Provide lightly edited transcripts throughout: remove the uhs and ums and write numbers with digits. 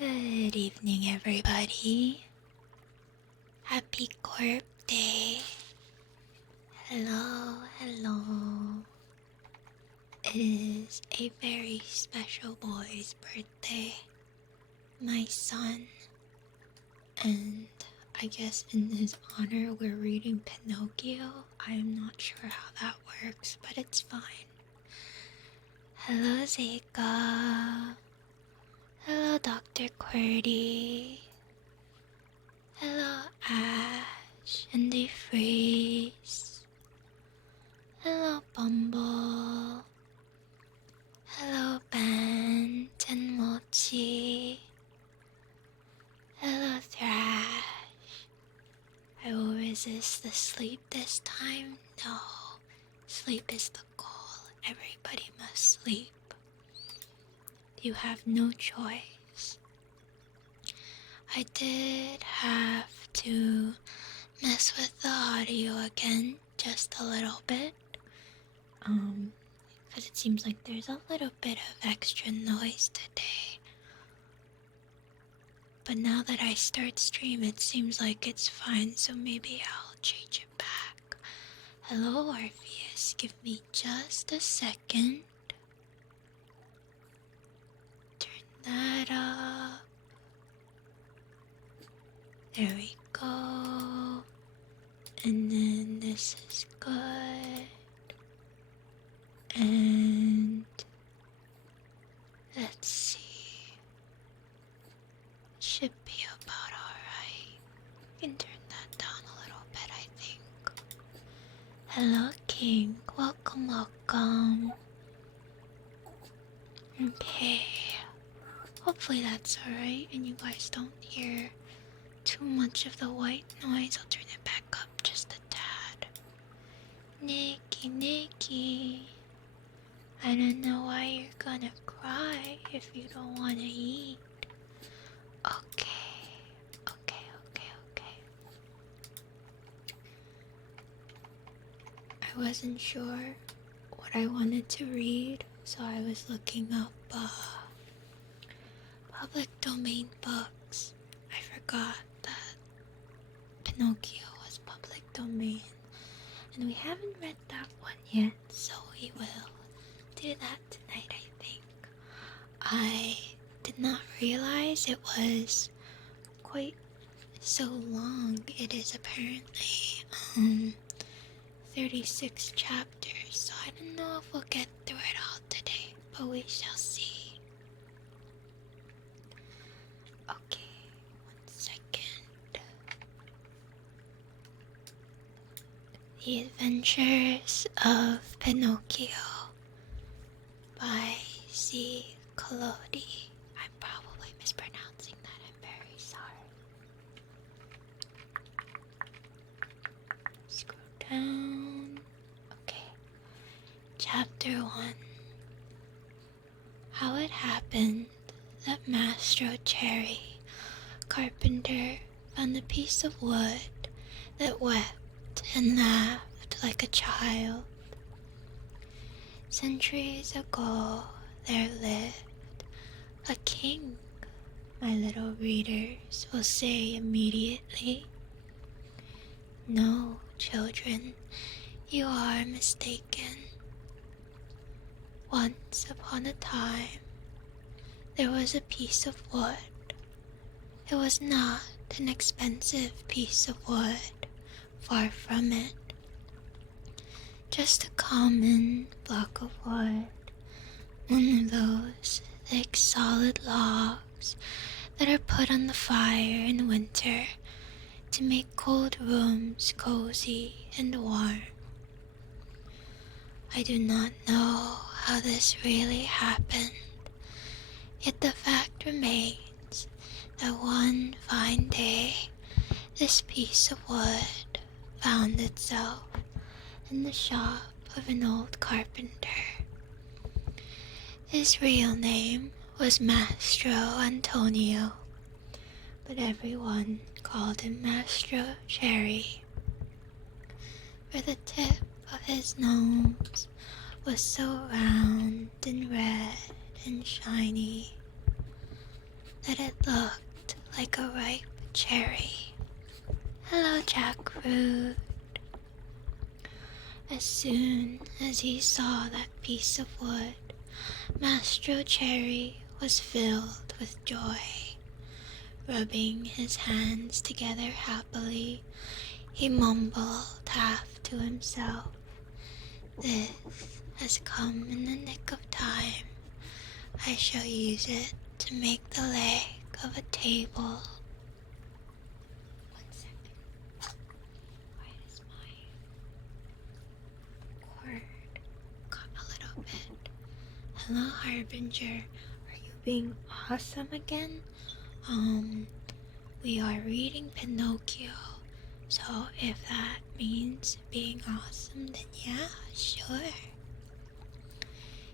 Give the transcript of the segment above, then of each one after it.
Good evening, everybody. Happy Corp Day. Hello, hello. It is a very special boy's birthday, my son. And I guess in his honor, we're reading Pinocchio. I'm not sure how that works, but it's fine. Hello, Zeka. Hello, Dr. Qwerty. Hello, Ash and the Freeze. Hello, Bumble. Hello, Bent and Mochi. Hello, Thrash. I will resist the sleep this time. No, sleep is the goal. Everybody must sleep. You have no choice. I did have to mess with the audio again just a little bit. Because it seems like there's a little bit of extra noise today. But now that I start stream, it seems like it's fine, so maybe I'll change it back. Hello, Orpheus. Give me just a second. Turn that up. There we go. And then this is good. And let's see. Should be about alright. Can turn that down a little bit, I think. Hello, King. Welcome, welcome. Okay. Hopefully that's alright and you guys don't hear too much of the white noise. I'll turn it back up just a tad. Nikki. I don't know why you're gonna cry if you don't wanna eat. Okay. I wasn't sure what I wanted to read, so I was looking up public domain books. I forgot that Pinocchio was public domain, and we haven't read that one yet, so we will do that tonight, I think. I did not realize it was quite so long. It is apparently 36 chapters, so I don't know if we'll get through it all today, but we shall see. Okay, 1 second. The Adventures of Pinocchio by C. Collodi. I'm probably mispronouncing that, I'm very sorry. Scroll down. Okay. Chapter 1. How it happened that Mastro Cherry, carpenter, found a piece of wood that wept and laughed like a child. Centuries ago there lived a king, my little readers will say immediately. No, children, you are mistaken. Once upon a time, there was a piece of wood. It was not an expensive piece of wood, far from it. Just a common block of wood, one of those thick solid logs that are put on the fire in winter to make cold rooms cozy and warm. I do not know how this really happened, yet the fact remains that one fine day this piece of wood found itself in the shop of an old carpenter. His real name was Mastro Antonio, but everyone called him Mastro Cherry, for the tip of his nose was so round and red and shiny. that it looked like a ripe cherry. Hello, jackfruit. As soon as he saw that piece of wood, Master Cherry was filled with joy. Rubbing his hands together happily, he mumbled half to himself, "This has come in the nick of time. I shall use it to make the leg of a table." 1 second. Why does my cord cut a little bit? Hello, Harbinger. Are you being awesome again? We are reading Pinnocchio. So if that means being awesome, then yeah, sure.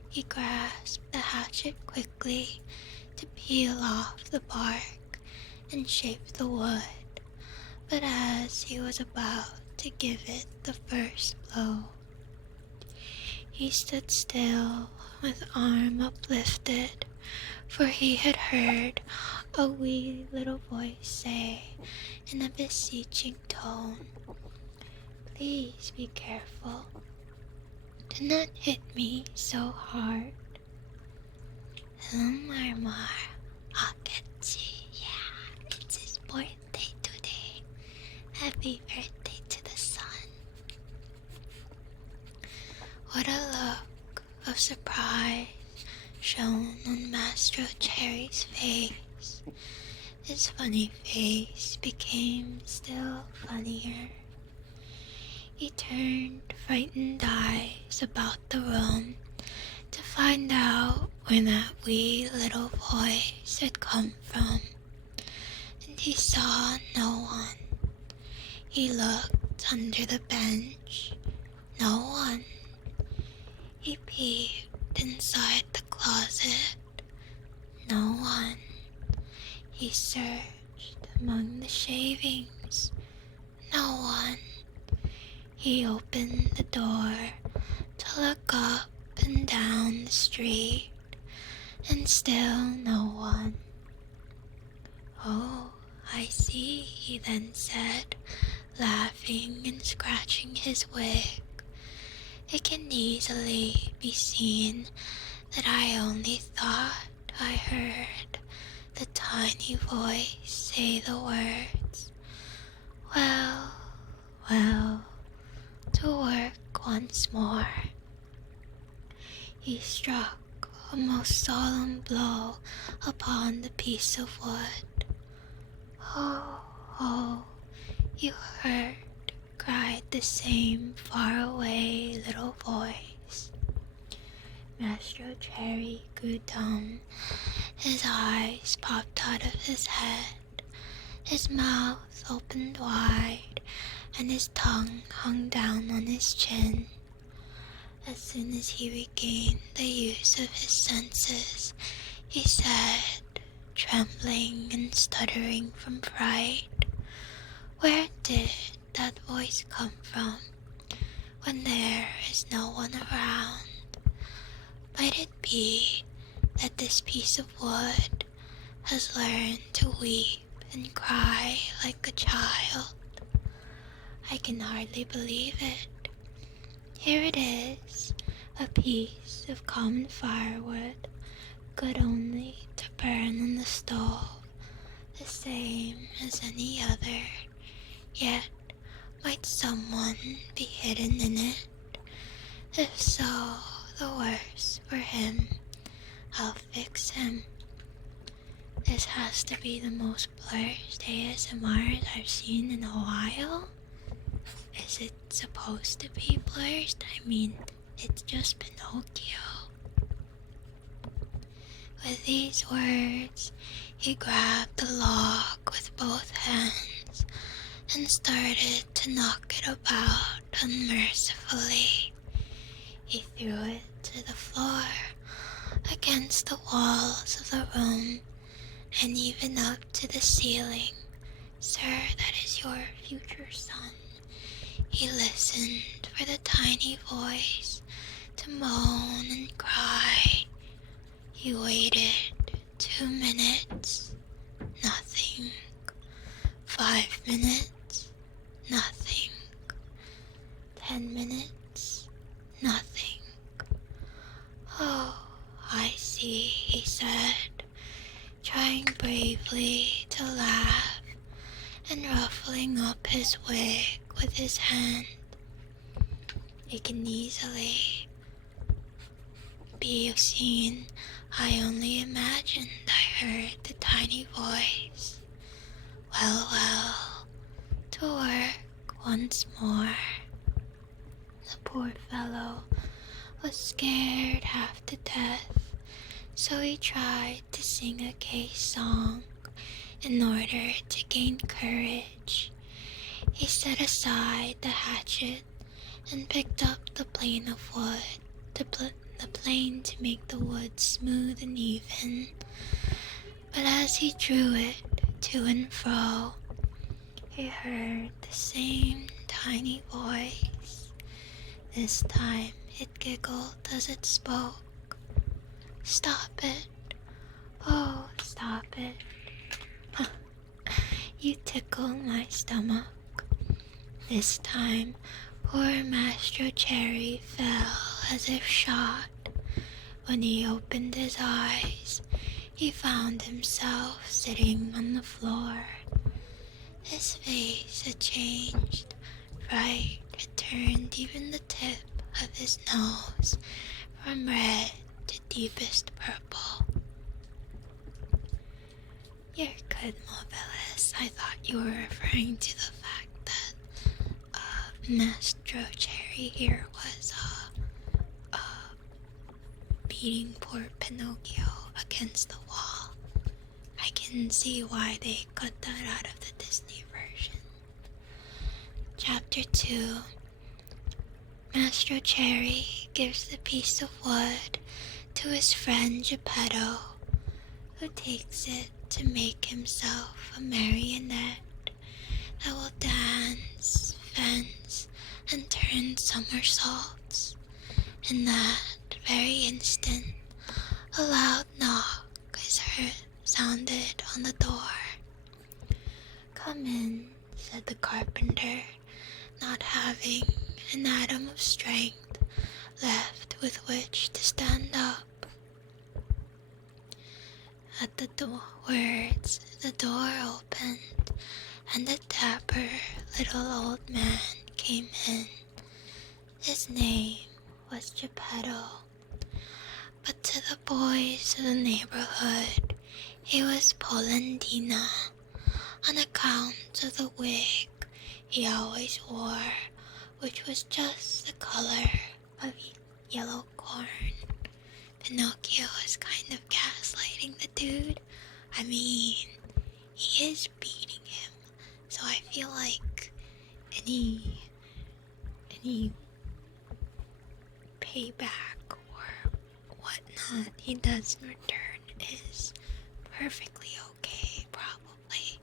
He grasped the hatchet quickly to peel off the bark and shape the wood, but as he was about to give it the first blow, he stood still with arm uplifted, for he had heard a wee little voice say in a beseeching tone, "Please be careful. Do not hit me so hard." Mar, Akechi. Yeah, it's his birthday today. Happy birthday to the sun. What a look of surprise shone on Master Cherry's face. His funny face became still funnier. He turned frightened eyes about the room to find out where that wee little voice had come from, and he saw no one. He looked under the bench. No one. He peeped inside the closet. No one. He searched among the shavings. No one. He opened the door to look up and down the street, and still no one. "Oh, I see," he then said, laughing and scratching his wig. "It can easily be seen that I only thought I heard the tiny voice say the words. Well, well, to work once more." He struck a most solemn blow upon the piece of wood. "Oh, oh, you heard," cried the same far-away little voice. Master Cherry grew dumb. His eyes popped out of his head. His mouth opened wide, and his tongue hung down on his chin. As soon as he regained the use of his senses, he said, trembling and stuttering from fright, "Where did that voice come from, when there is no one around? Might it be that this piece of wood has learned to weep and cry like a child? I can hardly believe it. Here it is, a piece of common firewood, good only to burn on the stove, the same as any other. Yet might someone be hidden in it? If so, the worse for him. I'll fix him." This has to be the most blurred ASMRs I've seen in a while. Is it supposed to be blurred? I mean, it's just Pinocchio. With these words, he grabbed the log with both hands and started to knock it about unmercifully. He threw it to the floor, against the walls of the room, and even up to the ceiling. "Sir, that is your future son." He listened for the tiny voice to moan and cry. He waited 2 minutes, nothing. 5 minutes, nothing. 10 minutes, nothing. Oh, I see, he said, trying bravely to laugh and ruffling up his wig with his hand. It can easily be seen. I only imagined I heard the tiny voice. Well, well, to work once more. The poor fellow was scared half to death, so he tried to sing a gay song in order to gain courage. He set aside the hatchet and picked up the plane of wood, the plane to make the wood smooth and even. But as he drew it to and fro, he heard the same tiny voice. This time it giggled as it spoke. Stop it. Oh, stop it. You tickle my stomach. This time, poor Master Cherry fell as if shot. When he opened his eyes, he found himself sitting on the floor. His face had changed. Fright had turned even the tip of his nose from red to deepest purple. You're good, Mobilis. I thought you were referring to the fact that Maestro Cherry here was beating poor Pinocchio against the wall. I can see why they cut that out of the Disney version. Chapter 2. Maestro Cherry gives the piece of wood to his friend Geppetto, who takes it to make himself a marionette that will dance, fence, and turn somersaults. In that very instant, a loud knock is sounded on the door. Come in, said the carpenter, not having an atom of strength left with which to stand up. At the words, the door opened, and a dapper little old man came in. His name was Geppetto, but to the boys of the neighborhood he was Polendina, on account of the wig he always wore, which was just the color of yellow corn. Pinocchio is kind of gaslighting the dude. I mean, he is beating him, so I feel like any payback or whatnot he does in return is perfectly okay, probably.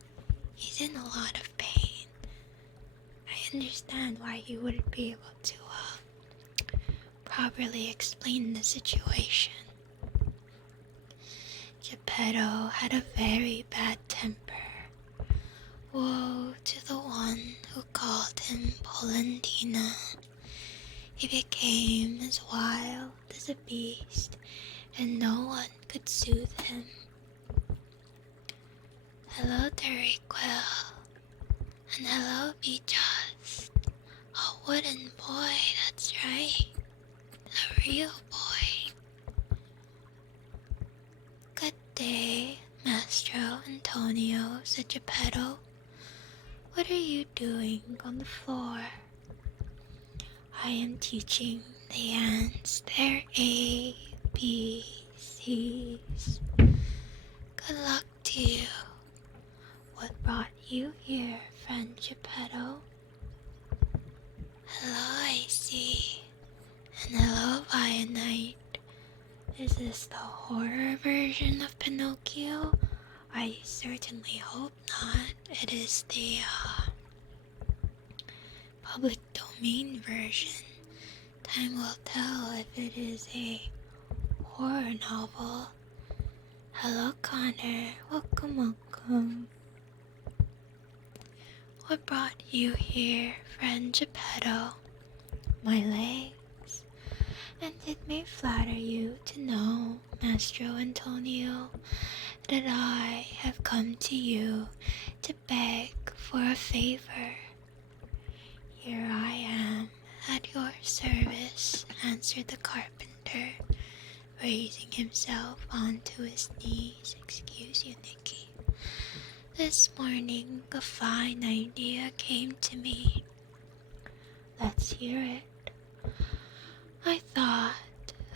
He's in a lot of pain. I understand why he wouldn't be able to properly explain the situation. Geppetto had a very bad temper. Woe to the one who called him Polendina. He became as wild as a beast, and no one could soothe him. Hello, Quill, and hello, Be Just. A wooden boy, that's right. A real boy. Good day, Mastro Antonio, said Geppetto. What are you doing on the floor? I am teaching the ants their A, B, C's. Good luck to you. What brought you here, friend Geppetto? Hello, Icy. And hello, Vionite. Is this the horror version of Pinocchio? I certainly hope not. It is the public domain version. Time will tell if it is a horror novel. Hello, Connor. Welcome, welcome. What brought you here, friend Geppetto? My legs. And it may flatter you to know, Mastro Antonio, that I have come to you to beg for a favor. Here I am, at your service, answered the carpenter, raising himself onto his knees. Excuse you, Nicky. This morning a fine idea came to me. Let's hear it. I thought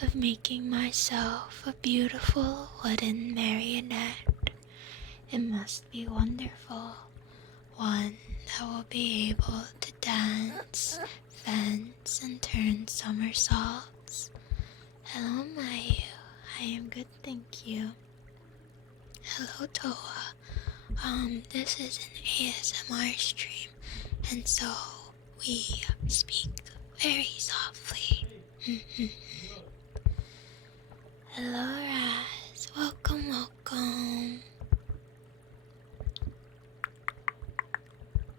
of making myself a beautiful wooden marionette. It must be wonderful. One that will be able to dance, fence, and turn somersaults. Hello, Mayu. I am good, thank you. Hello, Toa. This is an ASMR stream, and so we speak very softly. Hello, Raz. Welcome, welcome.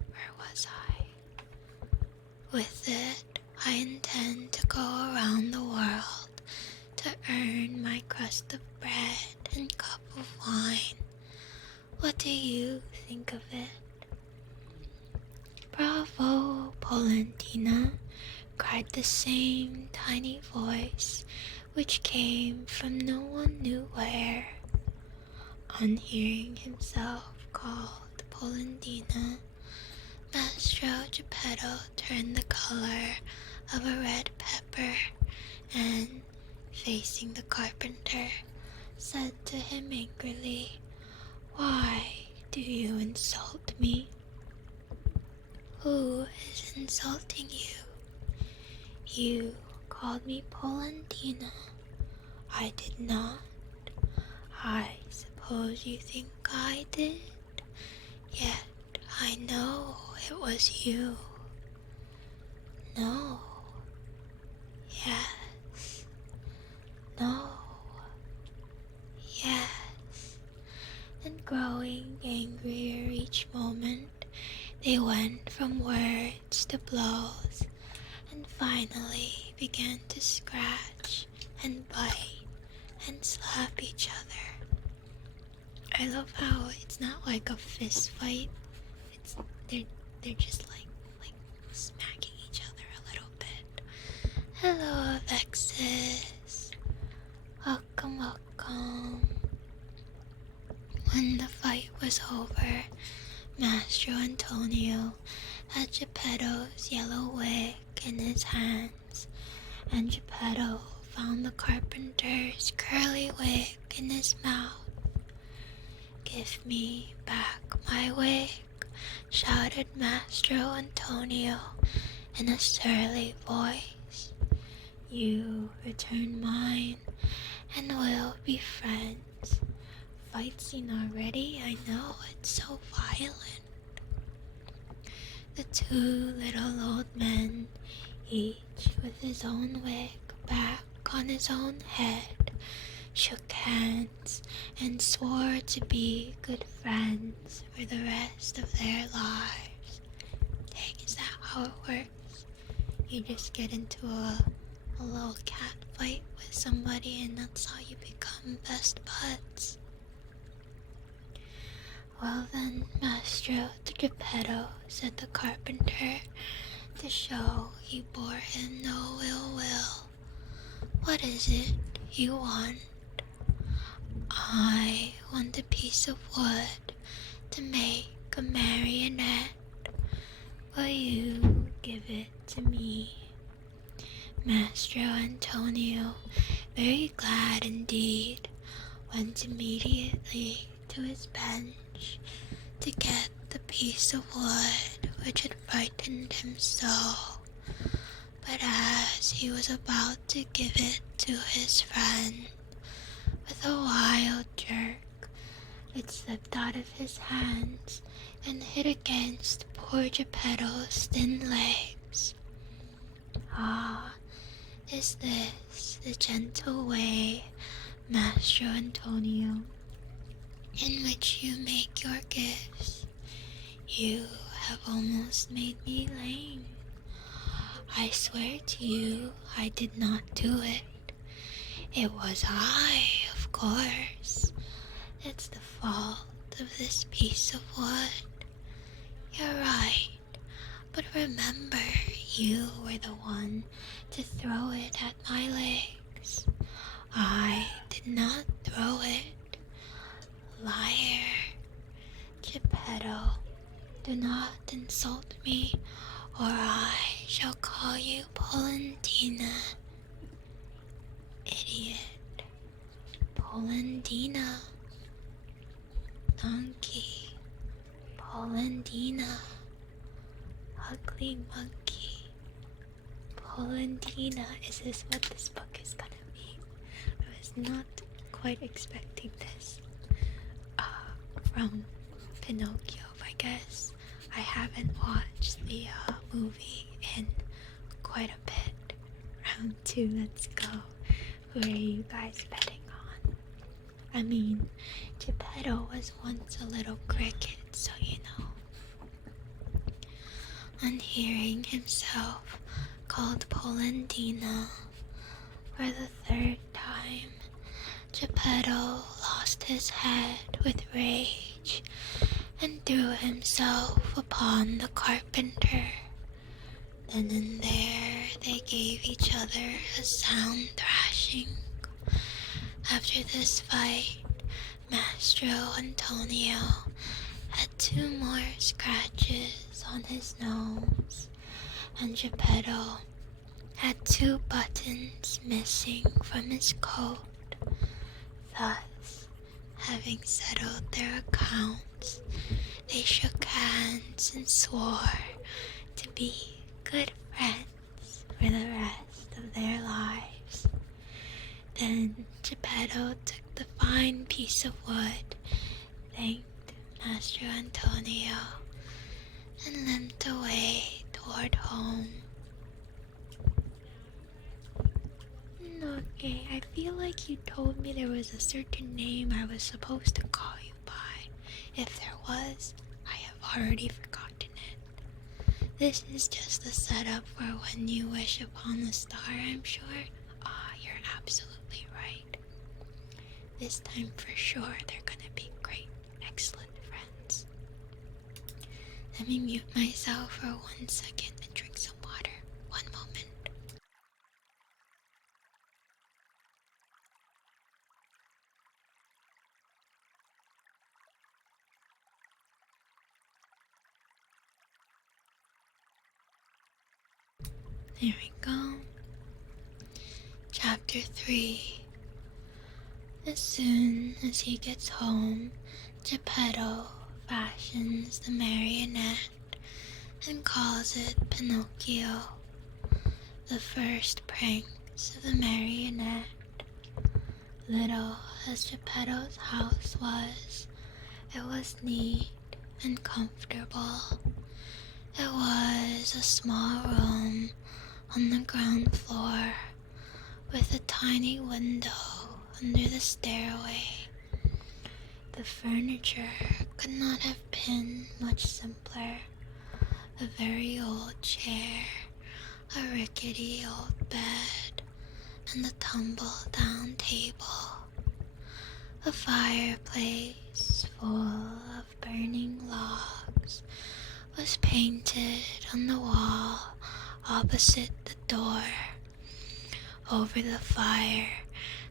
Where was I? With it, I intend to go around the world to earn my crust of bread and cup of wine. What do you think of it? Bravo, Polentina, cried the same tiny voice which came from no one knew where. On hearing himself called Polendina, Mastro Geppetto turned the color of a red pepper and, facing the carpenter, said to him angrily, "Why do you insult me?" "Who is insulting you? You called me Polendina. I did not. I suppose you think I did? Yet I know it was you." "No. Yes. No. Yes." And growing angrier each moment, they went from words to blows, and finally began to scratch and bite and slap each other. I love how it's not like a fist fight. It's they're just like smacking each other a little bit. Hello, Alexis. Welcome, welcome. When the fight was over, Mastro Antonio had Geppetto's yellow wig in his hands, and Geppetto found the carpenter's curly wig in his mouth. "Give me back my wig," shouted Mastro Antonio in a surly voice. "You return mine, and we'll be friends." Fight scene already? I know, it's so violent. The two little old men, each with his own wig back on his own head, shook hands and swore to be good friends for the rest of their lives. Dang, is that how it works? You just get into a little cat fight with somebody and that's how you become best buds. "Well then, Mastro Geppetto," said the carpenter, to show he bore him no ill will, "what is it you want?" "I want a piece of wood to make a marionette. Will you give it to me?" Mastro Antonio, very glad indeed, went immediately to his bench to get the piece of wood which had frightened him so. But as he was about to give it to his friend, with a wild jerk, it slipped out of his hands and hit against poor Geppetto's thin legs. "Ah, is this the gentle way, Mastro Antonio, in which you make your gifts. You have almost made me lame. I swear to you, I did not do it. It was I, of course. It's the fault of this piece of wood. You're right, but remember, you were the one to throw it at my legs. I did not throw it. Liar. Geppetto, do not insult me, or I shall call you Polendina. Idiot. Polendina. Donkey. Polendina. Ugly monkey. Polendina. Is this what this book is gonna be? I was not quite expecting this from Pinocchio, I guess. I haven't watched the movie in quite a bit. Round 2, let's go. Who are you guys betting on? I mean, Geppetto was once a little cricket, so you know. On hearing himself called Polendina for the 3rd time, Geppetto lost his head with rage and threw himself upon the carpenter. Then and there they gave each other a sound thrashing. After this fight, Mastro Antonio had 2 more scratches on his nose, and Geppetto had 2 buttons missing from his coat. Thus, having settled their accounts, they shook hands and swore to be good friends for the rest of their lives. Then Geppetto took the fine piece of wood, thanked Master Antonio, and limped away toward home. Okay, I feel like you told me there was a certain name I was supposed to call you by. If there was, I have already forgotten it. This is just the setup for when you wish upon a star, I'm sure. You're absolutely right. This time for sure they're gonna be great, excellent friends. Let me mute myself for 1 second and drink some water. 1 moment. There we go. Chapter 3. As soon as he gets home, Geppetto fashions the marionette and calls it Pinocchio. The first pranks of the marionette. Little as Geppetto's house was, it was neat and comfortable. It was a small room on the ground floor with a tiny window under the stairway. The furniture could not have been much simpler. A very old chair, a rickety old bed, and a tumble-down table. A fireplace full of burning logs was painted on the wall opposite the door. Over the fire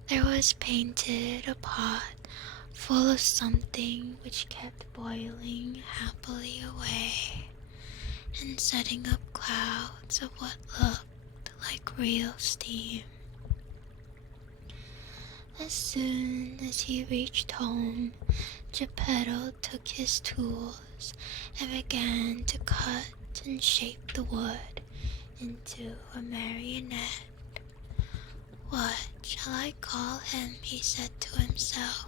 there was painted a pot full of something which kept boiling happily away and setting up clouds of what looked like real steam. As soon as he reached home, Geppetto took his tools and began to cut and shape the wood into a marionette. What shall I call him? He said to himself.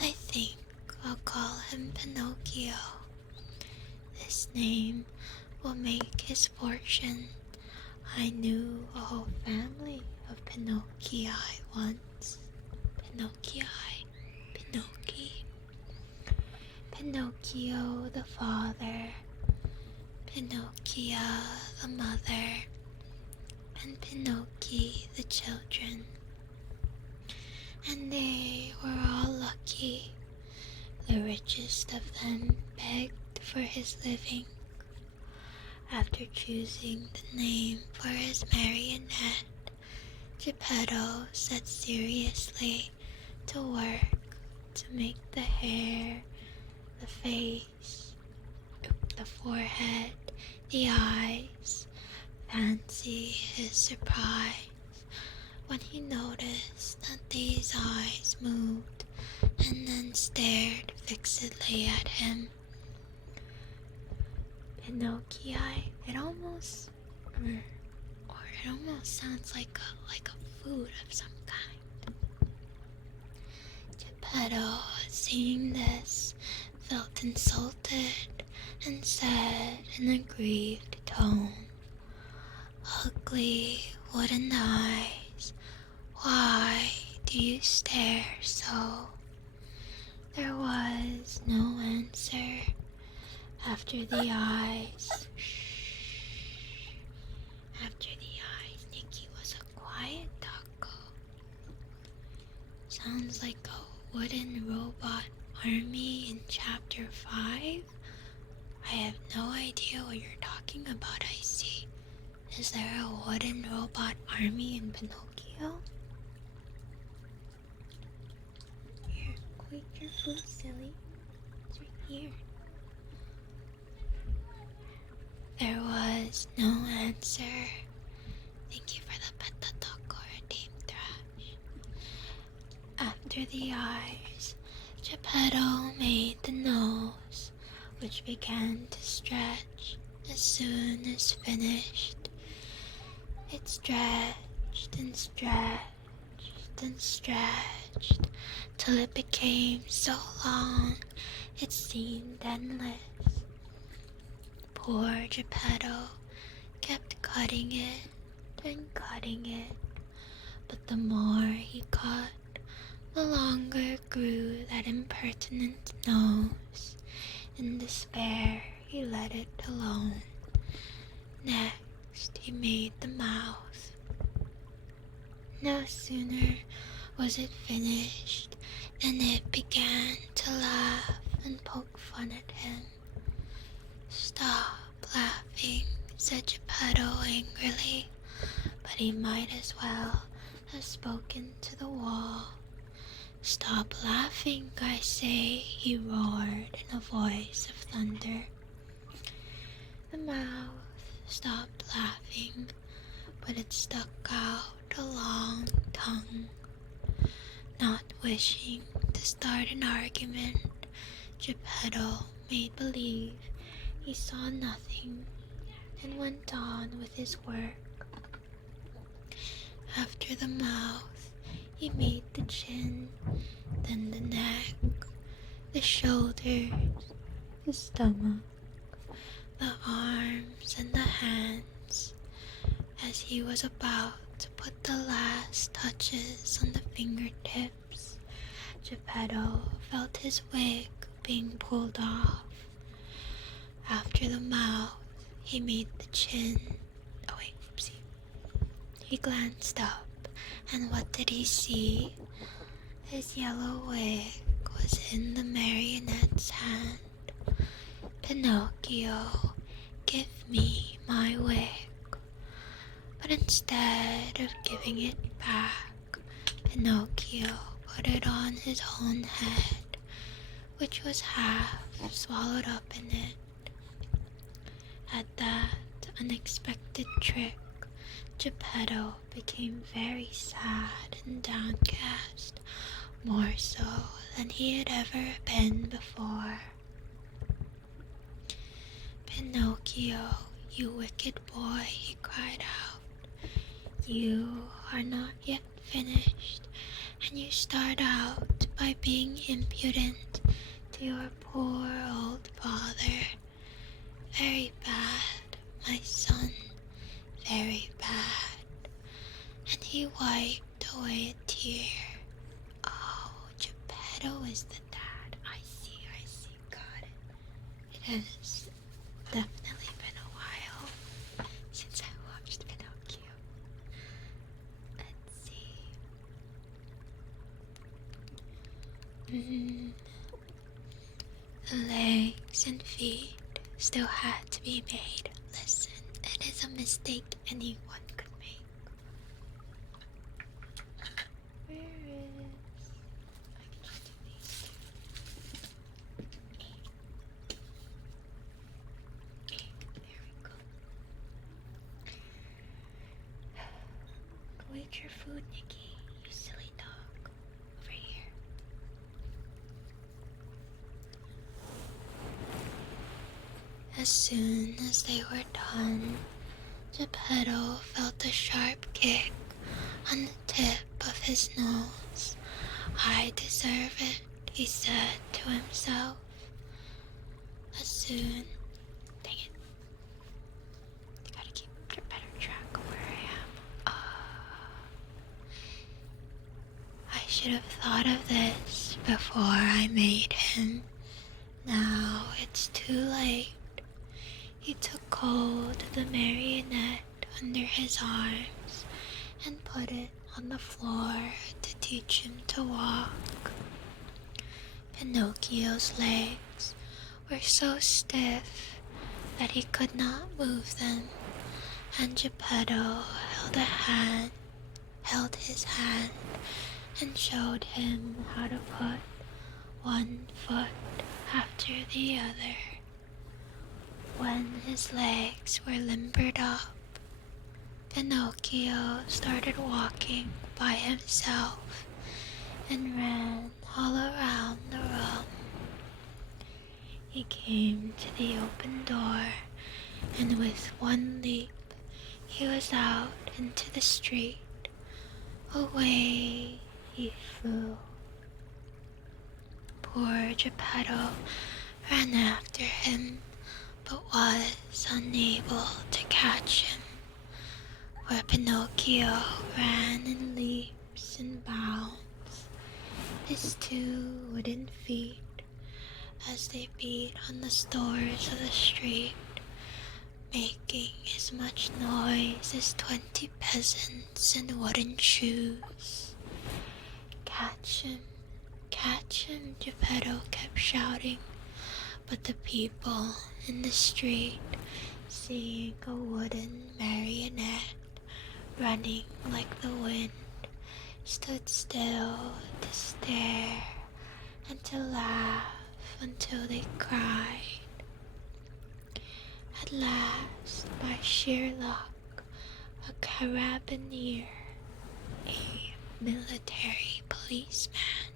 I think I'll call him Pinocchio. This name will make his fortune. I knew a whole family of Pinocchii once. Pinocchii, Pinocchii. Pinocchio the father, Pinocchio the mother, and Pinocchio the children. And they were all lucky. The richest of them begged for his living. After choosing the name for his marionette, Geppetto set seriously to work to make the hair, the face, the forehead, the eyes. Fancy his surprise when he noticed that these eyes moved and then stared fixedly at him. Pinocchio, it almost sounds like a food of some kind. Geppetto, seeing this, felt insulted and said in a grieved tone, "Ugly wooden eyes, why do you stare so?" There was no answer. After the eyes, Nikki was a quiet taco. Sounds like a wooden robot army in chapter 5. I have no idea what you're talking about, I see. Is there a wooden robot army in Pinocchio? Here, quit your food, silly. It's right here. There was no answer. Thank you for the pinnocchio, Team Thrash. After the eyes, Geppetto made the nose, which began to stretch as soon as finished. It stretched and stretched and stretched till it became so long it seemed endless. Poor Geppetto kept cutting it and cutting it, but the more he cut, the longer grew that impertinent nose. In despair, he let it alone. Next, he made the mouth. No sooner was it finished than it began to laugh and poke fun at him. "Stop laughing," said Geppetto angrily, but he might as well have spoken to the wall. "Stop laughing, I say," he roared in a voice of thunder. The mouth stopped laughing, but it stuck out a long tongue. Not wishing to start an argument, Geppetto made believe he saw nothing and went on with his work. After the mouth, he made the chin, then the neck, the shoulders, the stomach, the arms, and the hands. As he was about to put the last touches on the fingertips, Geppetto felt his wig being pulled off. After the mouth, he made the chin. He glanced up, and what did he see? His yellow wig was in the marionette's hand. "Pinocchio, give me my wig." But instead of giving it back, Pinocchio put it on his own head, which was half swallowed up in it. At that unexpected trick, Geppetto became very sad and downcast, more so than he had ever been before. "Pinocchio, you wicked boy," he cried out. "You are not yet finished, and you start out by being impudent to your poor old father. Very bad, my son, very bad." And he wiped away a tear. "Oh, Geppetto is the dad. I see, got it. It's definitely been a while since I watched Pinocchio. Let's see. The legs and feet still had to be made. Listen, it is a mistake anyone could make. Where is... I can just do these two. There we go. Go eat your food, Nikki. You silly dog. Over here. As soon as they were done, Geppetto felt a sharp kick on the tip of his nose. I deserve it, he said to himself. As soon... Dang it. You gotta keep a better track of where I am. I should have thought of this before I made him. Now it's too late. He took hold of the marionette under his arms and put it on the floor to teach him to walk. Pinocchio's legs were so stiff that he could not move them, and Geppetto held his hand and showed him how to put one foot after the other. When his legs were limbered up, Pinocchio started walking by himself and ran all around the room. He came to the open door, and with one leap, he was out into the street. Away he flew. Poor Geppetto ran after him, but was unable to catch him. Where Pinocchio ran in leaps and bounds, his two wooden feet, as they beat on the stores of the street, making as much noise as 20 peasants in wooden shoes. Catch him, Geppetto kept shouting, but the people in the street, seeing a wooden marionette running like the wind, stood still to stare and to laugh until they cried. At last, by sheer luck, a carabinier, a military policeman,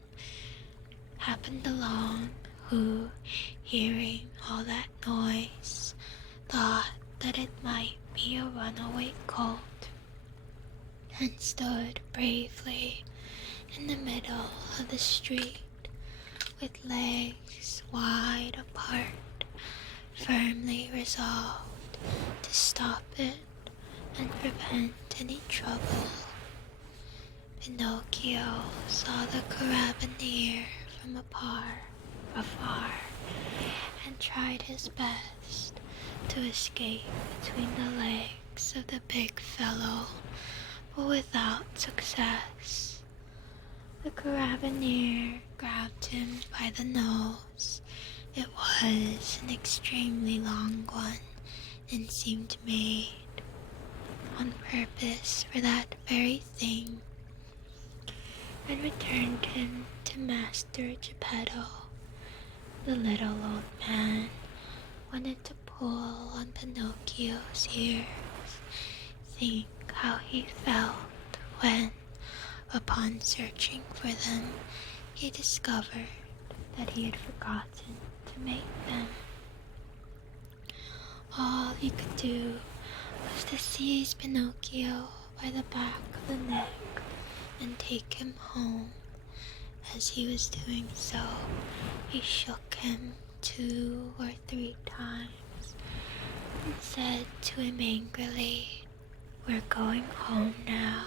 happened along who, hearing all that noise, thought that it might be a runaway colt, and stood bravely in the middle of the street with legs wide apart, firmly resolved to stop it and prevent any trouble. Pinocchio saw the carabinier from afar, and tried his best to escape between the legs of the big fellow, but without success. The carabinier grabbed him by the nose. It was an extremely long one and seemed made on purpose for that very thing, and returned him to Master Geppetto. The little old man wanted to pull on Pinocchio's ears. Think how he felt when, upon searching for them, he discovered that he had forgotten to make them. All he could do was to seize Pinocchio by the back of the neck and take him home. As he was doing so, he shook him 2 or 3 times and said to him angrily, "We're going home now.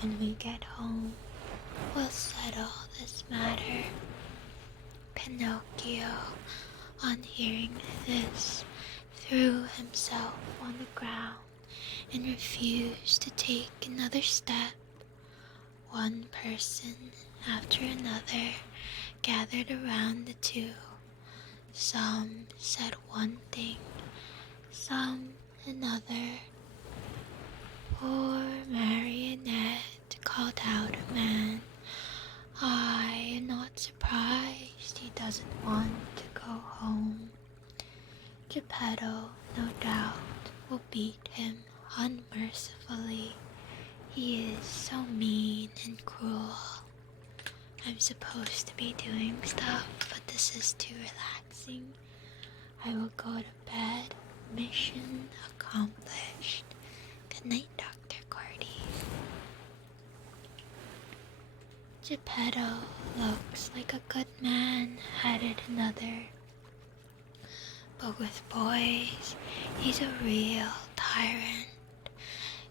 When we get home, we'll settle this matter." Pinocchio, On hearing this, threw himself on the ground and refused to take another step. One person after another gathered around the two. Some said one thing, some another. Poor Marionette called out a man. I am not surprised he doesn't want to go home. Geppetto, no doubt, will beat him unmercifully. He is so mean and cruel. I'm supposed to be doing stuff, but this is too relaxing. I will go to bed. Mission accomplished. Good night, Dr. Cordy. Geppetto looks like a good man, added another. But with boys, he's a real tyrant.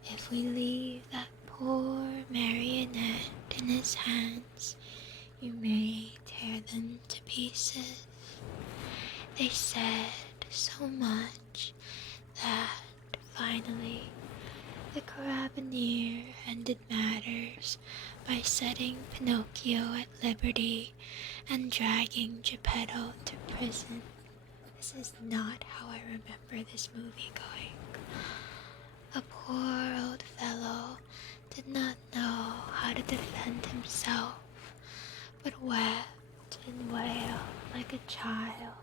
If we leave that poor Marionette in his hands, you may tear them to pieces. They said so much that finally the Carabinier ended matters by setting Pinocchio at liberty and dragging Geppetto to prison. This is not how I remember this movie going. The poor old fellow did not know how to defend himself, but wept and wailed like a child,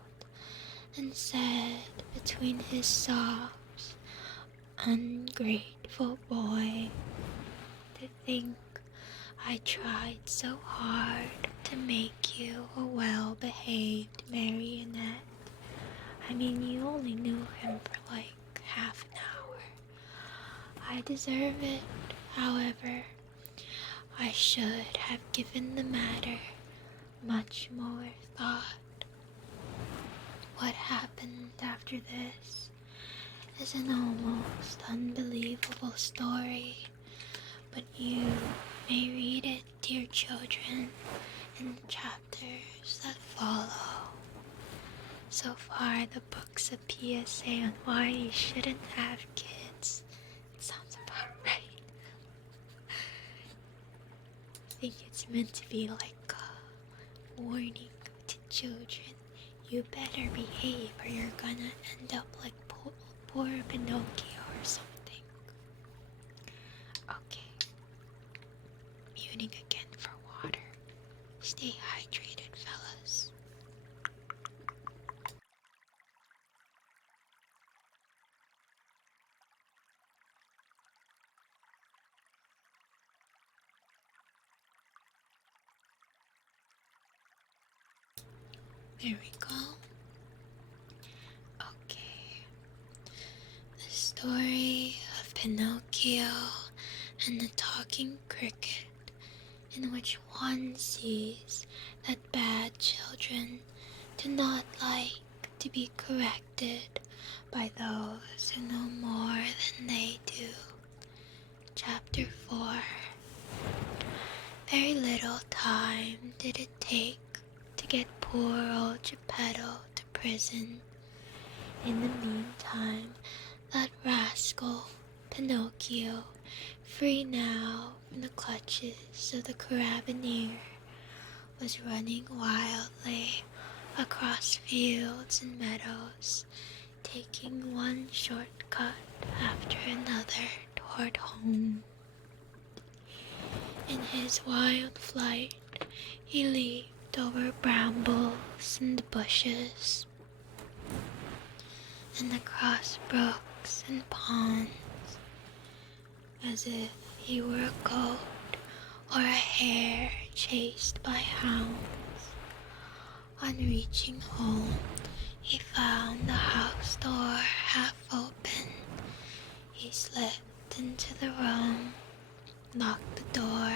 and said between his sobs, "Ungrateful boy, to think I tried so hard to make you a well-behaved marionette. I mean, you only knew him for like half an hour. I deserve it, however. I should have given the matter much more thought. What happened after this is an almost unbelievable story, but you may read it, dear children, in the chapters that follow. So far, the book's a PSA on why you shouldn't have kids. It sounds about right. I think it's meant to be like a warning to children. You better behave or you're gonna end up like poor Pinocchio or something. Okay. Muting again for water. Stay hydrated, fellas. There we go. Okay. The story of Pinocchio and the talking cricket, in which one sees that bad children do not like to be corrected by those who know more than they do. Chapter 4. Very little time did it take to get poor old Geppetto to prison. In the meantime, that rascal Pinocchio, free now from the clutches of the Carabinier, was running wildly across fields and meadows, taking one shortcut after another toward home. In his wild flight, he leaped over brambles and bushes, and across brooks and ponds, as if he were a goat or a hare chased by hounds. On reaching home, he found the house door half open. He slipped into the room, locked the door,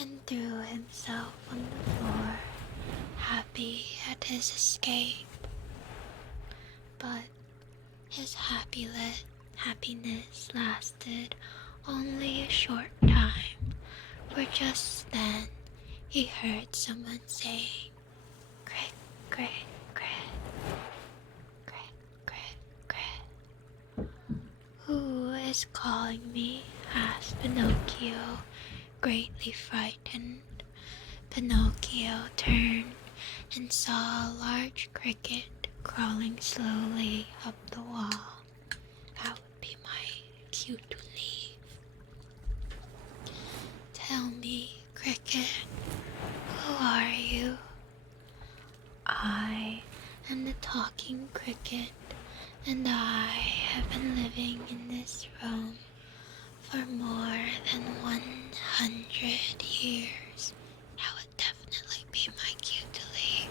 and threw himself on the floor, happy at his escape. But his happiness lasted only a short time, for just then he heard someone saying, "Crick, crick, crick." is calling me?" asked Pinocchio, greatly frightened. Pinocchio turned and saw a large cricket crawling slowly up the wall. That would be my cue to leave. "Tell me, cricket, who are you?" "I am the talking cricket, and I have been living in this room for more than 100 years. That would definitely be my cue to leave.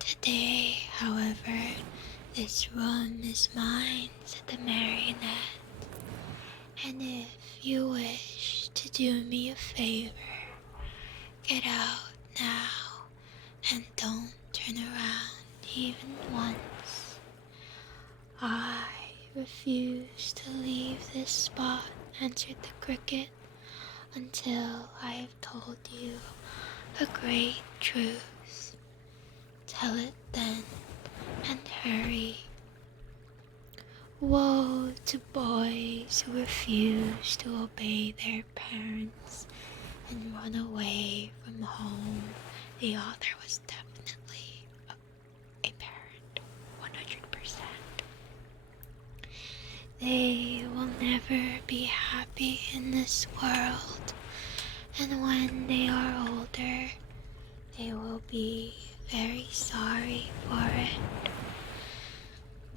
Today, however, this room is mine," said the marionette. "And if you wish to do me a favor, get out now and don't turn around even once." "I refuse to leave this spot," answered the cricket, "until I have told you a great truth." "Tell it then, and hurry." Woe to boys who refuse to obey their parents and run away from home. The author was definitely a parent, 100%. They will never be happy in this world, and when they are older, they will be very sorry for it.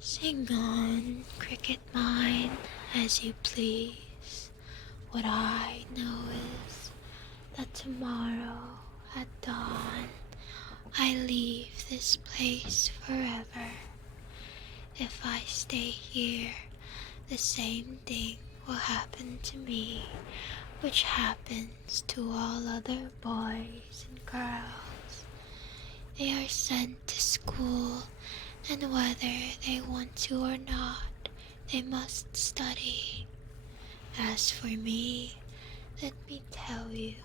Sing on, cricket mine, as you please. What I know is that tomorrow at dawn I leave this place forever. If I stay here, the same thing will happen to me which happens to all other boys and girls. They are sent to school, and whether they want to or not, they must study. As for me, let me tell you,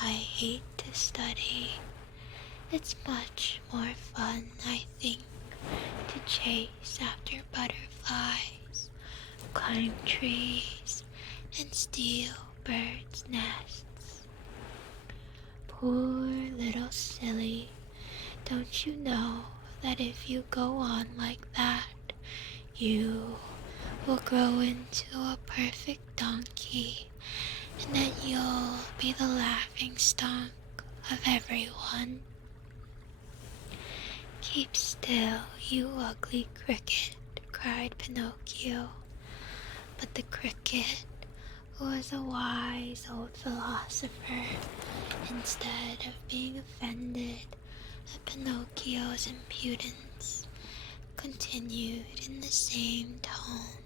I hate to study. It's much more fun, I think, to chase after butterflies, climb trees, and steal birds' nests. Poor little silly, don't you know that if you go on like that, you will grow into a perfect donkey, and that you'll be the laughing stock of everyone? "Keep still, you ugly cricket," cried Pinocchio. But the cricket, who was a wise old philosopher, instead of being offended at Pinocchio's impudence, continued in the same tone.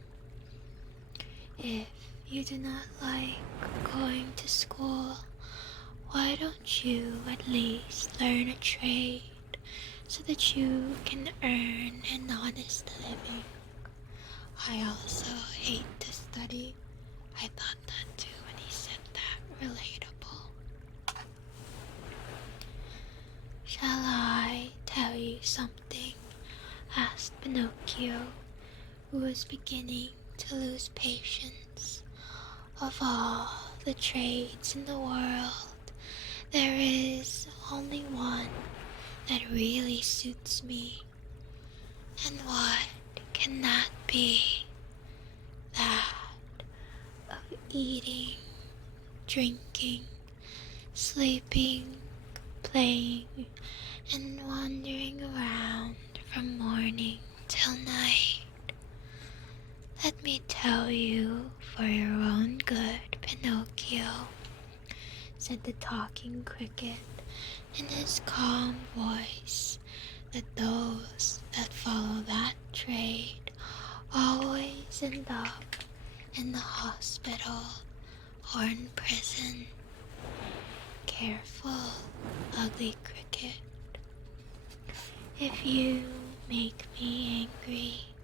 "If you do not like going to school, why don't you at least learn a trade so that you can earn an honest living?" I also hate to study. I thought that too when he said that. Relatable. "Shall I tell you something?" asked Pinocchio, who was beginning to lose patience. "Of all the trades in the world, there is only one that really suits me. And what can that be? That of eating, drinking, sleeping, playing, and wandering around from morning till night. Let me tell you for your own good, Pinocchio," said the talking cricket in his calm voice, "that those that follow that trade always end up in the hospital or in prison. Careful, ugly cricket. If you make me angry,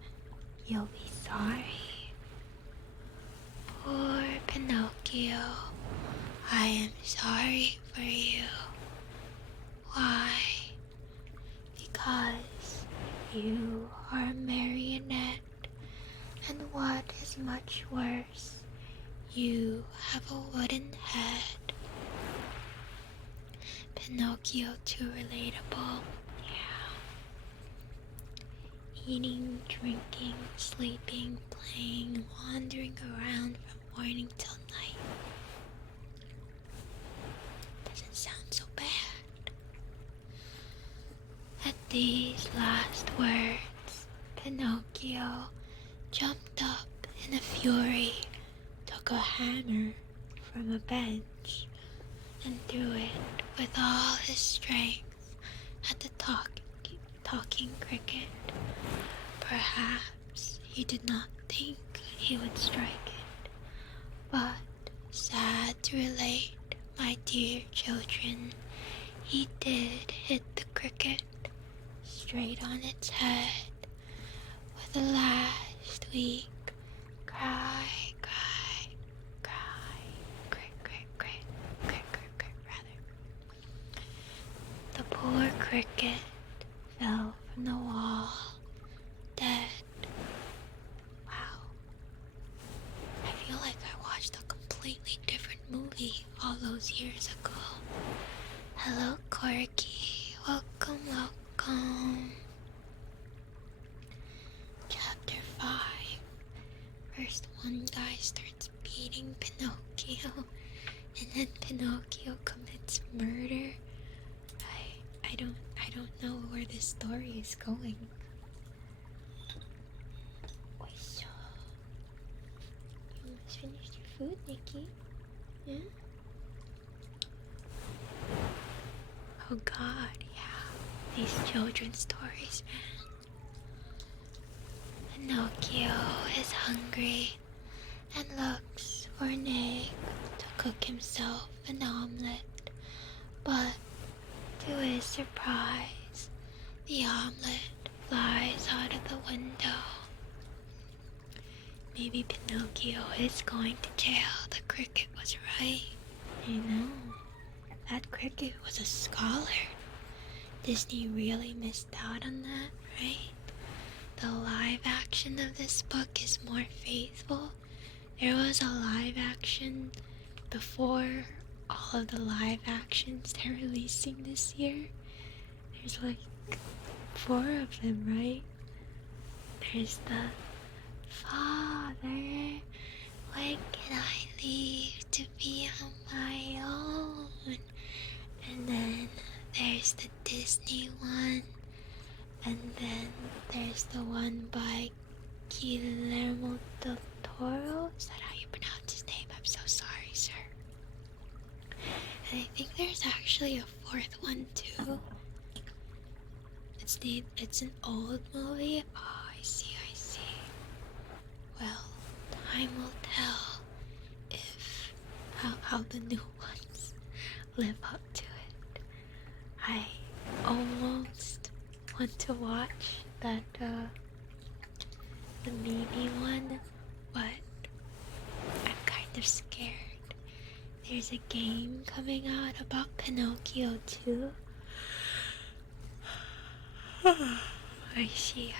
you'll be sorry." Poor Pinocchio, I am sorry for you. Why? Because you are a marionette, and what is much worse You have a wooden head. Pinocchio too relatable. Yeah. Eating, drinking, sleeping, playing, wandering around from morning till night. Doesn't sound so bad. At these last words, Pinocchio jumped up in a fury, took a hammer from a bench, and threw it with all his strength at the talking cricket. Perhaps he did not think he would strike it, but sad to relate, my dear children, he did hit the cricket straight on its head with a last weak cry, cry, cry, crick, crick, crick, crick, crick, crick, rather. The poor cricket fell from the wall, dead. Wow. I feel like I watched a completely different movie all those years ago. Hello, Corky. Welcome, welcome. Chapter 5. First one guy starts beating Pinocchio, and then Pinocchio commits murder. I don't know where this story is going. Oisho. You almost finished your food, Nikki. Yeah? Oh God, yeah. These children's stories, man. Pinocchio is hungry and looks for an egg to cook himself an omelet, but to his surprise, the omelet flies out of the window. Maybe Pinocchio is going to jail. The cricket was right. I know. That cricket was a scholar. Disney really missed out on that, right? The live action of this book is more faithful. There was a live action before all of the live actions they're releasing this year. There's like 4 of them, right? There's the Father, when can I leave to be on my own? And then there's the Disney one, and then there's the one by Guillermo del Toro. Is that how you pronounce his name? I'm so sorry, sir. And I think there's actually a 4th one too. It's an old movie. Oh, I see. Well, time will tell if how the new ones live up to it. I almost want to watch that the Mimi one, but I'm kind of scared. There's a game coming out about Pinocchio too. I see.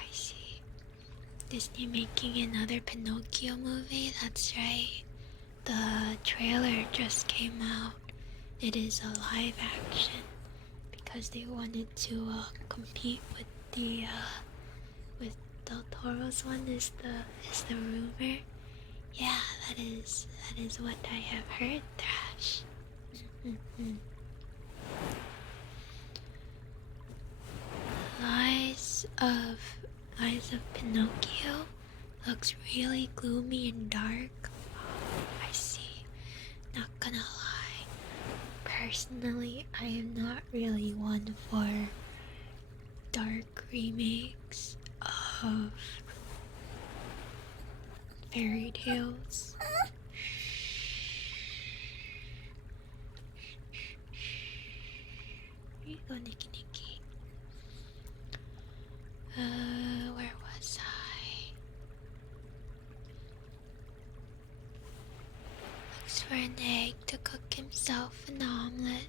Disney making another Pinocchio movie, that's right. The trailer just came out. It is a live action because they wanted to compete with the with Del Toro's one is the rumor. Yeah, that is what I have heard, Thrash. Eyes of Pinocchio looks really gloomy and dark. Oh, I see. Not gonna lie. Personally, I am not really one for dark remakes of fairy tales. Here you go, Nikki. Where was I? Looks for an egg to cook himself an omelet,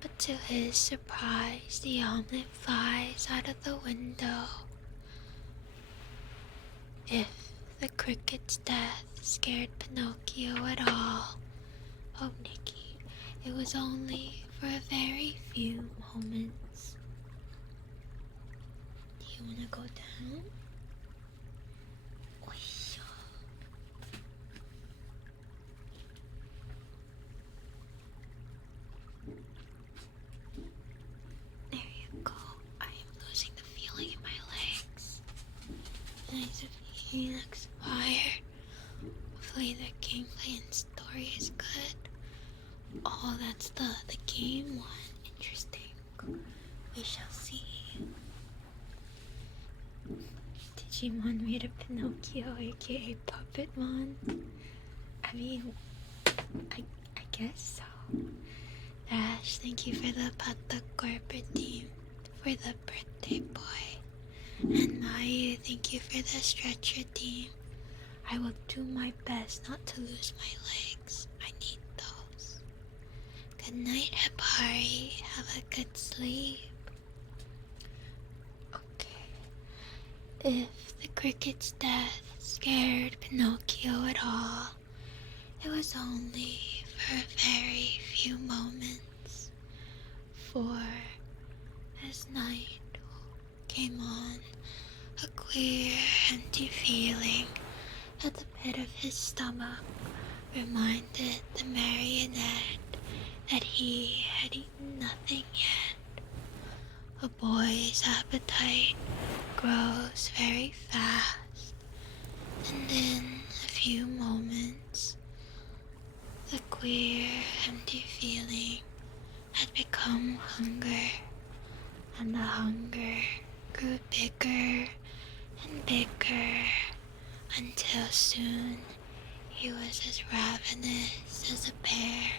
but to his surprise, the omelet flies out of the window. If the cricket's death scared Pinocchio at all. Oh, Nikki, it was only for a very few moments. Do you want to go down? Oisho. There you go. I am losing the feeling in my legs. Nice of he looks fired. Hopefully the gameplay and story is good. Oh, that's the game one. Interesting. We shall see. Digimon made a Pinocchio, aka Puppetmon. I mean, I guess so. Ash, thank you for the Pata corporate team, for the birthday boy. And Mayu, thank you for the stretcher team. I will do my best not to lose my legs. I need those. Good night, Hibari. Have a good sleep. Okay. If the cricket's death scared Pinocchio at all, it was only for a very few moments. For as night came on, a queer, empty feeling at the pit of his stomach reminded the marionette that he had eaten nothing yet. A boy's appetite grows very fast, and in a few moments, the queer, empty feeling had become hunger, and the hunger grew bigger and bigger until soon he was as ravenous as a bear.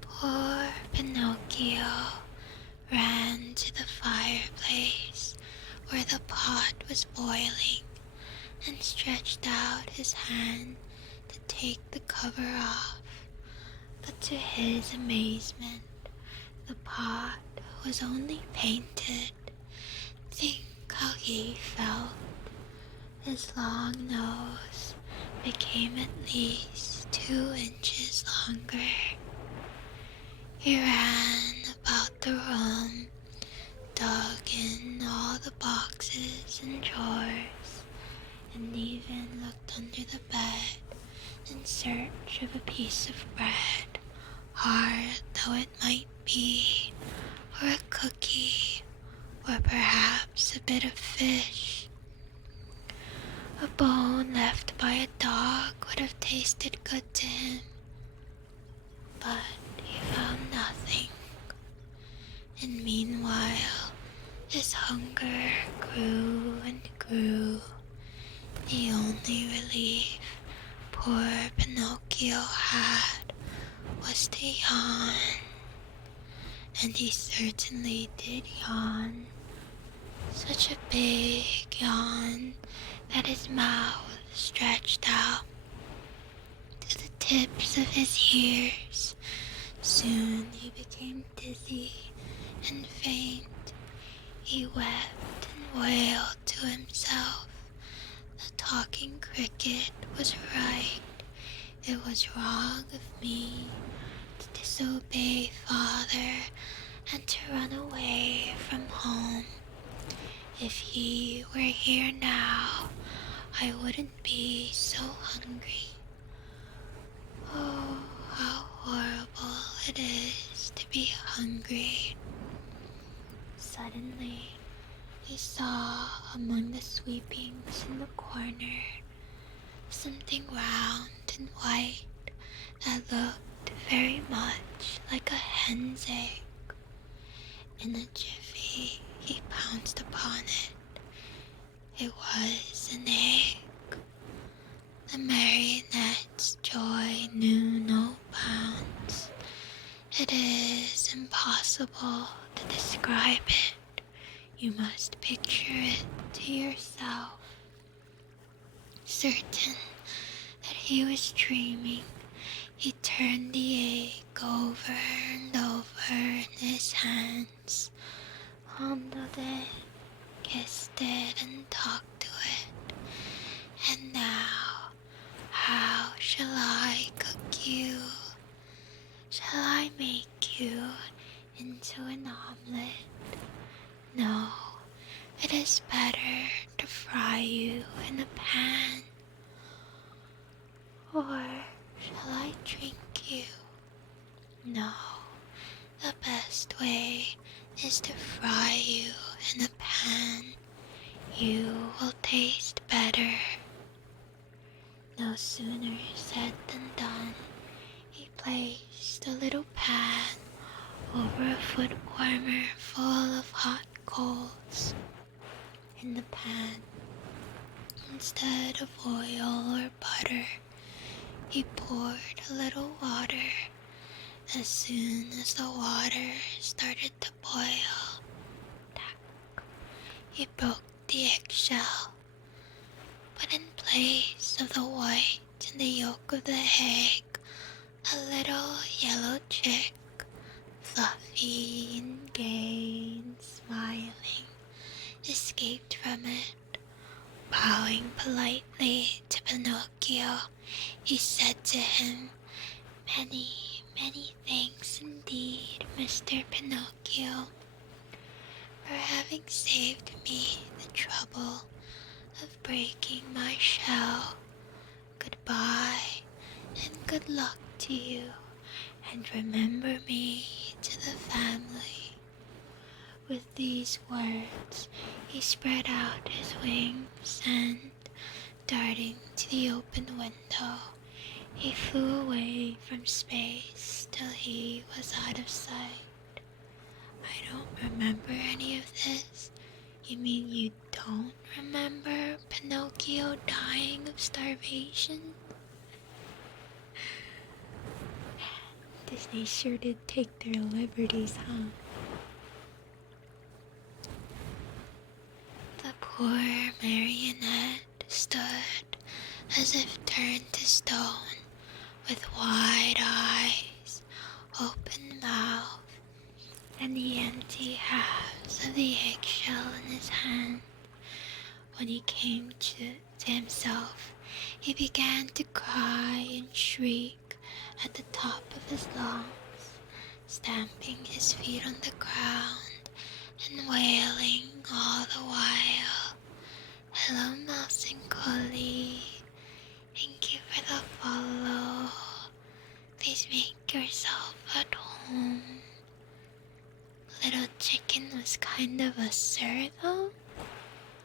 Poor Pinocchio ran to the fireplace where the pot was boiling and stretched out his hand to take the cover off. But to his amazement, the pot was only painted. Think how he felt. His long nose became at least 2 inches longer. He ran about the room, dug in all the boxes and drawers, and even looked under the bed in search of a piece of bread, hard though it might be, or a cookie, or perhaps a bit of fish. A bone left by a dog would have tasted good to him, but he found nothing. And meanwhile, his hunger grew and grew. The only relief poor Pinocchio had was to yawn, and he certainly did yawn. Such a big yawn that his mouth stretched out to the tips of his ears. Soon he became dizzy and faint. He wept and wailed to himself. The talking cricket was right. It was wrong of me to disobey Father and to run away from home. If he were here now, I wouldn't be so hungry. Oh, how horrible it is to be hungry. Suddenly, he saw among the sweepings in the corner something round and white that looked very much like a hen's egg. In a jiffy, he pounced upon it. It was an egg. The marionette's joy knew no bounds. It is impossible to describe it. You must picture it to yourself. Certain that he was dreaming, he turned the egg over and over in his hands, fondled it, kissed it, and talked to it. And now, how shall I cook you? Shall I make you into an omelet? No, it is better to fry you in a pan. Or shall I drink you? No, the best way is to fry you in a pan. You will taste better. No sooner said than done. He placed a little pan over a foot warmer full of hot coals. In the pan, instead of oil or butter, he poured a little water. As soon as the water started to boil, he broke the eggshell. But in place of the white and the yolk of the egg, a little yellow chick, fluffy and gay and smiling, escaped from it. Bowing politely to Pinocchio, he said to him, "Many, many thanks indeed, Mr. Pinocchio, for having saved me the trouble of breaking my shell. Goodbye, and good luck to you, and remember me to the family." With these words, he spread out his wings and, darting to the open window, he flew away from space till he was out of sight. I don't remember any of this. You mean you don't remember Pinocchio dying of starvation? Disney sure did take their liberties, huh? The poor marionette stood as if turned to stone, with wide eyes, open mouth, and the empty halves of the eggshell in his hand. When he came to himself, he began to cry and shriek at the top of his lungs, stamping his feet on the ground and wailing all the while, "Hello, Mouse and Collie. Thank you for the follow. Please make yourself at home." Little Chicken was kind of a sir, though.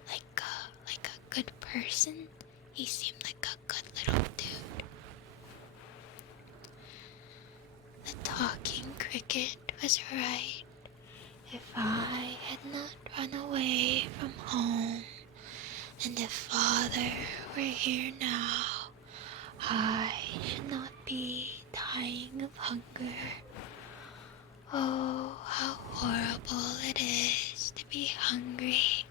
Like a good person. He seemed like a good little dude. The talking cricket was right. If I had not run away from home, and if Father were here now, I should not be dying of hunger. Oh, how horrible it is to be hungry.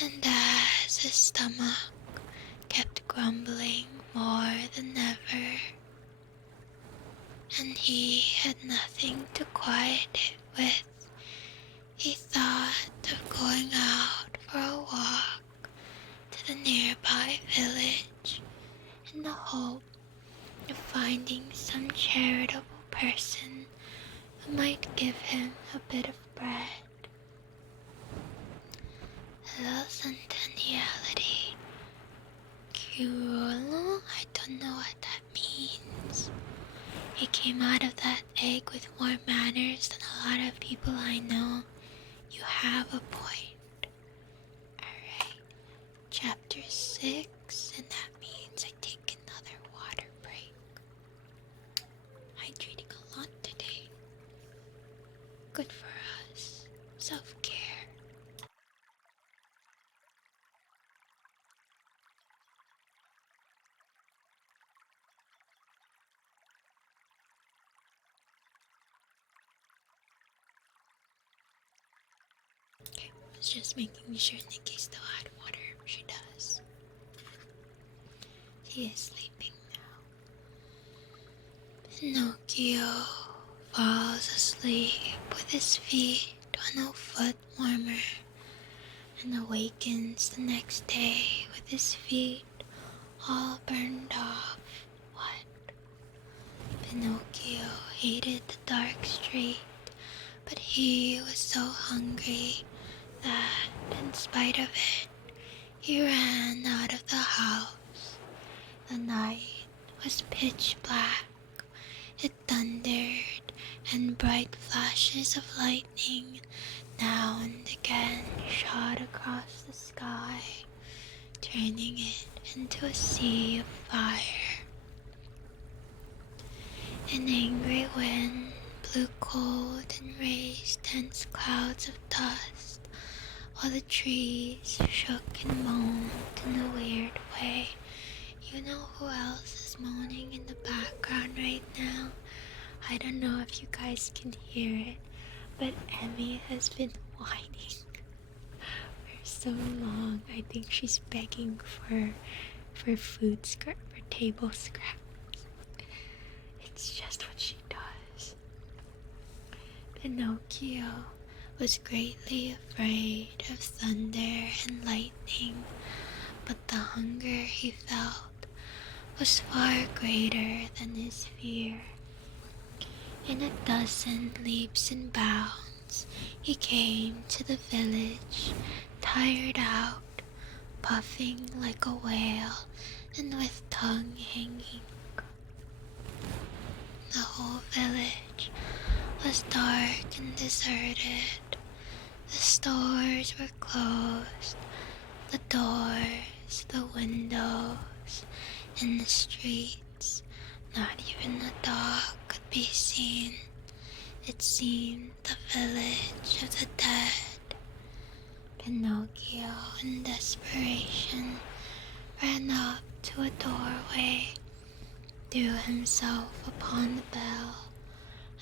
And as his stomach kept grumbling more than ever, and he had nothing to quiet it with, he thought of going out for a walk to the nearby village in the hope of finding some charitable person who might give him a bit of bread. Hello, Centenniality. Cruel? I don't know what that means. He came out of that egg with more manners than a lot of people I know. You have a point. Alright, chapter 6, and that means I take another water break. Hydrating a lot today. Good for us. Self-care. Okay, I was just making sure Nikki still had water. She does. She is sleeping now. Pinocchio falls asleep with his feet on a foot warmer and awakens the next day with his feet all burned off. What? Pinocchio hated the dark street, but he was so hungry that, in spite of it, he ran out of the house. The night was pitch black. It thundered, and bright flashes of lightning now and again shot across the sky, turning it into a sea of fire. An angry wind blew cold and raised dense clouds of dust, while the trees shook and moaned in a weird way. You know who else is moaning in the background right now? I don't know if you guys can hear it, but Emmy has been whining for so long. I think she's begging for food scrap, for table scraps. It's just what she does. Pinocchio was greatly afraid of thunder and lightning, but the hunger he felt was far greater than his fear. In a dozen leaps and bounds, he came to the village, tired out, puffing like a whale and with tongue hanging. The whole village was dark and deserted. The stores were closed, the doors, the windows, in the streets. Not even a dog could be seen. It seemed the village of the dead. Pinocchio, in desperation, ran up to a doorway, threw himself upon the bell,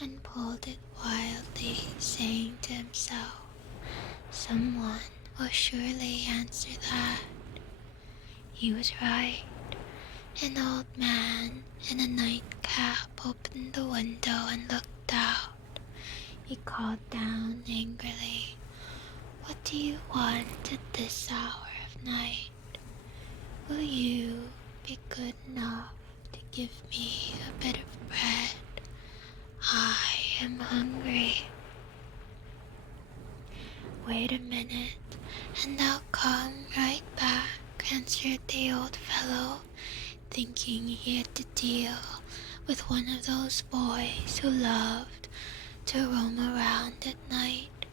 and pulled it wildly, saying to himself, "Someone will surely answer that." He was right. An old man in a nightcap opened the window and looked out. He called down angrily, "What do you want at this hour of night? Will you be good enough to give me a bit of bread? I am hungry." "Wait a minute, and I'll come right back," answered the old fellow, thinking he had to deal with one of those boys who loved to roam around at night,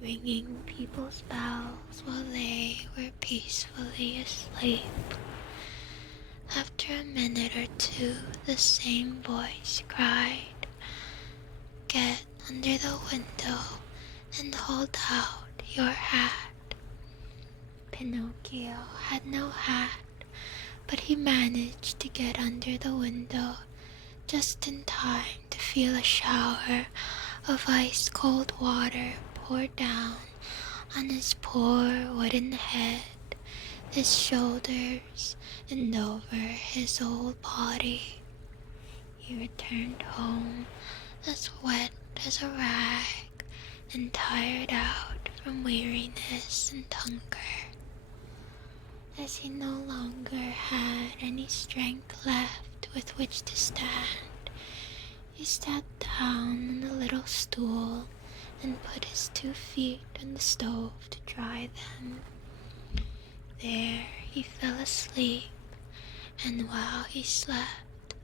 ringing people's bells while they were peacefully asleep. After a minute or two, the same voice cried, "Get under the window and hold out your hat." Pinocchio had no hat, but he managed to get under the window just in time to feel a shower of ice-cold water pour down on his poor wooden head, his shoulders, and over his whole body. He returned home as wet as a rag and tired out from weariness and hunger. As he no longer had any strength left with which to stand, he sat down on a little stool and put his 2 feet on the stove to dry them. There he fell asleep, and while he slept,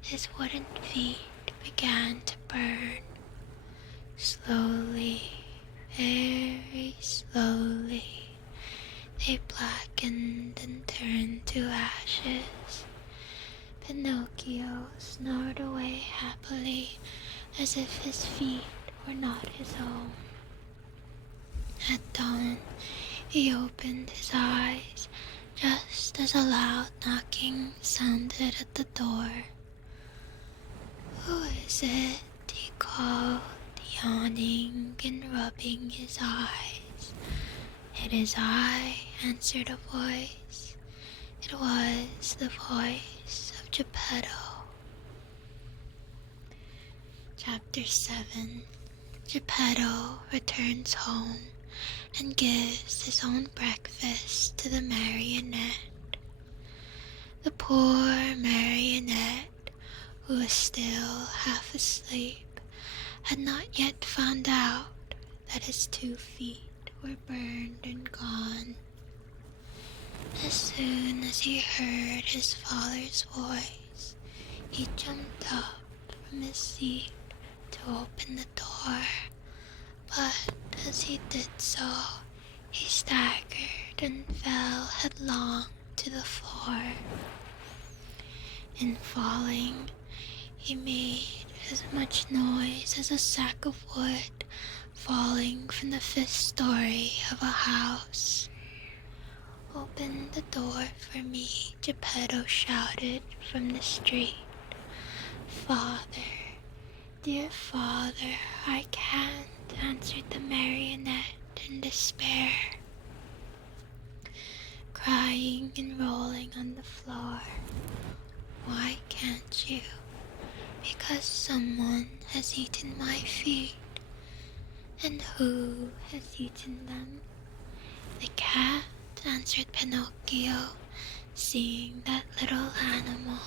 his wooden feet began to burn. Slowly, very slowly, they blackened and turned to ashes. Pinocchio snored away happily, as if his feet were not his own. At dawn, he opened his eyes just as a loud knocking sounded at the door. "Who is it?" he called, yawning and rubbing his eyes. "It is I," answered a voice. It was the voice of Geppetto. Chapter 7. Geppetto returns home and gives his own breakfast to the marionette. The poor marionette, who was still half asleep, had not yet found out that his 2 feet were burned and gone. As soon as he heard his father's voice, he jumped up from his seat to open the door, but as he did so, he staggered and fell headlong to the floor. In falling, he made as much noise as a sack of wood falling from the 5th story of a house. "Open the door for me," Geppetto shouted from the street. "Father, dear father, I can't," answered the marionette in despair, crying and rolling on the floor. "Why can't you?" "Because someone has eaten my feet." "And who has eaten them?" "The cat," answered Pinocchio, seeing that little animal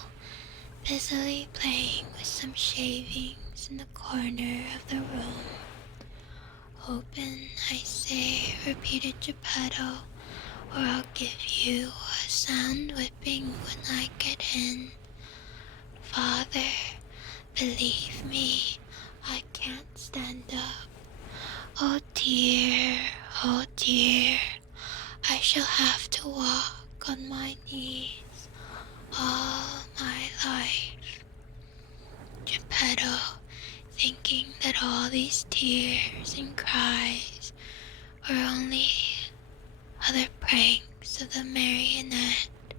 busily playing with some shavings in the corner of the room. "Open, I say," repeated Geppetto, "or I'll give you a sound whipping when I get in. Father, believe me, I can't stand up. Oh dear, I shall have to walk on my knees all my life." Geppetto, thinking that all these tears and cries were only other pranks of the marionette,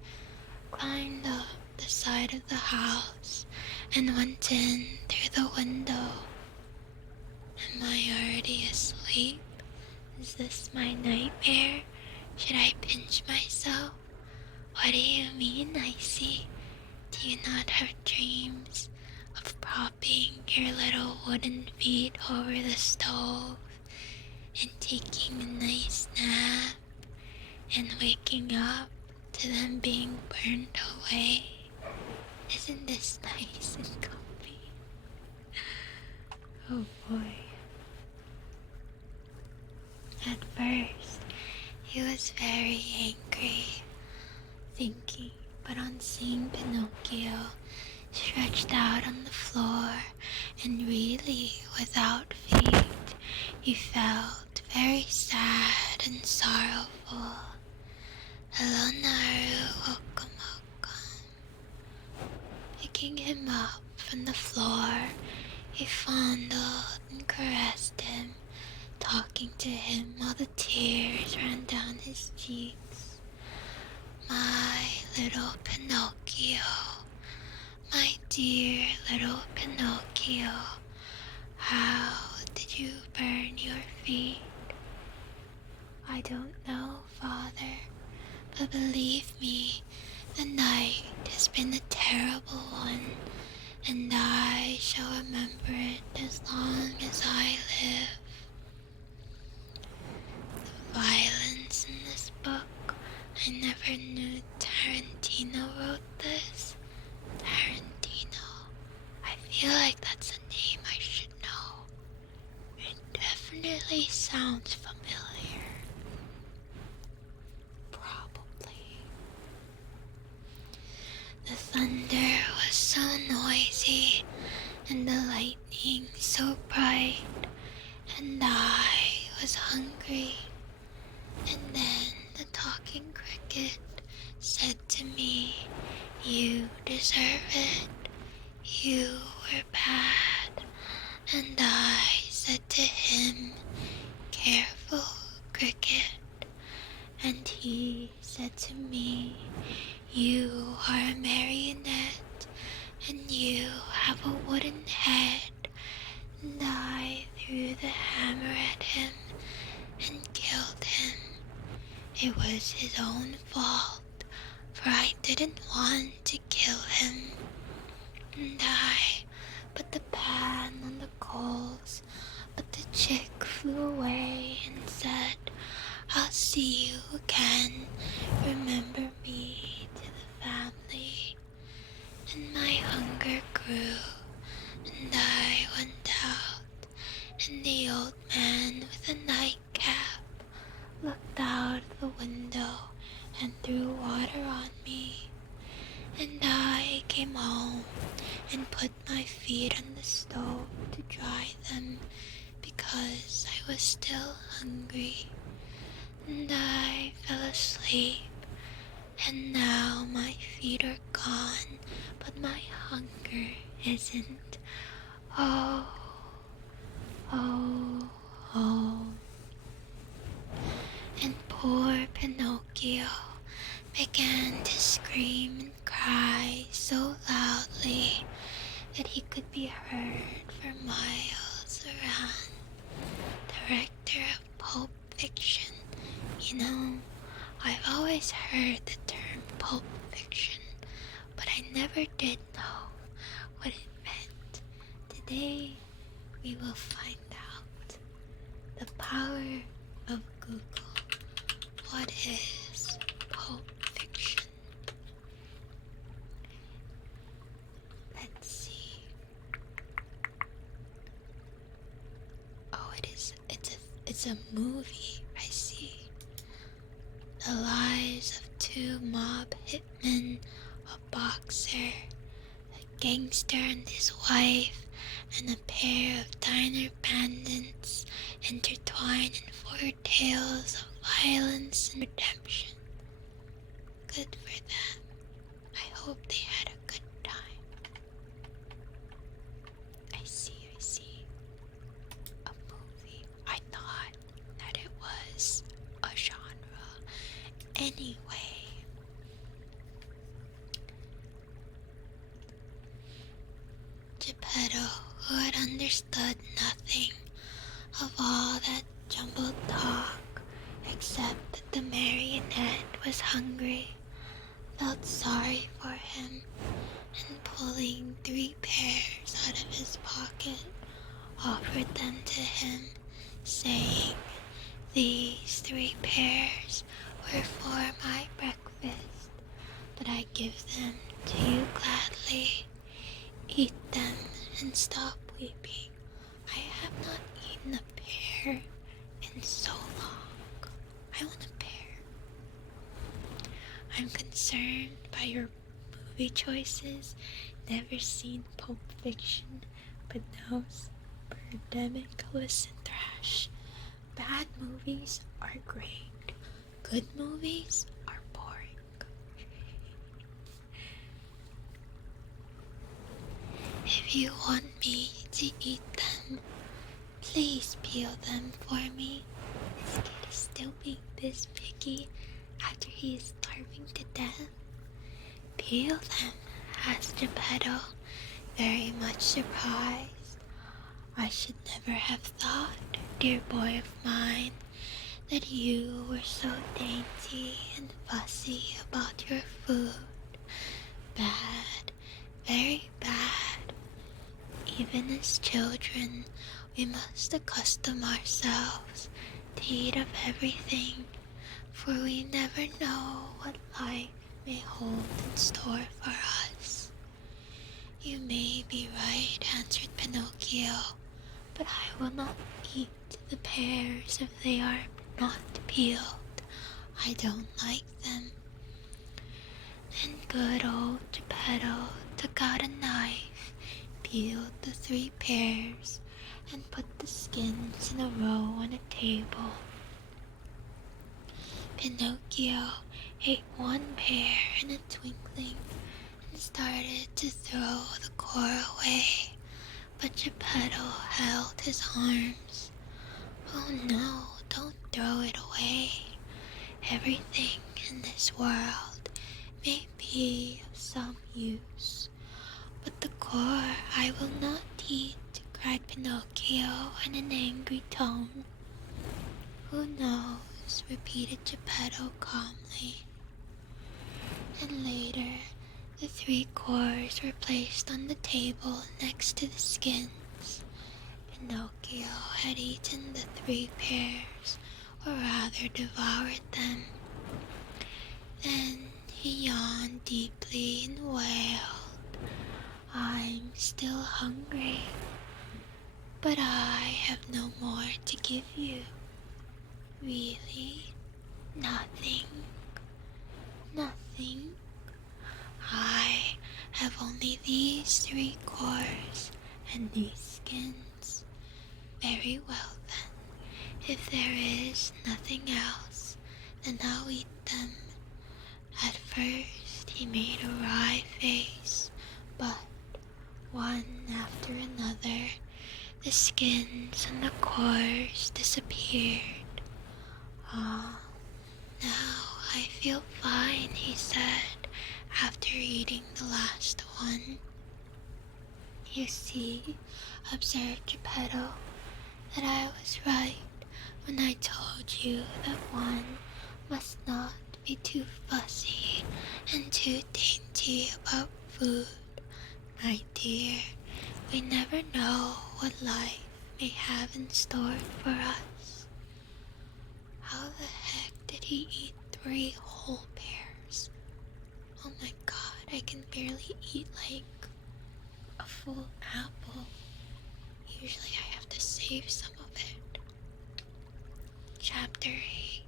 climbed up the side of the house and went in through the window. "Am I already asleep? Is this my nightmare? Should I pinch myself? What do you mean, Icy? Do you not have dreams of propping your little wooden feet over the stove and taking a nice nap and waking up to them being burned away? Isn't this nice and comfy?" Oh boy. At first, he was very angry, thinking, but on seeing Pinocchio stretched out on the floor and really without feet, he felt very sad and sorrowful. "Hello, Naru, welcome." Picking him up from the floor, he fondled and caressed him, talking to him while the tears ran down his cheeks. "My little Pinocchio, my dear little Pinocchio, how did you burn your feet?" "I don't know, Father, but believe me, the night has been a terrible one, and I shall remember it as long as I live." Violence in this book. I never knew Tarantino wrote this. Tarantino. I feel like that's a name I should know. It definitely sounds familiar. Probably. The thunder was so noisy and the lightning so bright, and I was hungry. And then the talking cricket said to me, "You deserve it. You were bad." And I said to him, "Careful, cricket." And he said to me, "You are a marionette, and you have a wooden head." And I threw the hammer at him and killed him. It was his own fault, for I didn't want to kill him. And I put the pan on the coals, but the chick flew away and said, "I'll see you again. Remember me to the family." and put my feet on the stove to dry them because I was still hungry. And I fell asleep, and now my feet are gone, but my hunger isn't. Oh, oh, oh. And poor Pinocchio began to scream and cry so loudly that he could be heard for miles around. Director of Pulp Fiction, you know, I've always heard the term Pulp Fiction, but I never did know what it meant. Today, we will find out the power of Google. What is Pulp Fiction? Let's see. Oh, it's a movie, I see. The lives of two mob hitmen, a boxer, a gangster and his wife, and a pair of diner bandits intertwined in 4 tales of violence and redemption. Good for them. I hope they had a good time. I see. A movie. I thought that it was a genre. Anyway. Geppetto, who had understood nothing of all that jumbled talk, except that the marionette was hungry, felt sorry for him, and pulling 3 pears out of his pocket, offered them to him, saying, "These 3 pears were for my breakfast, but I give them to you gladly. Eat them and stop weeping. I have not eaten a pear in so long. I want a pear." I'm concerned by your movie choices. Never seen Pulp Fiction, but knows Birdemic. Listen, Thrash. Bad movies are great. Good movies are boring. If you want me to eat them, please peel them for me. This kid is still being this picky after he is starving to death. Peel them, asked Geppetto, very much surprised. I should never have thought, dear boy of mine, that you were so dainty and fussy about your food. Bad, very bad. Even as children, we must accustom ourselves to eat of everything, for we never know what life may hold in store for us. You may be right, answered Pinocchio, but I will not eat the pears if they are not peeled. I don't like them. Then good old Geppetto took out a knife, peeled the 3 pears, and put the skins in a row on a table. Pinocchio ate 1 pear in a twinkling and started to throw the core away, but Geppetto held his arms. "Oh no, don't throw it away. Everything in this world may be of some use, but the core I will not eat," cried Pinocchio in an angry tone. "Who knows?" repeated Geppetto calmly. And later, the 3 cores were placed on the table next to the skins. Pinocchio had eaten the 3 pears, or rather devoured them. Then he yawned deeply and wailed, "I'm still hungry, but I have no more to give you. Really? Nothing? Nothing? I have only these 3 cores and these skins. Very well then. If there is nothing else, then I'll eat them. At first he made a wry face, but one after another, the skins and the cores disappeared. Ah, now I feel fine, he said, after eating the last one. You see, observed Geppetto, that I was right when I told you that one must not be too fussy and too dainty about food. My dear, we never know what life may have in store for us. How the heck did he eat 3 whole pears? Oh my god, I can barely eat like a full apple. Usually I have to save some of it. Chapter 8.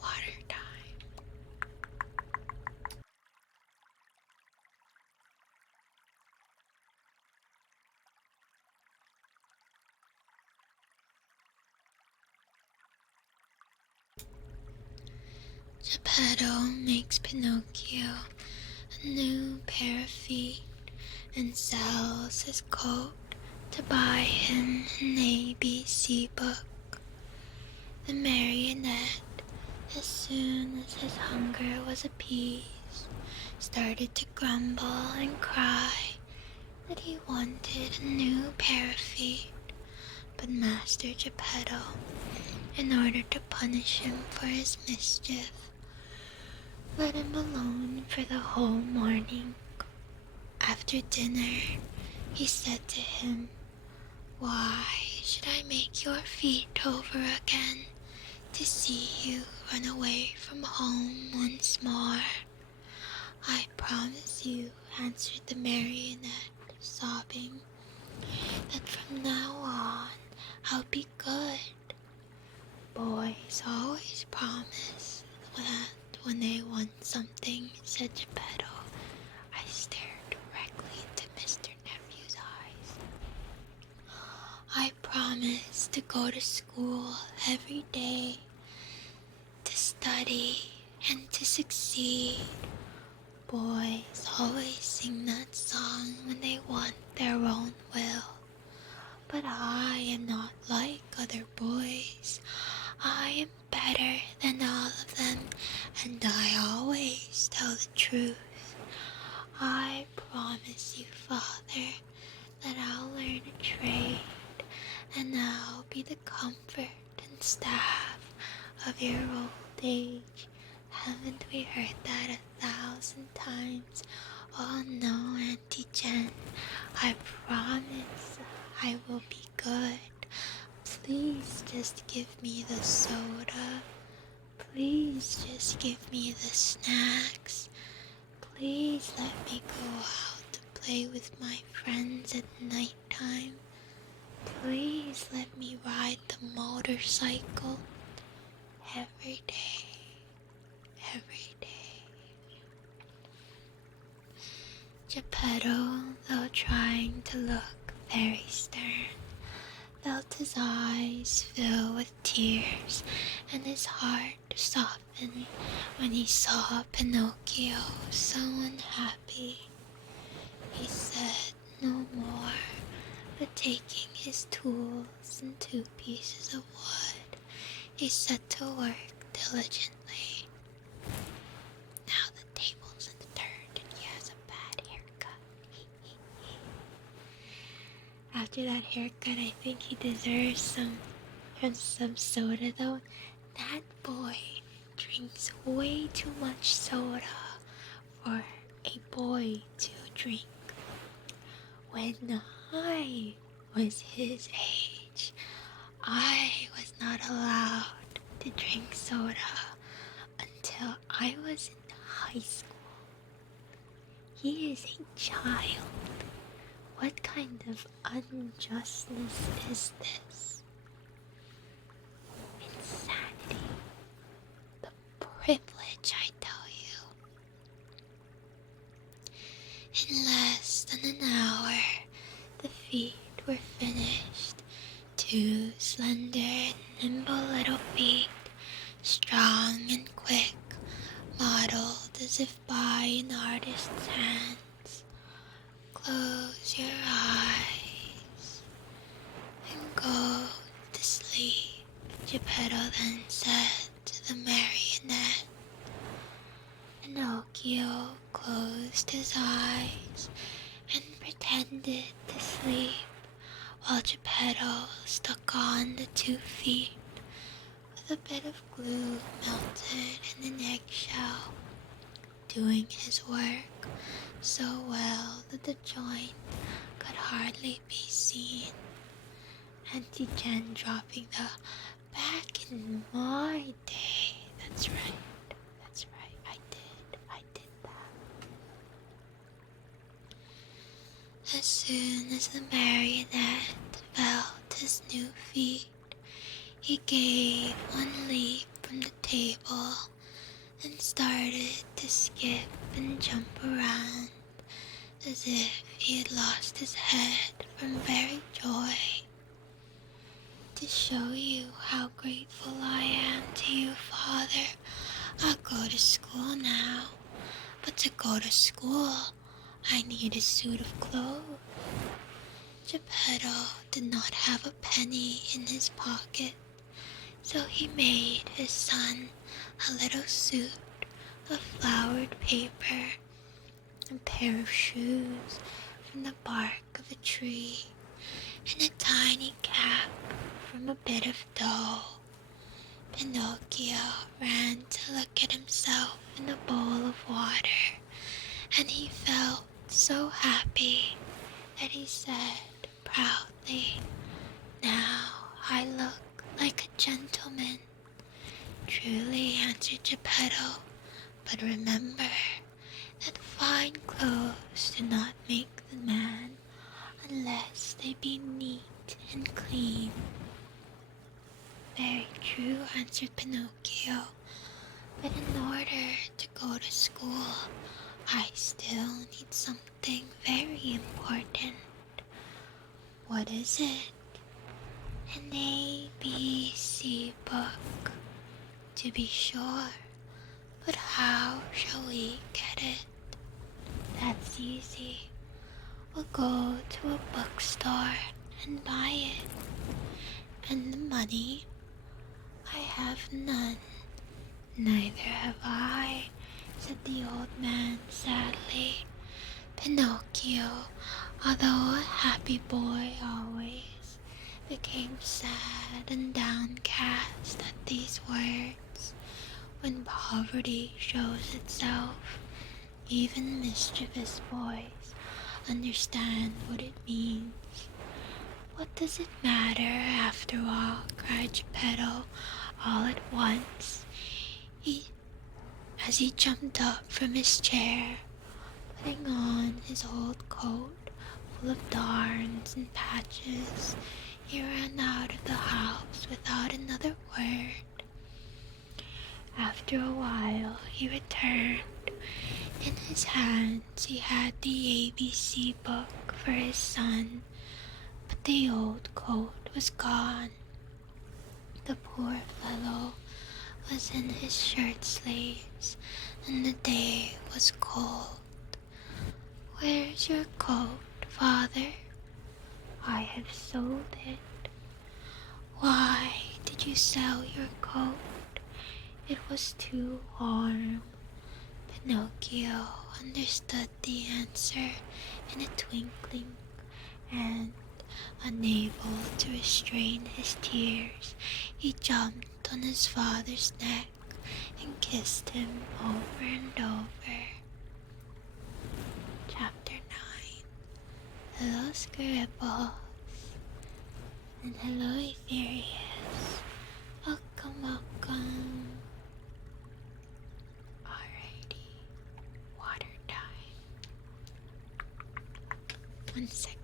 Water time. Geppetto makes Pinocchio a new pair of feet and sells his coat to buy him an ABC book. The marionette, as soon as his hunger was appeased, started to grumble and cry that he wanted a new pair of feet. But Master Geppetto, in order to punish him for his mischief, let him alone for the whole morning. After dinner, he said to him, "Why should I make your feet over again to see you run away from home once more?" "I promise you," answered the marionette, sobbing, "that from now on I'll be good." "Boys always promise that when they want something," said Geppetto. I stared directly into Mr. Nephew's eyes. "I promise to go to school every day, to study and to succeed." Boys always sing that song when they want their own will. But I am not like other boys. I am better than all of them, and I always tell the truth. I promise you, Father, that I'll learn a trade, and I'll be the comfort and staff of your old age. Haven't we heard that 1,000 times? Oh no, Auntie Jen, I promise I will be good. Please just give me the soda. Please just give me the snacks. Please let me go out to play with my friends at nighttime. Please let me ride the motorcycle every day. Every day. Geppetto, though trying to look very stern, felt his eyes fill with tears and his heart soften when he saw Pinocchio so unhappy. He said no more, but taking his tools and 2 pieces of wood, he set to work diligently. Now the tables have turned and he has a bad haircut. After that haircut, I think he deserves some soda though. That boy drinks way too much soda for a boy to drink. When I was his age, I was not allowed to drink soda until I was in high school. He is a child. What kind of unjustness is this? Insanity. The privilege, I tell you. feet were finished. Two slender and nimble little feet, strong and quick, modeled as if by an artist's hands. Close your eyes and go to sleep, Geppetto then said to the marionette. Pinocchio closed his eyes and pretended to sleep, while Geppetto stuck on the 2 feet with a bit of glue melted in an eggshell, doing his work so well that the joint could hardly be seen. Auntie Jen dropping the back in my day. That's right, I did that. As soon as the marionette felt his new feet, he gave one leap from the table and started to skip and jump around as if he had lost his head from very joy. To show you how grateful I am to you, Father, I'll go to school now. But to go to school, I need a suit of clothes. Geppetto did not have a penny in his pocket, so he made his son a little suit of flowered paper, a pair of shoes from the bark of a tree, and a tiny cap from a bit of dough. Pinocchio ran to look at himself in a bowl of water, and he felt so happy that he said proudly, "Now I look like a gentleman." "Truly," answered Geppetto, "but remember that fine clothes do not make the man unless they be neat and clean." "Very true," answered Pinocchio, "but in order to go to school, I still need something very important." "What is it?" "An ABC book, to be sure. But how shall we get it?" "That's easy. We'll go to a bookstore and buy it." "And the money?" "I have none." "Neither have I," said the old man sadly. Pinocchio, although a happy boy always, became sad and downcast at these words. When poverty shows itself, even mischievous boys understand what it means. "What does it matter after all?" cried Geppetto all at once, as he jumped up from his chair. Putting on his old coat full of darns and patches, he ran out of the house without another word. After a while he returned. In his hands he had the ABC book for his son, but the old coat was gone. The poor fellow was in his shirt sleeves, and the day was cold. "Where's your coat, Father?" "I have sold it." "Why did you sell your coat?" "It was too warm." Pinocchio understood the answer in a twinkling, and, unable to restrain his tears, he jumped on his father's neck and kissed him over and over. Chapter 9. Hello, Scribbles. And hello, Ethereus. Welcome. Alrighty. Water time. 1 second.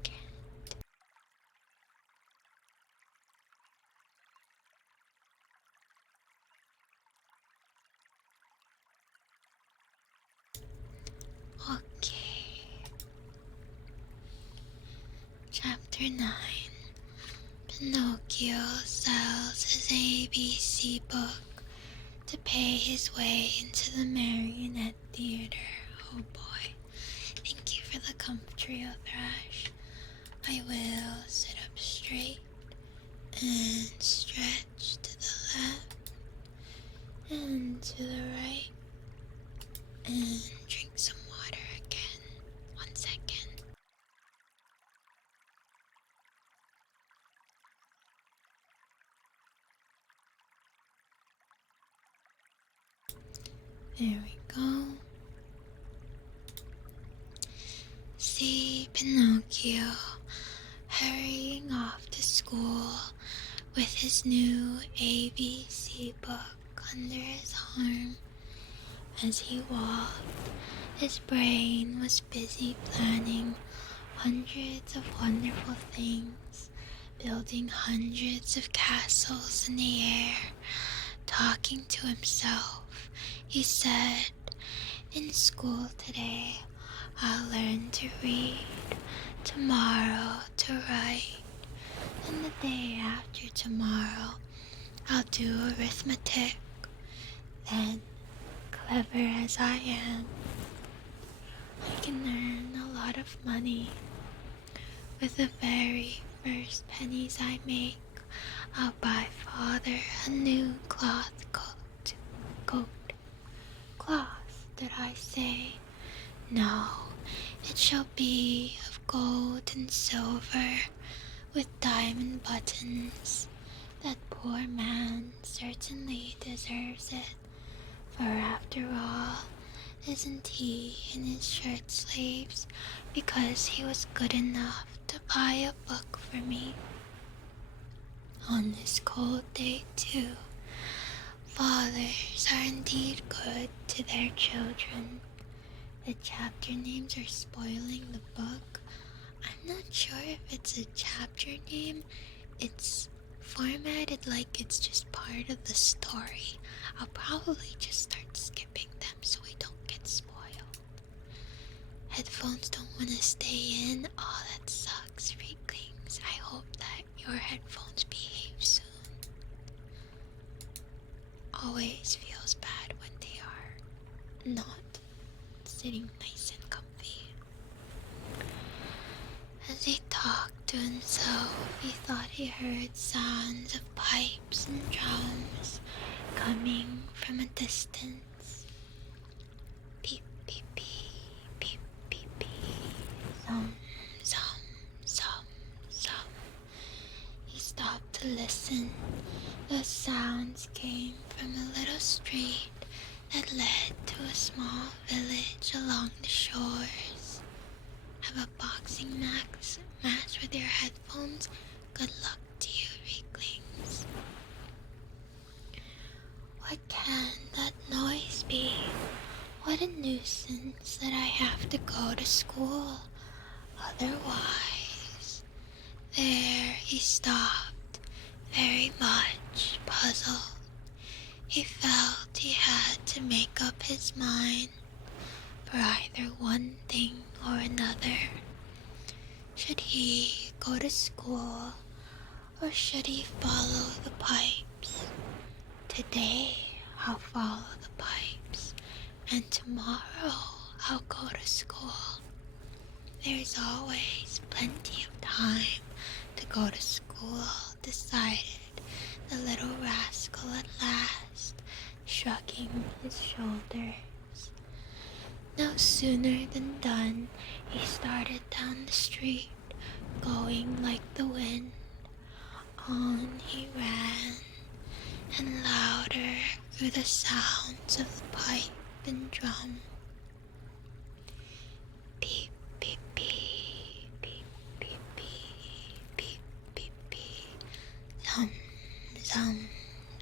Okay. Chapter 9. Pinocchio sells his ABC book to pay his way into the marionette theater. Oh boy. Thank you for the comfort, Thrash. I will sit up straight and stretch to the left and to the right and drink some water again. 1 second. There we go. See Pinocchio hurrying off to school with his new ABC book under his arm. As he walked, his brain was busy planning hundreds of wonderful things, building hundreds of castles in the air. Talking to himself, he said, "In school today, I'll learn to read, tomorrow to write, and the day after tomorrow, I'll do arithmetic. Then, clever as I am, I can earn a lot of money. With the very first pennies I make, I'll buy Father a new cloth coat. Cloth, did I say? No, it shall be of gold and silver, with diamond buttons. That poor man certainly deserves it, for after all, isn't he in his shirt sleeves because he was good enough to buy a book for me? On this cold day, too. Fathers are indeed good to their children." The chapter names are spoiling the book. I'm not sure if it's a chapter name. It's formatted like it's just part of the story. I'll probably just start skipping them so we don't get spoiled. Headphones don't want to stay in. Oh, that sucks, Freaklings. I hope that your headphones behave soon. Always feels bad when they are not sitting nice and comfy. As he talked to himself, he thought he heard sounds of pipes and drums coming from a distance. Beep, beep, beep, beep, beep, beep. Zum, zum, zum, zum. He stopped to listen. The sounds came from a little street that led to a small village along the shores. Have a boxing match with your headphones? Good luck to you, Weaklings. What can that noise be? What a nuisance that I have to go to school. Otherwise... There he stopped, very much puzzled. He felt he had to make up his mind for either one thing or another. Should he go to school, or should he follow the pipes? Today I'll follow the pipes, and tomorrow I'll go to school. There's always plenty of time to go to school, decided the little rascal at last, shrugging his shoulders. No sooner than done, he started down the street, going like the wind. On he ran, and louder grew the sounds of the pipe and drum. Beep, beep, beep, beep, beep, beep, beep, beep, beep. Zum, zum,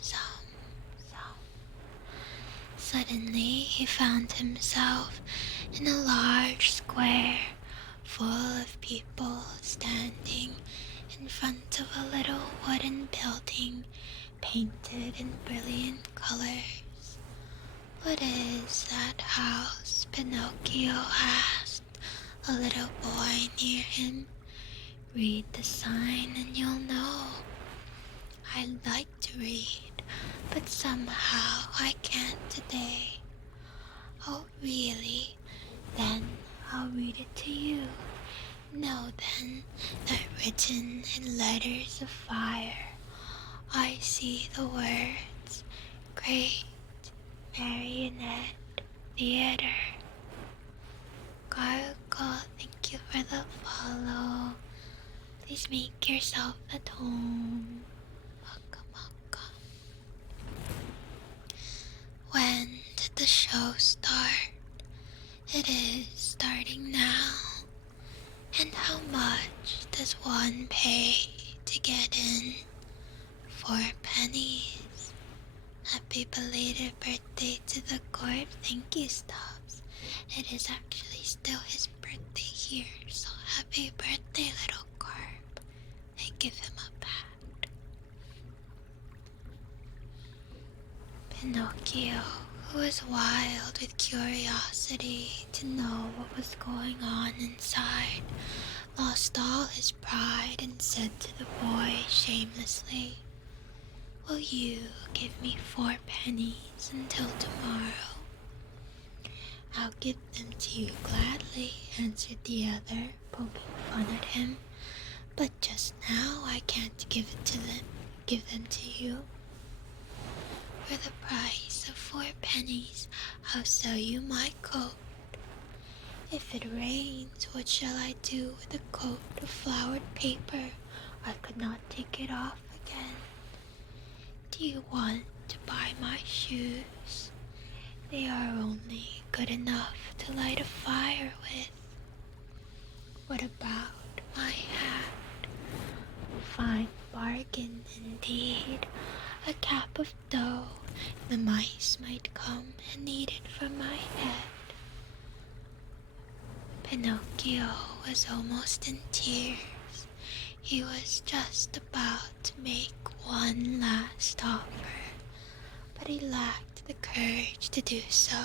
zum, zum. Suddenly he found himself in a large square full of people standing in front of a little wooden building painted in brilliant colors. "What is that house?" Pinocchio asked a little boy near him. Read the sign and you'll know. I'd like to read, but somehow I can't today. Oh, really? Then I'll read it to you. Know then that written in letters of fire, I see the words, Great Marionette Theater. Gargle, thank you for the follow. Please make yourself at home. Maka maka. When did the show start? It is starting now. And how much does one pay to get in? 4 pennies. Happy belated birthday to the Corp. Thank you, Stubbs. It is actually still his birthday here, so happy birthday, little Corp. I give him a pat. Pinocchio, who was wild with curiosity to know what was going on inside, lost all his pride and said to the boy shamelessly, Will you give me 4 pennies until tomorrow? I'll give them to you gladly, answered the other, poking fun at him. But just now I can't give them to you. For the price of 4 pennies, I'll sell you my coat. If it rains, what shall I do with a coat of flowered paper? I could not take it off again. Do you want to buy my shoes? They are only good enough to light a fire with. What about my hat? Fine bargain indeed. A cap of dough, the mice might come and eat it from my head. Pinocchio was almost in tears. He was just about to make one last offer, but he lacked the courage to do so.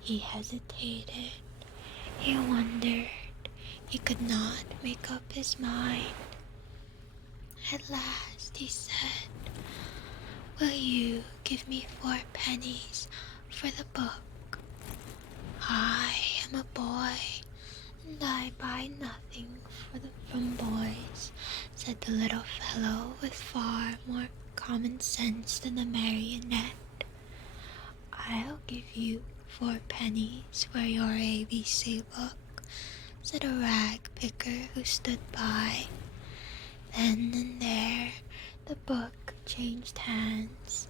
He hesitated. He wondered. He could not make up his mind. At last he said, Will you give me 4 pennies for the book? I am a boy, and I buy nothing from boys, said the little fellow with far more common sense than the marionette. I'll give you 4 pennies for your ABC book, said a rag picker who stood by. Then and there the book changed hands,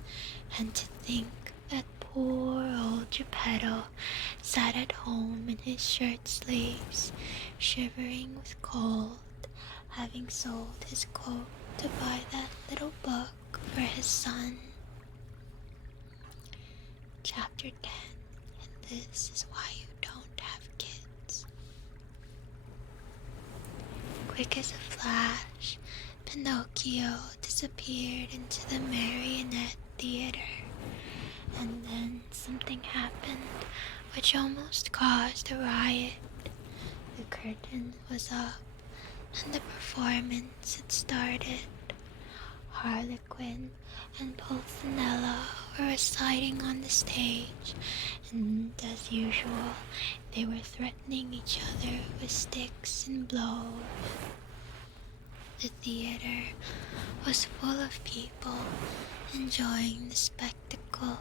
and to think that poor old Geppetto sat at home in his shirt sleeves, shivering with cold, having sold his coat to buy that little book for his son. Chapter 10, and this is why you don't have kids. Quick as a flash, Pinocchio disappeared into the marionette theater, and then something happened which almost caused a riot. The curtain was up, and the performance had started. Harlequin and Pulcinella were reciting on the stage, and as usual, they were threatening each other with sticks and blows. The theater was full of people enjoying the spectacle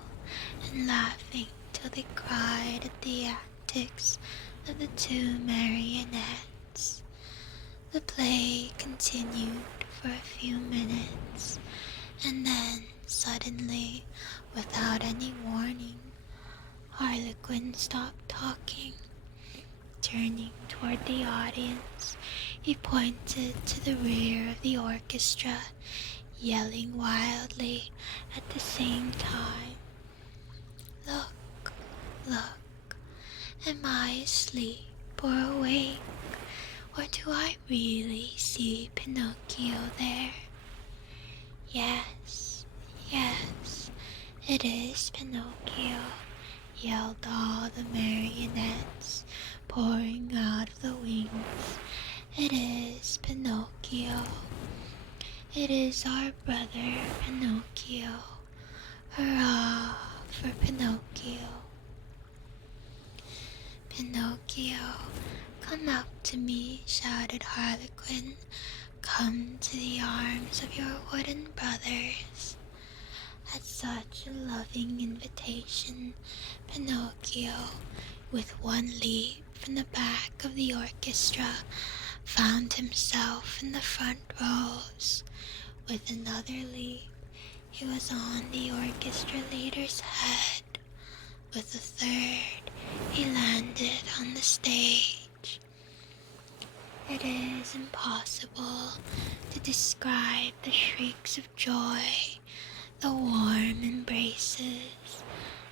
and laughing till they cried at the antics of the 2 marionettes. The play continued for a few minutes, and then suddenly, without any warning, Harlequin stopped talking. Turning toward the audience, he pointed to the rear of the orchestra, yelling wildly at the same time, Look, look, am I asleep or awake? Or do I really see Pinocchio there? Yes, yes, it is Pinocchio, yelled all the marionettes, pouring out of the wings It is Pinocchio. It is our brother Pinocchio. Hurrah for Pinocchio. Pinocchio, come up to me, shouted Harlequin. Come to the arms of your wooden brothers. At such a loving invitation, Pinocchio, with one leap from the back of the orchestra, found himself in the front rows. With another leap, he was on the orchestra leader's head. With a third, he landed on the stage. It is impossible to describe the shrieks of joy, the warm embraces,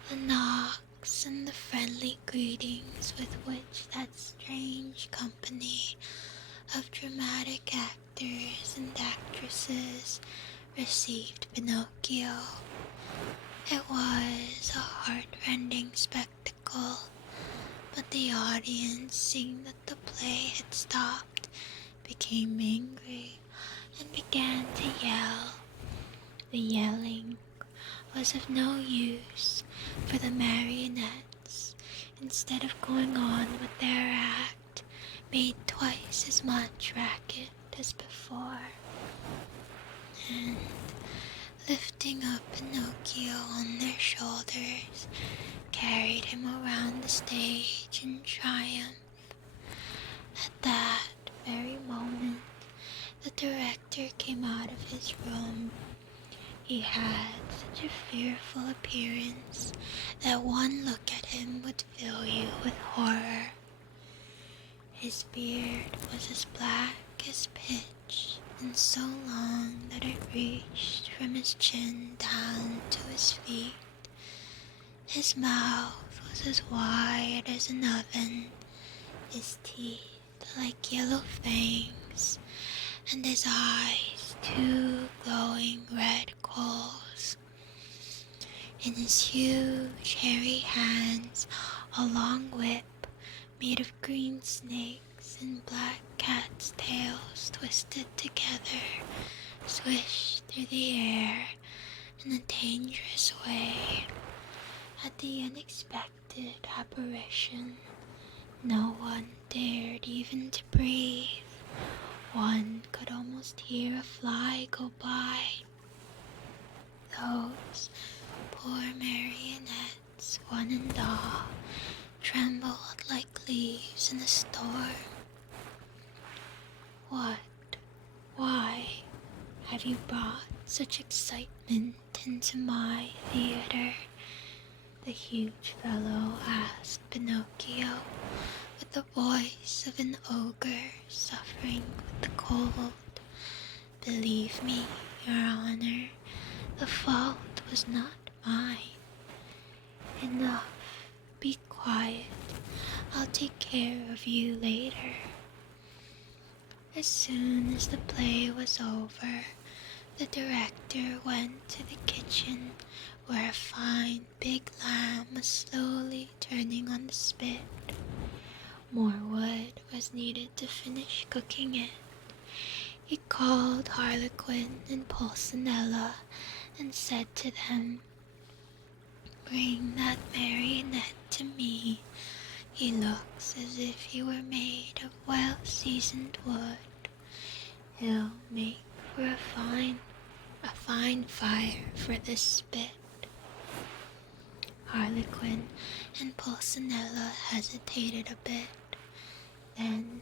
the knocks, and the friendly greetings with which that strange company of dramatic actors and actresses received Pinocchio. It was a heart-rending spectacle, but the audience, seeing that the play had stopped, became angry and began to yell. The yelling was of no use, for the marionettes, instead of going on with their act, made twice as much racket as before. And lifting up Pinocchio on their shoulders, carried him around the stage in triumph. At that very moment, the director came out of his room. He had such a fearful appearance that one look at him would fill you with horror. His beard was as black as pitch, and so long that it reached from his chin down to his feet. His mouth was as wide as an oven, his teeth like yellow fangs, and his eyes two glowing red coals. In his huge hairy hands a long whip made of green snakes and black cats' tails twisted together, swished through the air in a dangerous way. At the unexpected apparition, no one dared even to breathe. One could almost hear a fly go by. Those poor marionettes, one and all, trembled like leaves in a storm. What? Why have you brought such excitement into my theater? The huge fellow asked Pinocchio with the voice of an ogre suffering with the cold. Believe me, Your Honor, the fault was not mine. Enough, be quiet. I'll take care of you later. As soon as the play was over, the director went to the kitchen where a fine big lamb was slowly turning on the spit. More wood was needed to finish cooking it. He called Harlequin and Pulcinella and said to them, "Bring that marionette to me. He looks as if he were made of well-seasoned wood. He'll make for a fine fire for this spit." Harlequin and Pulcinella hesitated a bit. Then,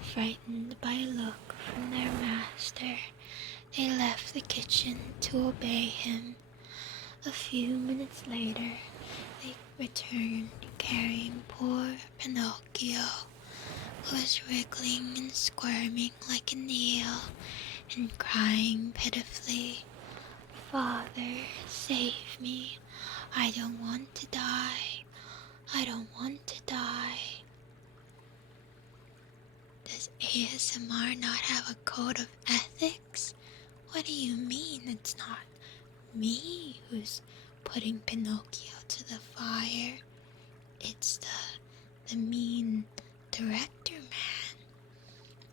frightened by a look from their master, they left the kitchen to obey him. A few minutes later, they returned carrying poor Pinocchio, who was wriggling and squirming like an eel and crying pitifully, "Father, save me. I don't want to die. I don't want to die." Does ASMR not have a code of ethics? What do you mean it's not me who's putting Pinocchio to the fire? It's the mean director man.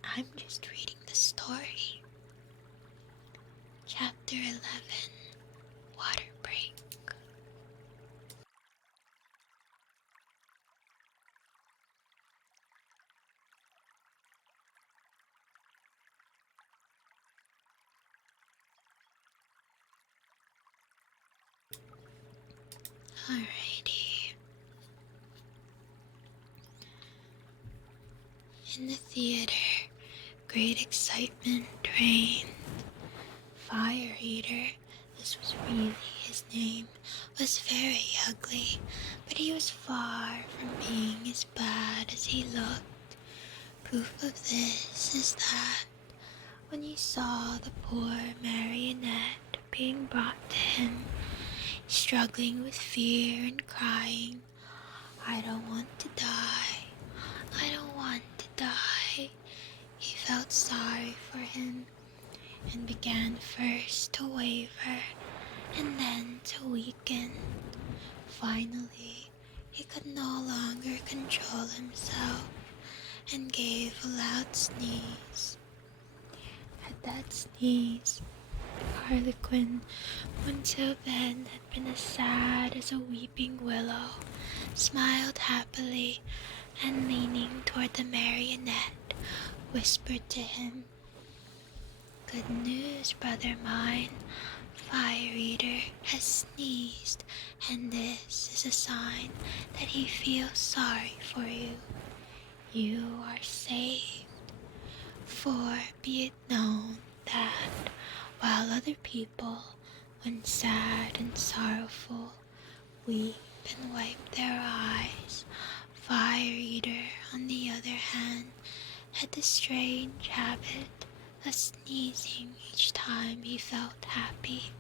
I'm just reading the story. Chapter 11, Water Break. Alrighty. In the theater, great excitement reigned. Fire Eater, this was really his name, was very ugly, but he was far from being as bad as he looked. Proof of this is that when he saw the poor marionette being brought to him, struggling with fear and crying, "I don't want to die, I don't want to die," he felt sorry for him and began first to waver and then to weaken. Finally, he could no longer control himself and gave a loud sneeze. At that sneeze, Harlequin, until then had been as sad as a weeping willow, smiled happily and leaning toward the marionette, whispered to him, "Good news, brother mine. Fire Eater has sneezed, and this is a sign that he feels sorry for you. You are saved. For be it known that while other people, when sad and sorrowful, weep and wipe their eyes, Fire Eater, on the other hand, had the strange habit of sneezing each time he felt happy.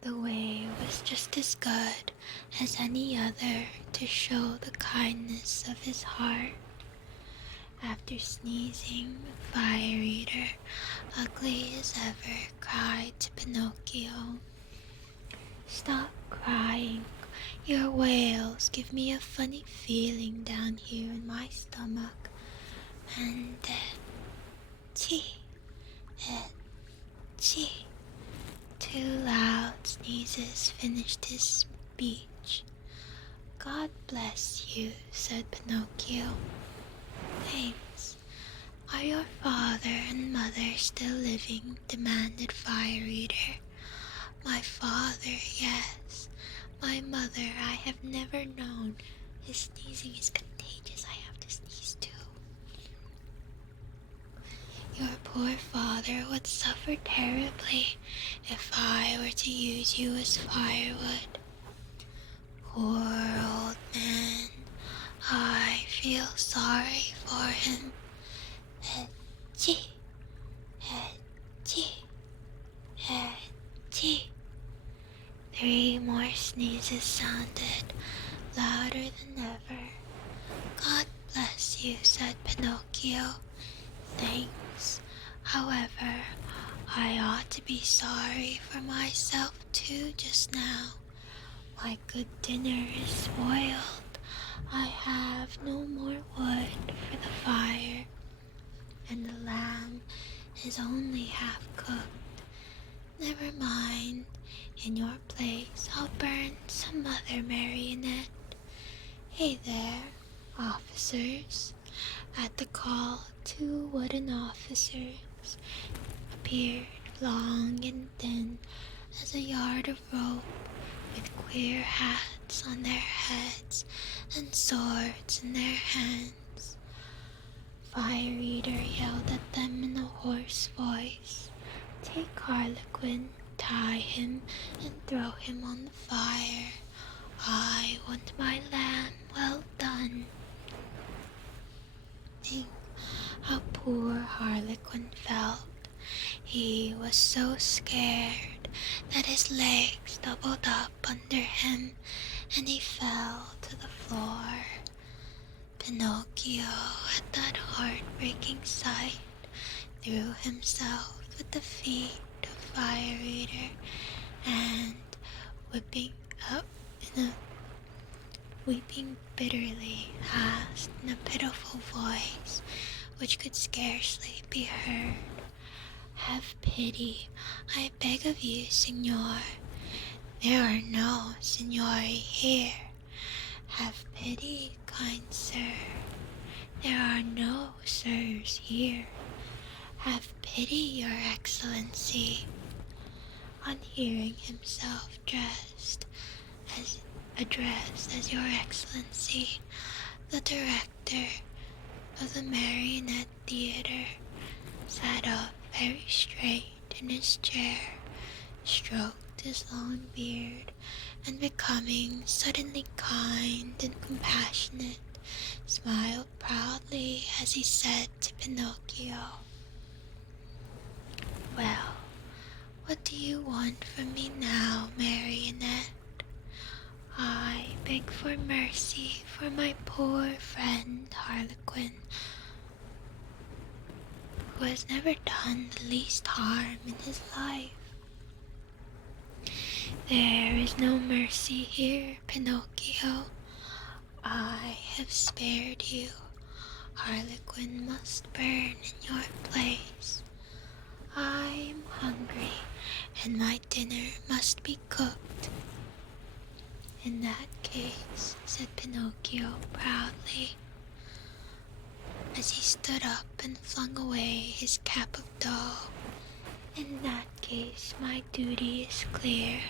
The way was just as good as any other to show the kindness of his heart. After sneezing, Fire Eater, ugly as ever, cried to Pinocchio, "Stop crying. Your wails give me a funny feeling down here in my stomach, and chee, chee." Two loud sneezes finished his speech. "God bless you," said Pinocchio. "Thanks. Are your father and mother still living?" demanded Fire Eater. "My father, yes. My mother I have never known. His sneezing is contagious. I have to sneeze too." "Your poor father would suffer terribly if I were to use you as firewood." "Poor old man. I feel sorry for him. Etchee, etchee, etchee." Three more sneezes sounded, louder than ever. "God bless you," said Pinocchio. "Thanks. However, I ought to be sorry for myself too just now. My good dinner is spoiled. I have no more wood for the fire, and the lamb is only half cooked. Never mind. In your place, I'll burn some other marionette. Hey there, officers." At the call, two wooden officers appeared, long and thin as a yard of rope, with queer hats on their heads and swords in their hands. Fire Eater yelled at them in a hoarse voice, "Take Harlequin, tie him, and throw him on the fire. I want my lamb well done." Think how poor Harlequin felt. He was so scared that his legs doubled up under him and he fell to the floor. Pinocchio, at that heartbreaking sight, threw himself at the feet of Fire Eater and, weeping bitterly, asked in a pitiful voice, which could scarcely be heard. Have pity, I beg of you, Signor. There are no signori here. Have pity, kind sir. There are no sirs here. Have pity, your excellency. On hearing himself addressed as your excellency, the director of the marionette theater sat up very straight in his chair, stroked his long beard, and becoming suddenly kind and compassionate, smiled proudly as he said to Pinocchio, "Well, what do you want from me now, marionette? I beg for mercy for my poor friend Harlequin, who has never done the least harm in his life." "There is no mercy here, Pinocchio. I have spared you. Harlequin must burn in your place. I am hungry, and my dinner must be cooked." "In that case," said Pinocchio proudly, as he stood up and flung away his cap of dough, "in that case my duty is clear.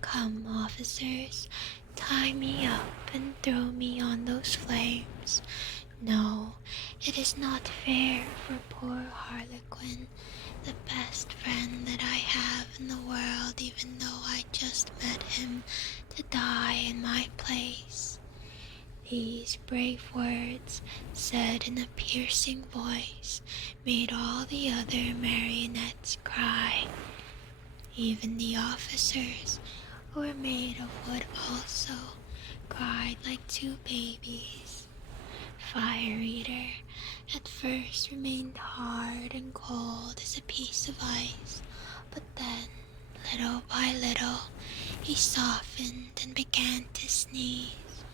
Come, officers, tie me up and throw me on those flames. No, it is not fair for poor Harlequin, the best friend that I have in the world, even though I just met him, to die in my place." These brave words, said in a piercing voice, made all the other marionettes cry. Even the officers, who were made of wood also, cried like two babies. Fire Eater at first remained hard and cold as a piece of ice, but then, little by little, he softened and began to sneeze.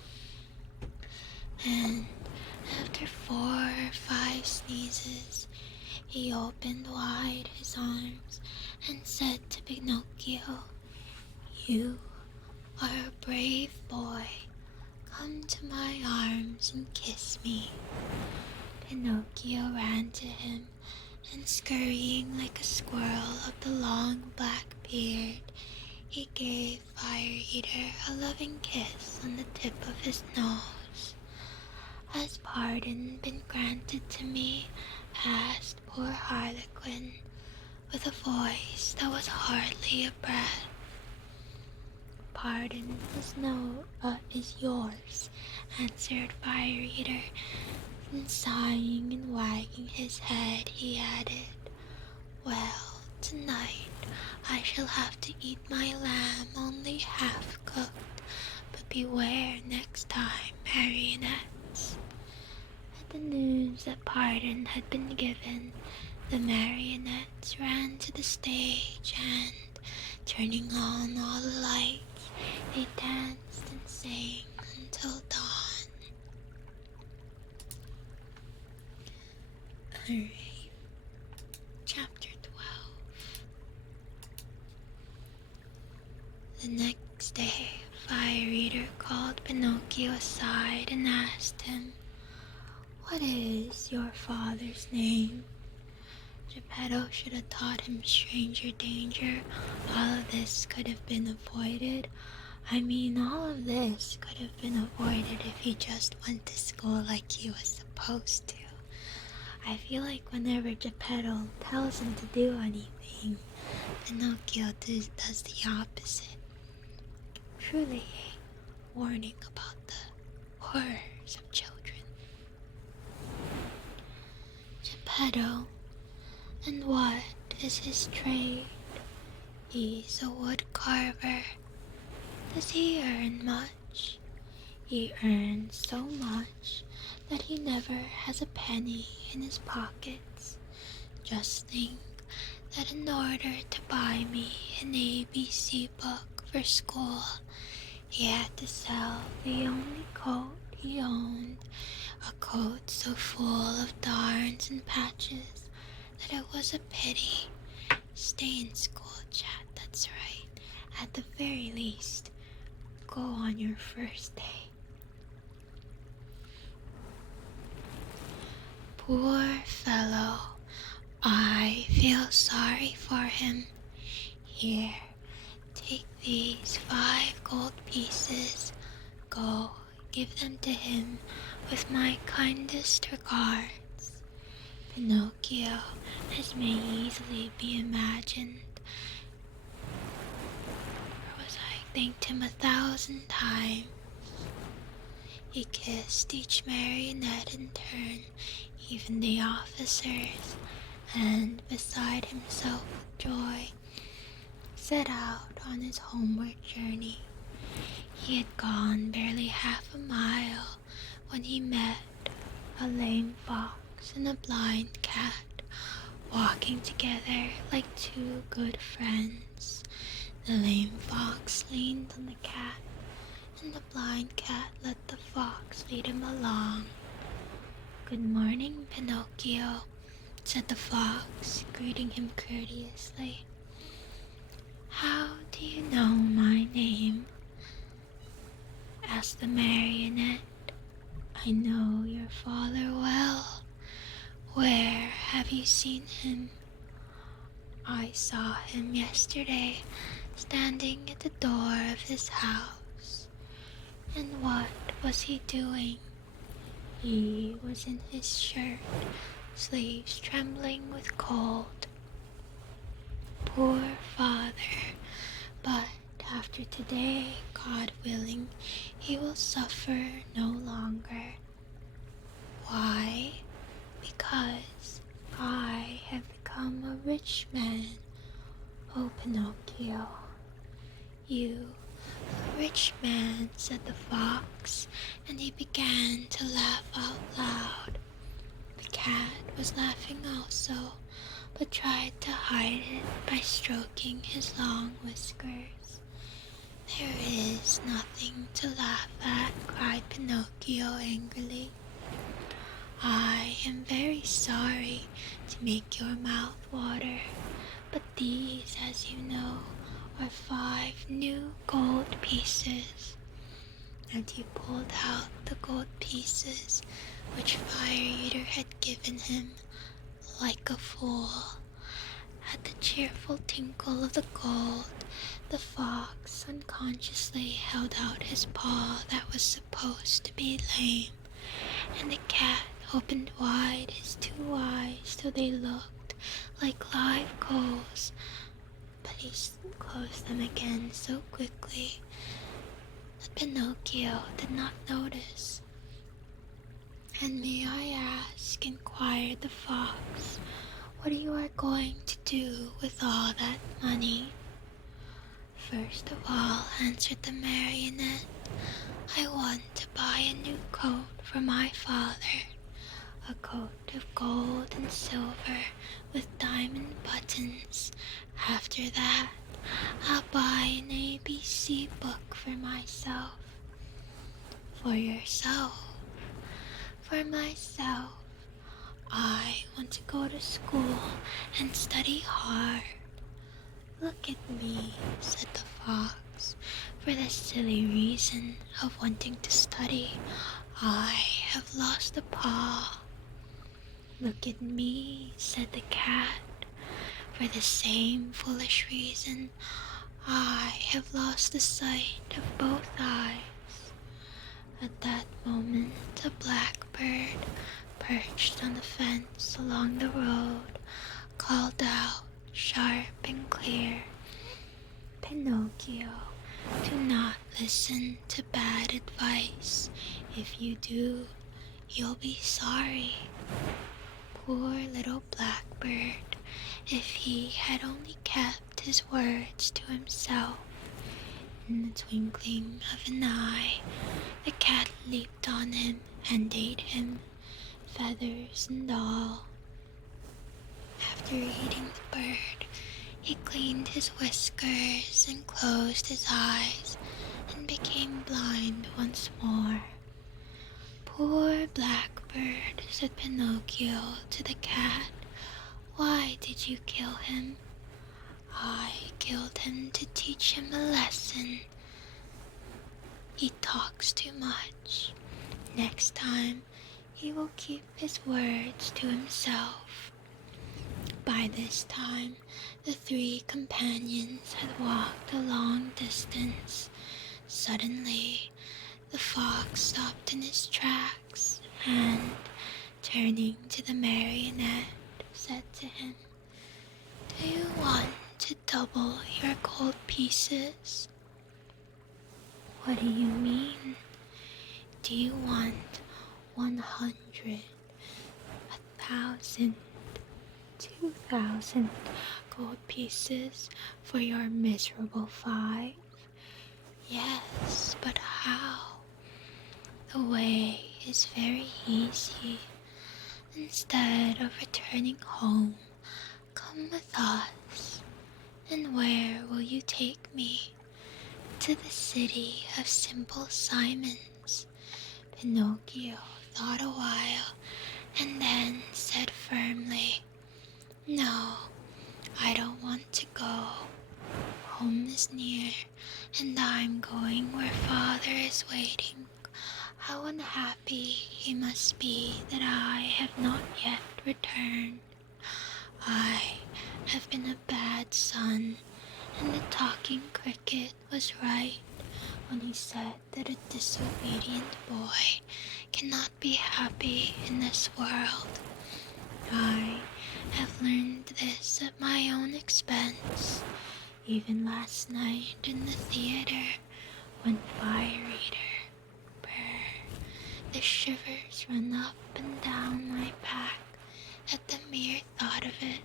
And after 4 or 5 sneezes, he opened wide his arms and said to Pinocchio, "You are a brave boy. Come to my arms and kiss me." Pinocchio ran to him, and scurrying like a squirrel up the long black beard, he gave Fire Eater a loving kiss on the tip of his nose. "Has pardon been granted to me?" asked poor Harlequin, with a voice that was hardly a breath. "Pardon is yours," answered Fire Eater, and sighing and wagging his head, he added, "Well, tonight I shall have to eat my lamb only half cooked, but beware next time, marionettes." At the news that pardon had been given, the marionettes ran to the stage and, turning on all the lights, they danced and sang until dawn. Alright, chapter 12. The next day, Fire Eater called Pinocchio aside and asked him, "What is your father's name?" Geppetto should have taught him stranger danger. All of this could have been avoided. All of this could have been avoided if he just went to school like he was supposed to. I feel like whenever Geppetto tells him to do anything, Pinocchio does the opposite. Truly a warning about the horrors of children. Geppetto, and what is his trade? He's a wood carver. Does he earn much? He earns so much that he never has a penny in his pockets. Just think that in order to buy me an ABC book for school, he had to sell the only coat he owned a coat so full of darns and patches that it was a pity. Stay in school, chat, that's right. At the very least, go on your first day. Poor fellow, I feel sorry for him. Here, take these 5 gold pieces. Go, give them to him with my kindest regards. Pinocchio, as may easily be imagined, was I thanked him 1,000 times. He kissed each marionette in turn, even the officers, and beside himself with joy, set out on his homeward journey. He had gone barely half a mile when he met a lame fox and a blind cat, walking together like 2 good friends. The lame fox leaned on the cat, and the blind cat let the fox lead him along. "Good morning, Pinocchio," said the fox, greeting him courteously. "How do you know my name?" asked the marionette. "I know your father well. Where have you seen him?" "I saw him yesterday, standing at the door of his house." "And what was he doing?" "He was in his shirt, sleeves trembling with cold." "Poor father, but after today, God willing, he will suffer no longer." "Why?" "Because I have become a rich man, oh Pinocchio." "You, a rich man," said the fox, and he began to laugh out loud. The cat was laughing also, but tried to hide it by stroking his long whiskers. "There is nothing to laugh at," cried Pinocchio angrily. "I am very sorry to make your mouth water, but these, as you know, are 5 new gold pieces." And he pulled out the gold pieces which Fire Eater had given him, like a fool. At the cheerful tinkle of the gold, the fox unconsciously held out his paw that was supposed to be lame, and the cat opened wide his 2 eyes till they looked like live coals, but he closed them again so quickly that Pinocchio did not notice. "And may I ask," inquired the fox, "what you are going to do with all that money?" "First of all," answered the marionette, "I want to buy a new coat for my father, a coat of gold and silver with diamond buttons. After that, I'll buy an ABC book for myself." "For yourself?" "For myself. I want to go to school and study hard." "Look at me," said the fox. "For the silly reason of wanting to study, I have lost a paw." "Look at me," said the cat. "For the same foolish reason, I have lost the sight of both eyes." At that moment, a blackbird, perched on the fence along the road, called out sharp and clear, "Pinocchio, do not listen to bad advice. If you do, you'll be sorry." Poor little blackbird, if he had only kept his words to himself. In the twinkling of an eye, the cat leaped on him and ate him, feathers and all. After eating the bird, he cleaned his whiskers and closed his eyes and became blind once more. Poor blackbird, said Pinocchio to the cat. Why did you kill him? I killed him to teach him a lesson. He talks too much. Next time, he will keep his words to himself. By this time, the three companions had walked a long distance. Suddenly, the fox stopped in his tracks and, turning to the marionette, said to him, "Do you want to double your gold pieces?" "What do you mean?" "Do you want 100, 1,000, 2,000 gold pieces for your miserable 5? "Yes, but how?" "The way is very easy. Instead of returning home, come with us." "And where will you take me?" "To the city of Simple Simons." Pinocchio thought a while and then said firmly, "No, I don't want to go. Home is near, and I'm going where Father is waiting. How unhappy he must be that I have not yet returned. I have been a bad son, and the talking cricket was right when he said that a disobedient boy cannot be happy in this world. I have learned this at my own expense, even last night in the theater when Fire Eater, brr, the shivers run up and down my back at the mere thought of it."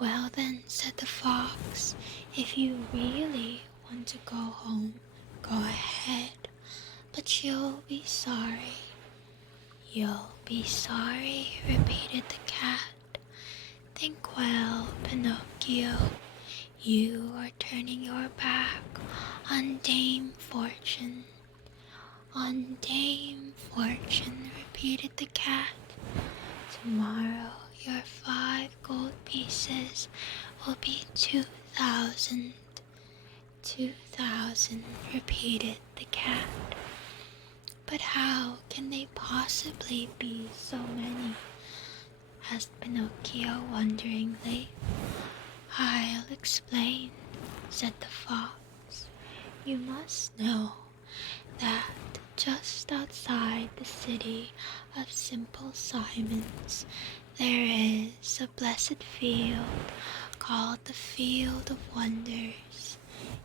"Well then," said the fox, "if you really want to go home, go ahead, but you'll be sorry." "You'll be sorry," repeated the cat. "Think well, Pinocchio. You are turning your back on Dame Fortune." "On Dame Fortune," repeated the cat. "Tomorrow your 5 gold pieces will be 2,000. 2,000, repeated the cat. "But how can they possibly be so many?" asked Pinocchio wonderingly. "I'll explain," said the fox. "You must know that just outside the city of Simple Simons there is a blessed field called the Field of Wonders.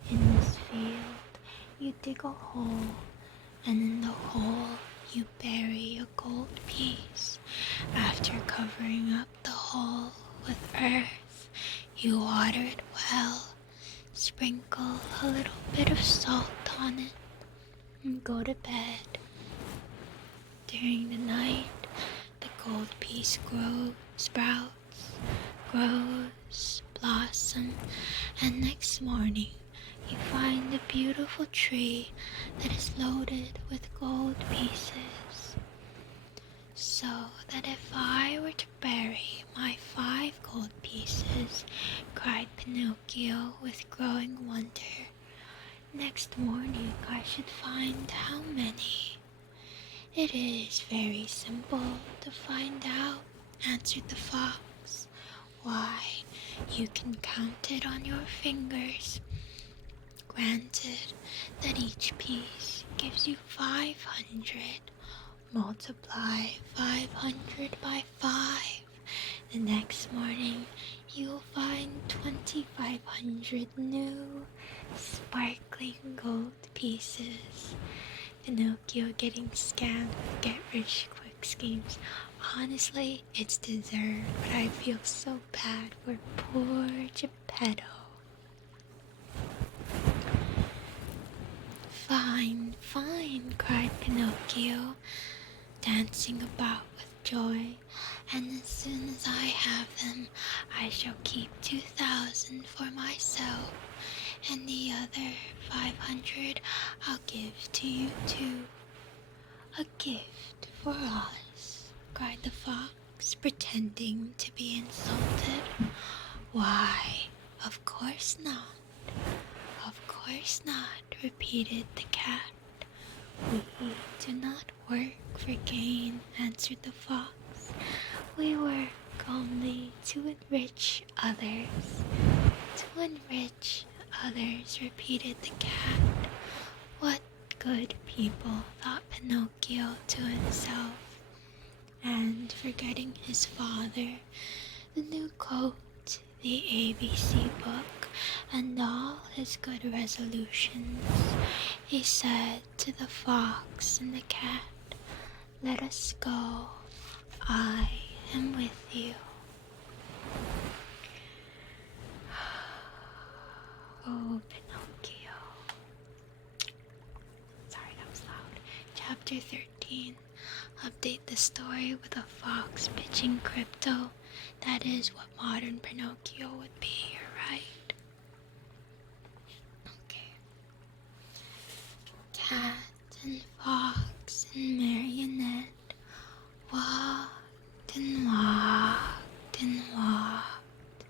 In this field you dig a hole, and in the hole you bury a gold piece. After covering up the hole with earth, you water it well, sprinkle a little bit of salt on it, and go to bed. During the night, the gold piece grows, sprouts, grows, blossom, and next morning you find a beautiful tree that is loaded with gold pieces. So that if I were to bury my 5 gold pieces," cried Pinocchio with growing wonder, "next morning I should find how many?" "It is very simple to find out," answered the fox. "Why, you can count it on your fingers. Granted that each piece gives you 500. Multiply 500 by 5. The next morning you will find 2,500 new, sparkling gold pieces." Pinocchio getting scammed with get-rich-quick schemes. Honestly, it's deserved, but I feel so bad for poor Geppetto. "Fine, fine," cried Pinocchio, dancing about with joy, "and as soon as I have them, I shall keep 2,000 for myself, and the other 500 I'll give to you too. A gift for us, cried the fox, pretending to be insulted. Why, of course not. Of course not, repeated the cat. We do not work for gain, answered the fox. We work only to enrich others. To enrich others, repeated the cat. What good people, thought Pinocchio to himself. And forgetting his father, the new coat, the ABC book, and all his good resolutions, he said to the fox and the cat, "Let us go. I am with you." Oh, Pinocchio. Sorry, that was loud. Chapter 13. Update the story with a fox pitching crypto. That is what modern Pinocchio would be, you're right. Okay. Cat and fox and marionette walked and walked and walked.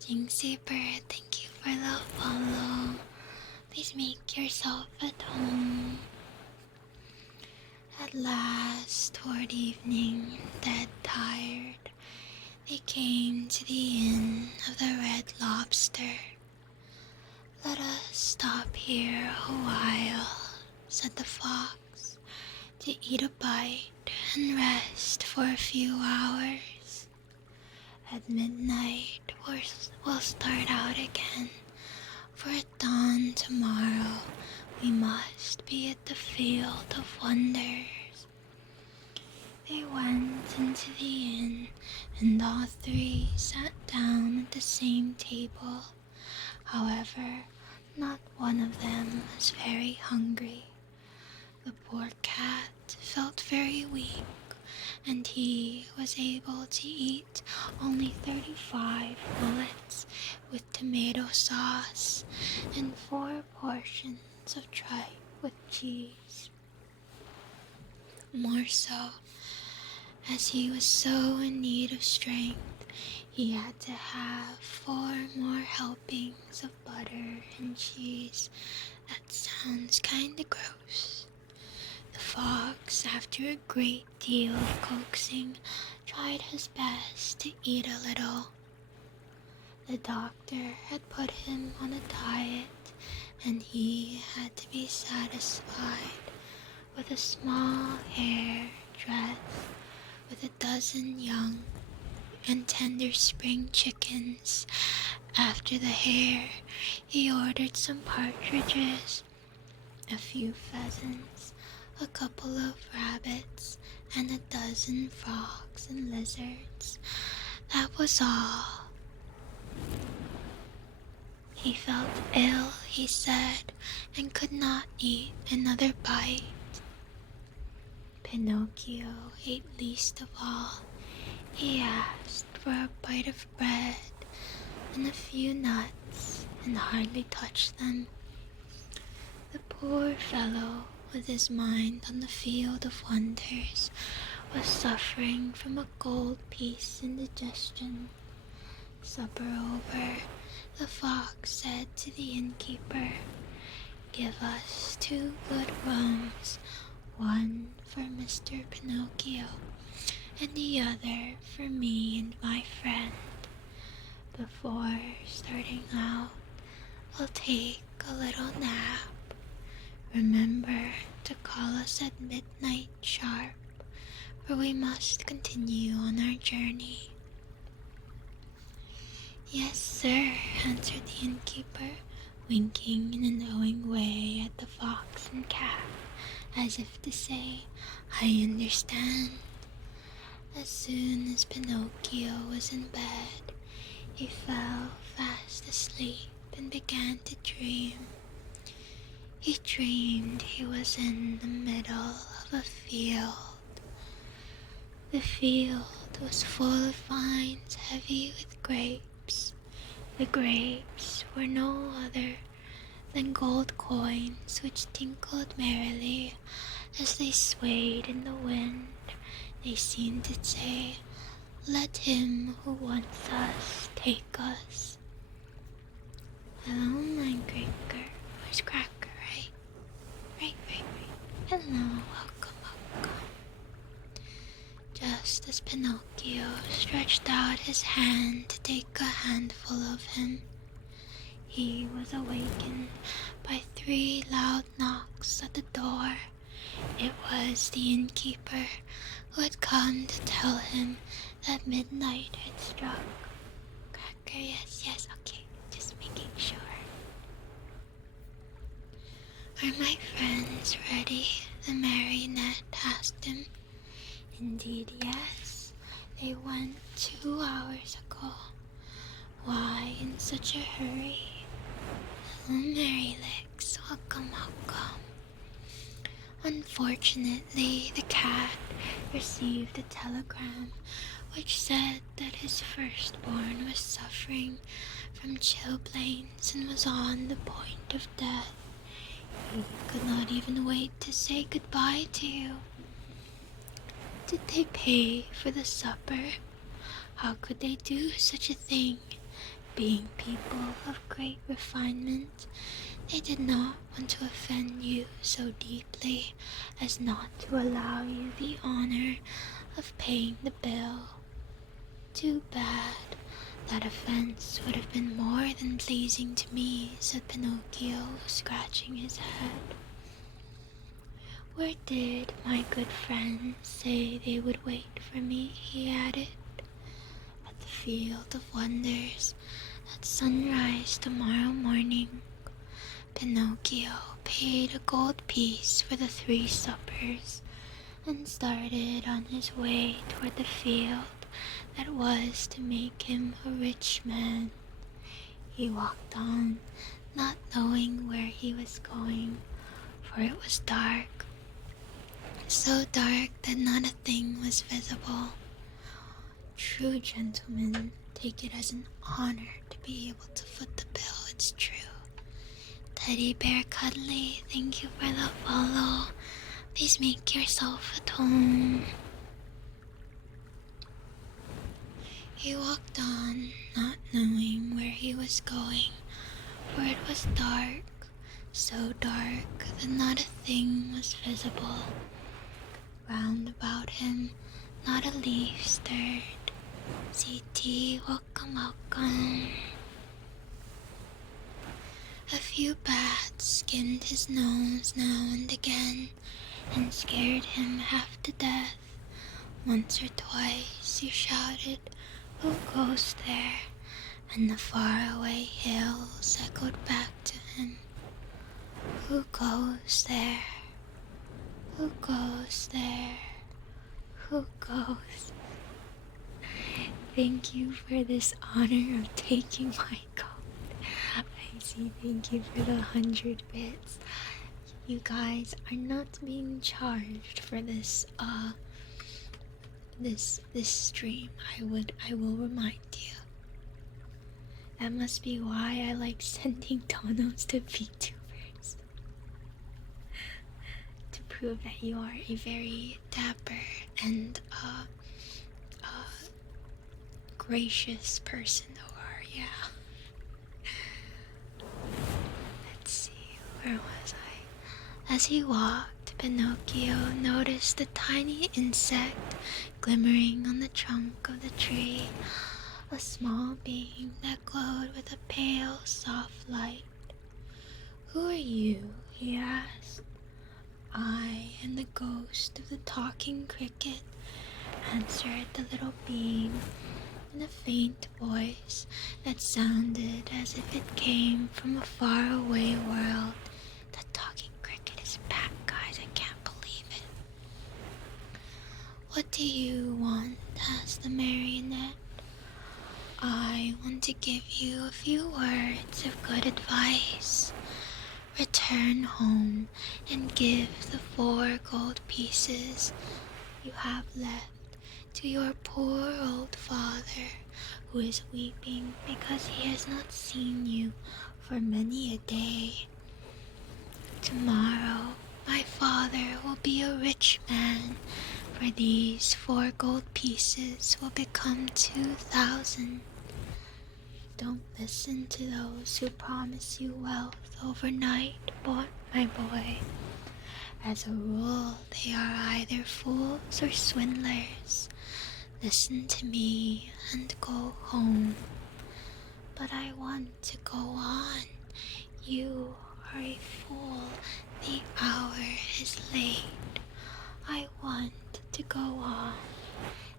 Jinxie Bird, thank you for the follow. Please make yourself at home. At last, toward evening, dead tired, they came to the Inn of the Red Lobster. "Let us stop here a while," said the fox, "to eat a bite and rest for a few hours. At midnight, we'll start out again, for at dawn tomorrow we must be at the Field of Wonders." They went into the inn, and all three sat down at the same table. However, not one of them was very hungry. The poor cat felt very weak, and he was able to eat only 35 bullets with tomato sauce and 4 portions of tripe with cheese. More so, as he was so in need of strength, he had to have 4 more helpings of butter and cheese. That sounds kinda gross. The fox, after a great deal of coaxing, tried his best to eat a little. The doctor had put him on a diet, and he had to be satisfied with a small hair dress with a dozen young and tender spring chickens. After the hare, he ordered some partridges, a few pheasants, a couple of rabbits, and a dozen frogs and lizards. That was all. He felt ill, he said, and could not eat another bite. Pinocchio ate least of all. He asked for a bite of bread and a few nuts, and hardly touched them. The poor fellow, with his mind on the Field of Wonders, was suffering from a gold piece indigestion. Supper over, the fox said to the innkeeper, "Give us 2 good rooms, one for Mr. Pinocchio, and the other for me and my friend. Before starting out, we'll take a little nap. Remember to call us at midnight sharp, for we must continue on our journey." "Yes, sir," answered the innkeeper, winking in a knowing way at the fox and cat, as if to say, "I understand." As soon as Pinocchio was in bed, he fell fast asleep and began to dream. He dreamed he was in the middle of a field. The field was full of vines heavy with grapes. The grapes were no other than gold coins which tinkled merrily As they swayed in the wind, they seemed to say, "Let him who wants us take us." Hello, my Cracker. Where's Cracker, right? Right. Hello, welcome. Just as Pinocchio stretched out his hand to take a handful of him, he was awakened by 3 loud knocks at the door. It was the innkeeper who had come to tell him that midnight had struck. Cracker, yes, okay, just making sure. "Are my friends ready?" the marionette asked him. "Indeed, yes. They went 2 hours ago. Why in such a hurry?" "Hello, Merrylegs. Welcome. Unfortunately, the cat received a telegram which said that his firstborn was suffering from chilblains and was on the point of death. He could not even wait to say goodbye to you." "Did they pay for the supper?" "How could they do such a thing? Being people of great refinement, they did not want to offend you so deeply as not to allow you the honor of paying the bill." "Too bad. That offense would have been more than pleasing to me," said Pinocchio, scratching his head. "Where did my good friends say they would wait for me?" he added. "At the Field of Wonders, at sunrise tomorrow morning." Pinocchio paid a gold piece for the 3 suppers and started on his way toward the field that was to make him a rich man. He walked on, not knowing where he was going, for it was dark, so dark that not a thing was visible. True gentlemen take it as an honor to be able to foot the bill, it's true. Teddy Bear Cuddly, thank you for the follow. Please make yourself at home. He walked on, not knowing where he was going, for it was dark, so dark that not a thing was visible. Round about him, not a leaf stirred. CT, welcome. A few bats skinned his nose now and again and scared him half to death. Once or twice he shouted, "Who goes there?" and the faraway hills echoed back to him, "Who goes there? Who goes there? Who goes?" Thank you for this honor of taking my code. I see, thank you for the 100 bits. You guys are not being charged for this this stream. I will remind you. That must be why I like sending donos to VTubers. To prove that you are a very dapper and gracious person, or yeah. Let's see, where was I? As he walked, Pinocchio noticed a tiny insect glimmering on the trunk of the tree, a small being that glowed with a pale, soft light. "Who are you?" he asked. "I am the ghost of the talking cricket," answered the little being in a faint voice that sounded as if it came from a faraway world. The talking cricket is back, guys. I can't believe it. "What do you want?" asked the marionette. "I want to give you a few words of good advice. Return home and give the 4 gold pieces you have left to your poor old father, who is weeping because he has not seen you for many a day. Tomorrow My father will be a rich man, for these 4 gold pieces will become 2,000. Don't listen to those who promise you wealth overnight, my boy. As a rule, they are either fools or swindlers. Listen to me and go home. But I want to go on. You are a fool. The hour is late. I want to go on.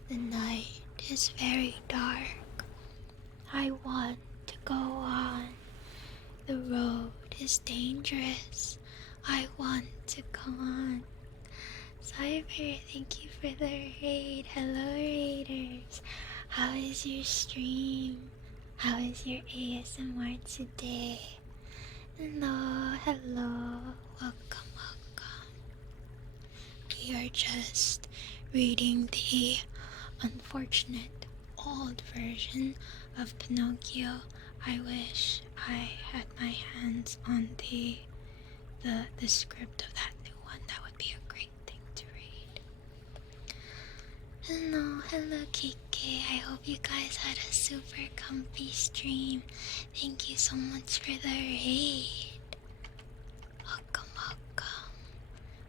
The night is very dark. I want to go on. The road is dangerous. I want to go on. Cyber, thank you for the raid. Hello, raiders. How is your stream? How is your ASMR today? Hello, hello. Welcome, welcome. We are just reading the unfortunate old version of Pinnocchio. I wish I had my hands on the script of that new one. That would be a great thing to read. Hello Kike. I hope you guys had a super comfy stream. Thank you so much for the raid. Welcome, welcome.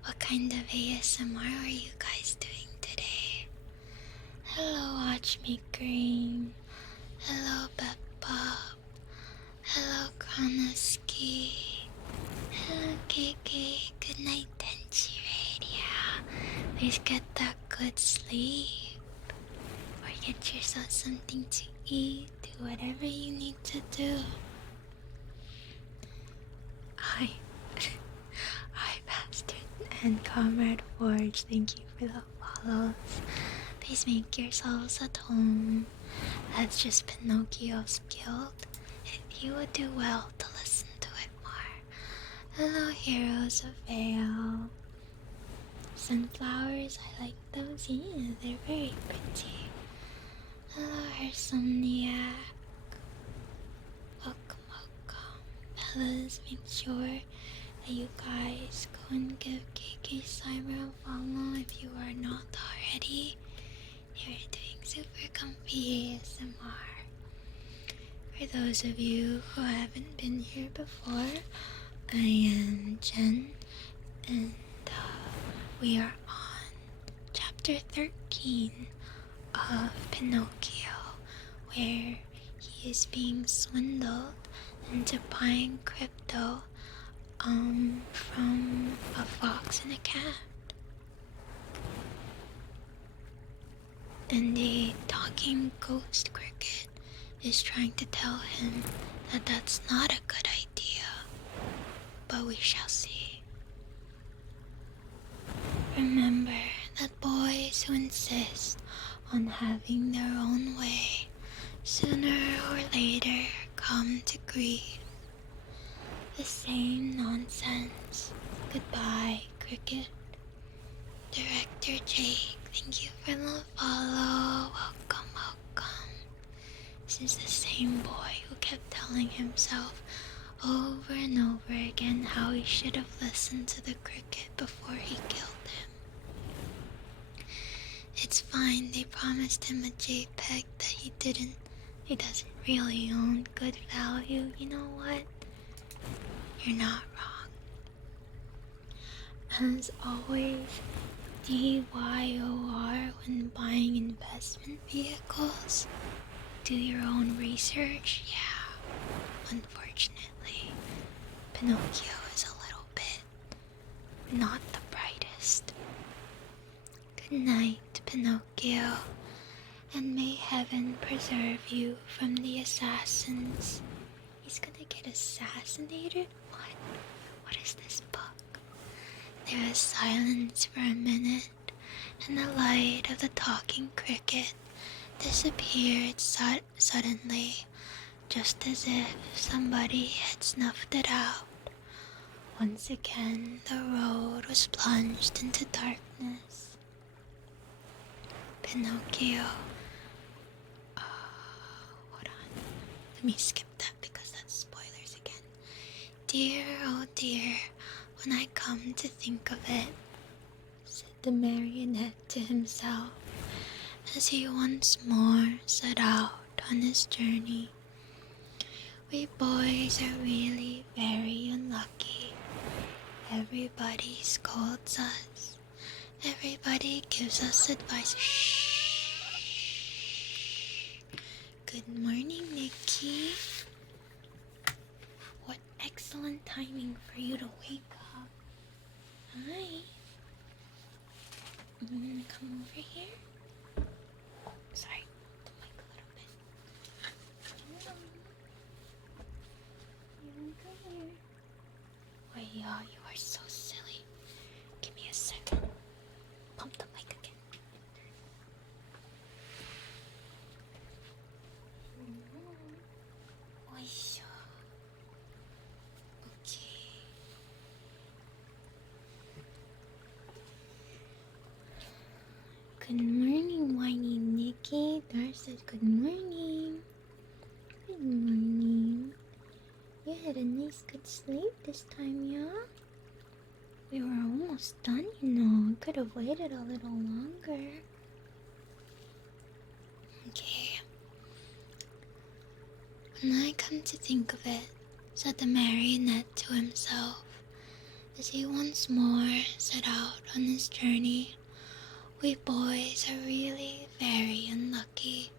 What kind of ASMR are you guys doing today? Hello Watch Me Green. Hello Beppa. Hello Kronoski. Hello KK. Good night Tenchi Radio. Please get that good sleep. Or get yourself something to eat. Do whatever you need to do. Hi Bastard and Comrade Forge, thank you for the follows. Please make yourselves at home. That's just Pinnocchio's guild. You would do well to listen to it more. Hello, Heroes of Vale. Sunflowers, I like those. Yeah, they're very pretty. Hello, Hersomniac. Welcome, welcome. Fellas, make sure that you guys go and give KK Cyber a follow if you are not already. You're doing super comfy ASMR. For those of you who haven't been here before, I am Jen, and we are on chapter 13 of Pinnocchio, where he is being swindled into buying crypto from a fox and a cat. And a talking ghost cricket is trying to tell him that that's not a good idea. But we shall see. Remember that boys who insist on having their own way sooner or later come to grief. The same nonsense. Goodbye, Cricket. Director Jake, thank you for the follow. Welcome, welcome. This is the same boy who kept telling himself over and over again how he should have listened to the cricket before he killed him. It's fine, they promised him a JPEG that he doesn't really own. Good value. You know what? You're not wrong. As always, DYOR when buying investment vehicles. Do your own research. Yeah, unfortunately, Pinnocchio is a little bit not the brightest. Good night, Pinnocchio, and may heaven preserve you from the assassins. He's gonna get assassinated? What is this book? There was silence for a minute, and the light of the talking cricket disappeared suddenly, just as if somebody had snuffed it out. Once again, the road was plunged into darkness. Pinnocchio. Hold on. Let me skip that because that's spoilers again. Dear, oh dear, when I come to think of it, said the marionette to himself as he once more set out on his journey. We boys are really very unlucky. Everybody scolds us. Everybody gives us advice. Shh. Good morning, Nikki. What excellent timing for you to wake up. Hi. You wanna come over here? Sorry, the mic a little bit. You wanna come here? Oh yeah, you are so silly. Give me a second. Pump the mic again. Oh yeah. Okay. Good morning, whiny Nikki. Dar said good morning. Good morning. You had a nice good sleep this time, yeah? We were almost done, you know. Could have waited a little longer. Okay. When I come to think of it, said the marionette to himself, as he once more set out on his journey, we boys are really very unlucky.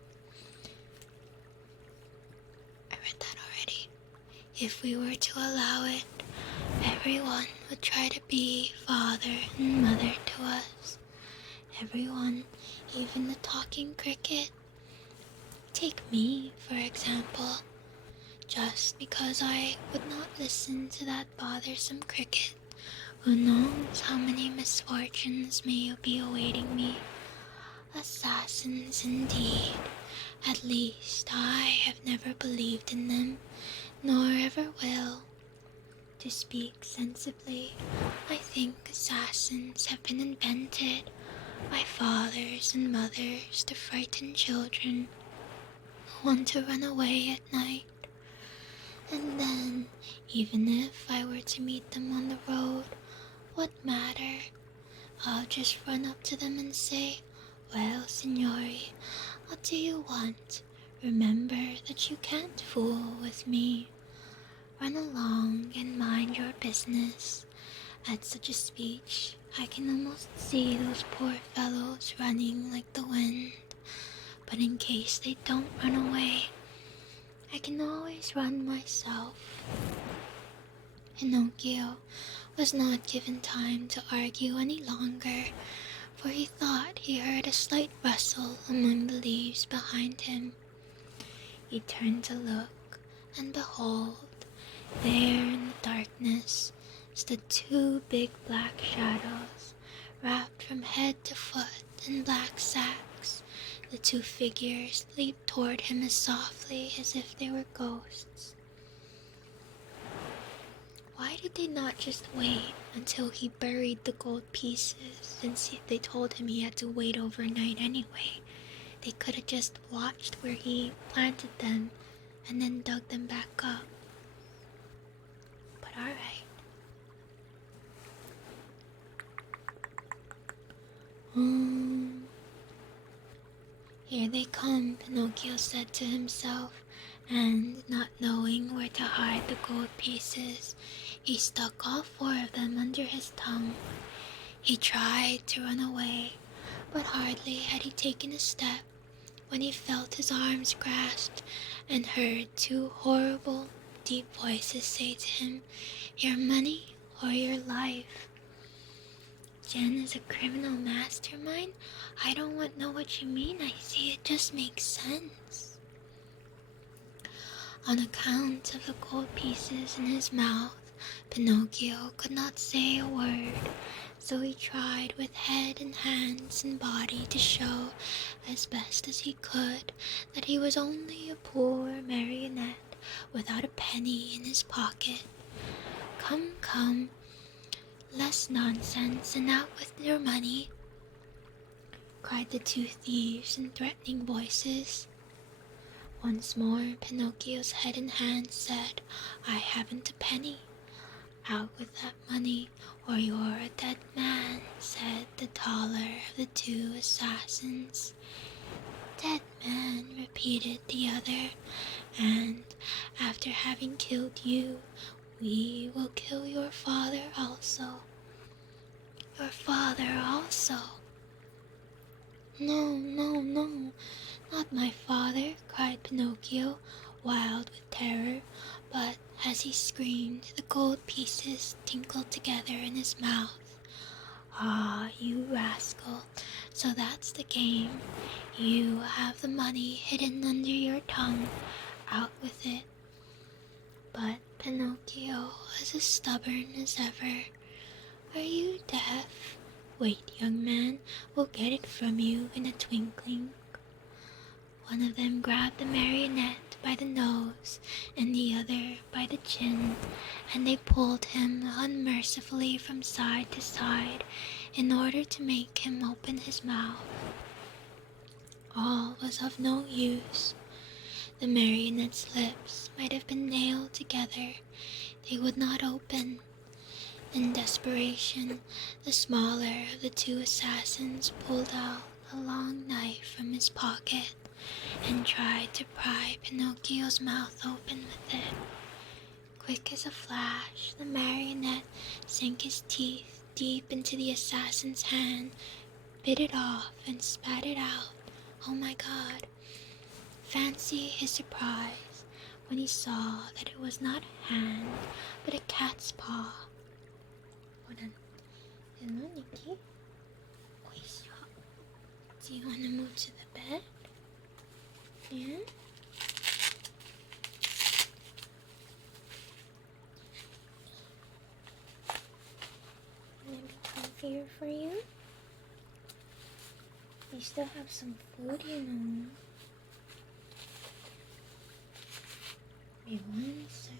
I read that already. If we were to allow it, everyone would try to be father and mother to us. Everyone, even the talking cricket. Take me, for example. Just because I would not listen to that bothersome cricket, who knows how many misfortunes may be awaiting me. Assassins indeed. At least I have never believed in them, nor ever will. To speak sensibly, I think assassins have been invented by fathers and mothers to frighten children who want to run away at night. And then, even if I were to meet them on the road, what matter? I'll just run up to them and say, "Well, signori, what do you want? Remember that you can't fool with me. Run along and mind your business." At such a speech, I can almost see those poor fellows running like the wind. But in case they don't run away, I can always run myself. Pinocchio was not given time to argue any longer, for he thought he heard a slight rustle among the leaves behind him. He turned to look, and behold, there in the darkness stood two big black shadows, wrapped from head to foot in black sacks. The two figures leaped toward him as softly as if they were ghosts. Why did they not just wait until he buried the gold pieces, since they told him he had to wait overnight anyway? They could have just watched where he planted them and then dug them back up. But alright. Here they come, Pinocchio said to himself, and not knowing where to hide the gold pieces, he stuck all four of them under his tongue. He tried to run away, but hardly had he taken a step when he felt his arms grasped and heard two horrible, deep voices say to him, "Your money or your life." Jen is a criminal mastermind? I don't know what you mean. I see it just makes sense. On account of the gold pieces in his mouth, Pinocchio could not say a word, so he tried with head and hands and body to show, as best as he could, that he was only a poor marionette without a penny in his pocket. Come, come, less nonsense and out with your money," cried the two thieves in threatening voices. Once more Pinocchio's head and hands said, "I haven't a penny." Out with that money, or you're a dead man, said the taller of the two assassins. Dead man, repeated the other, and after having killed you, we will kill your father also. Your father also. No, no, no, not my father, cried Pinocchio, wild with terror, but as he screamed, the gold pieces tinkled together in his mouth. Ah, you rascal, so that's the game. You have the money hidden under your tongue. Out with it. But Pinocchio was as stubborn as ever. Are you deaf? Wait, young man, we'll get it from you in a twinkling. One of them grabbed the marionette by the nose and the other by the chin, and they pulled him unmercifully from side to side in order to make him open his mouth. All was of no use. The marionette's lips might have been nailed together. They would not open. In desperation, the smaller of the two assassins pulled out a long knife from his pocket and tried to pry Pinocchio's mouth open with it. Quick as a flash, the marionette sank his teeth deep into the assassin's hand, bit it off, and spat it out. Oh my God! Fancy his surprise when he saw that it was not a hand, but a cat's paw. Hello, Nikki. Do you want to move to the bed? Yeah? Maybe comfier for you? You still have some food, you know. Wait 1 second.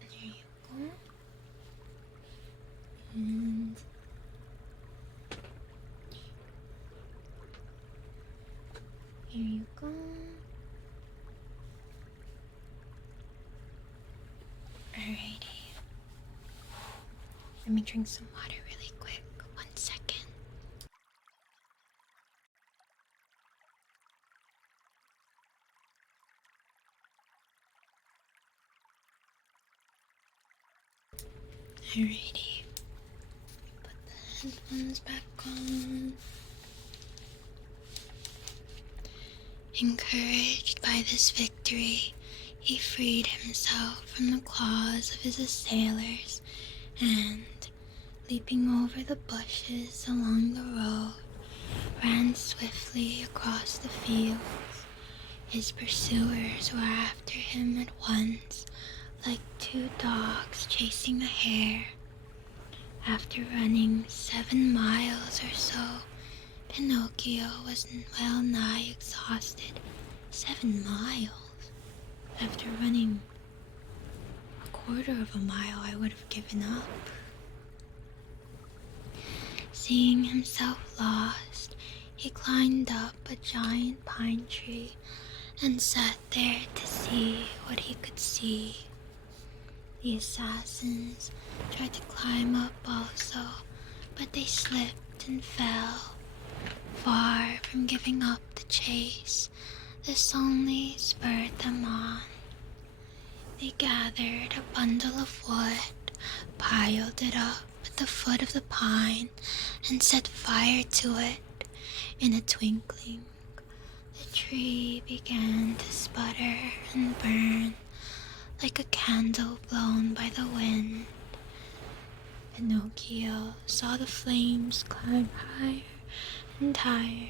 There you go. And here you go. Alrighty. Let me drink some water really quick. 1 second. Alrighty. Put the headphones back on. Encouraged by this victory, he freed himself from the claws of his assailers and, leaping over the bushes along the road, ran swiftly across the fields. His pursuers were after him at once, like two dogs chasing a hare. After running 7 miles or so, Pinocchio was well nigh exhausted. 7 miles? After running a quarter of a mile, I would have given up. Seeing himself lost, he climbed up a giant pine tree and sat there to see what he could see. The assassins tried to climb up also, but they slipped and fell. Far from giving up the chase, this only spurred them on. They gathered a bundle of wood, piled it up at the foot of the pine, and set fire to it. In a twinkling, the tree began to sputter and burn like a candle blown by the wind. Pinocchio saw the flames climb higher and higher.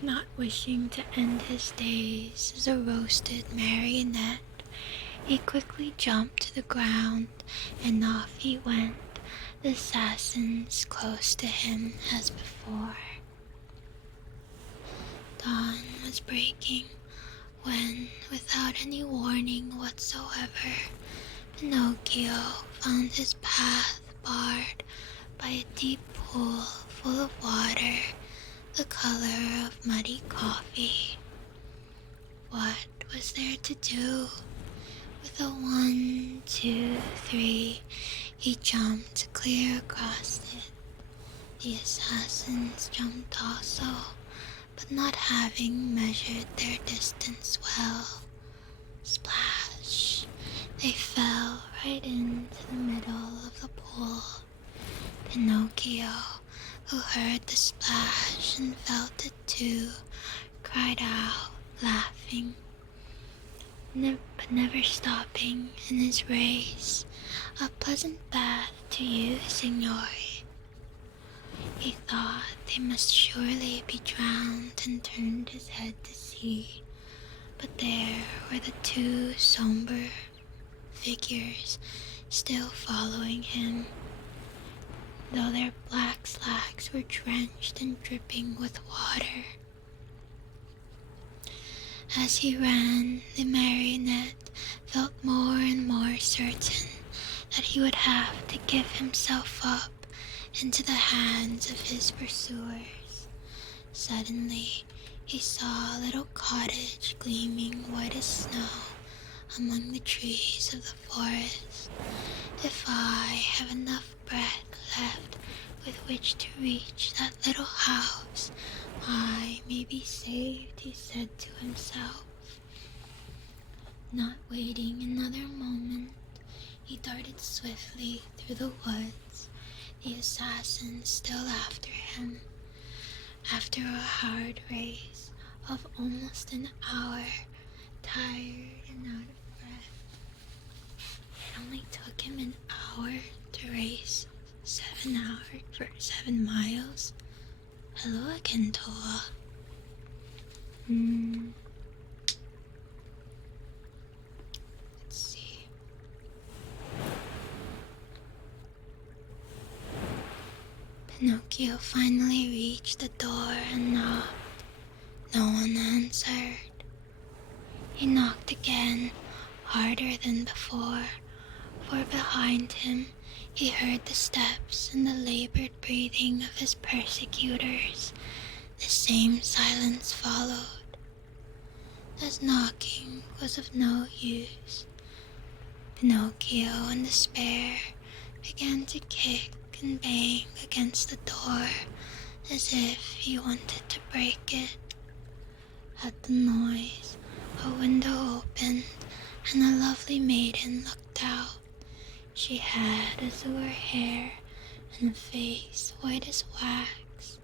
Not wishing to end his days as a roasted marionette, he quickly jumped to the ground, and off he went, the assassins close to him as before. Dawn was breaking when, without any warning whatsoever, Pinocchio found his path barred by a deep pool full of water, the color of muddy coffee. What was was there to do? With a 1, 2, 3, he jumped clear across it. The assassins jumped also, but not having measured their distance well. Splash! They fell right into the middle of the pool. Pinocchio, who heard the splash and felt it too, cried out, laughing, but never stopping in his race. A pleasant bath to you, signore. He thought they must surely be drowned and turned his head to see, but there were the two somber figures still following him, though their black slacks were drenched and dripping with water. As he ran, the marionette felt more and more certain that he would have to give himself up into the hands of his pursuers. Suddenly, he saw a little cottage gleaming white as snow among the trees of the forest. If I have enough breath left with which to reach that little house, I may be saved, he said to himself. Not waiting another moment, he darted swiftly through the woods, the assassins still after him. After a hard race of almost an hour, tired and out of breath, it only took him an hour to race 7 miles. Hello again, Toa. Let's see. Pinocchio finally reached the door and knocked. No one answered. He knocked again, harder than before, for behind him he heard the steps and the labored breathing of his persecutors. The same silence followed. As knocking was of no use, Pinocchio, in despair, began to kick and bang against the door as if he wanted to break it. At the noise, a window opened and a lovely maiden looked out. She had azure hair and a face white as wax.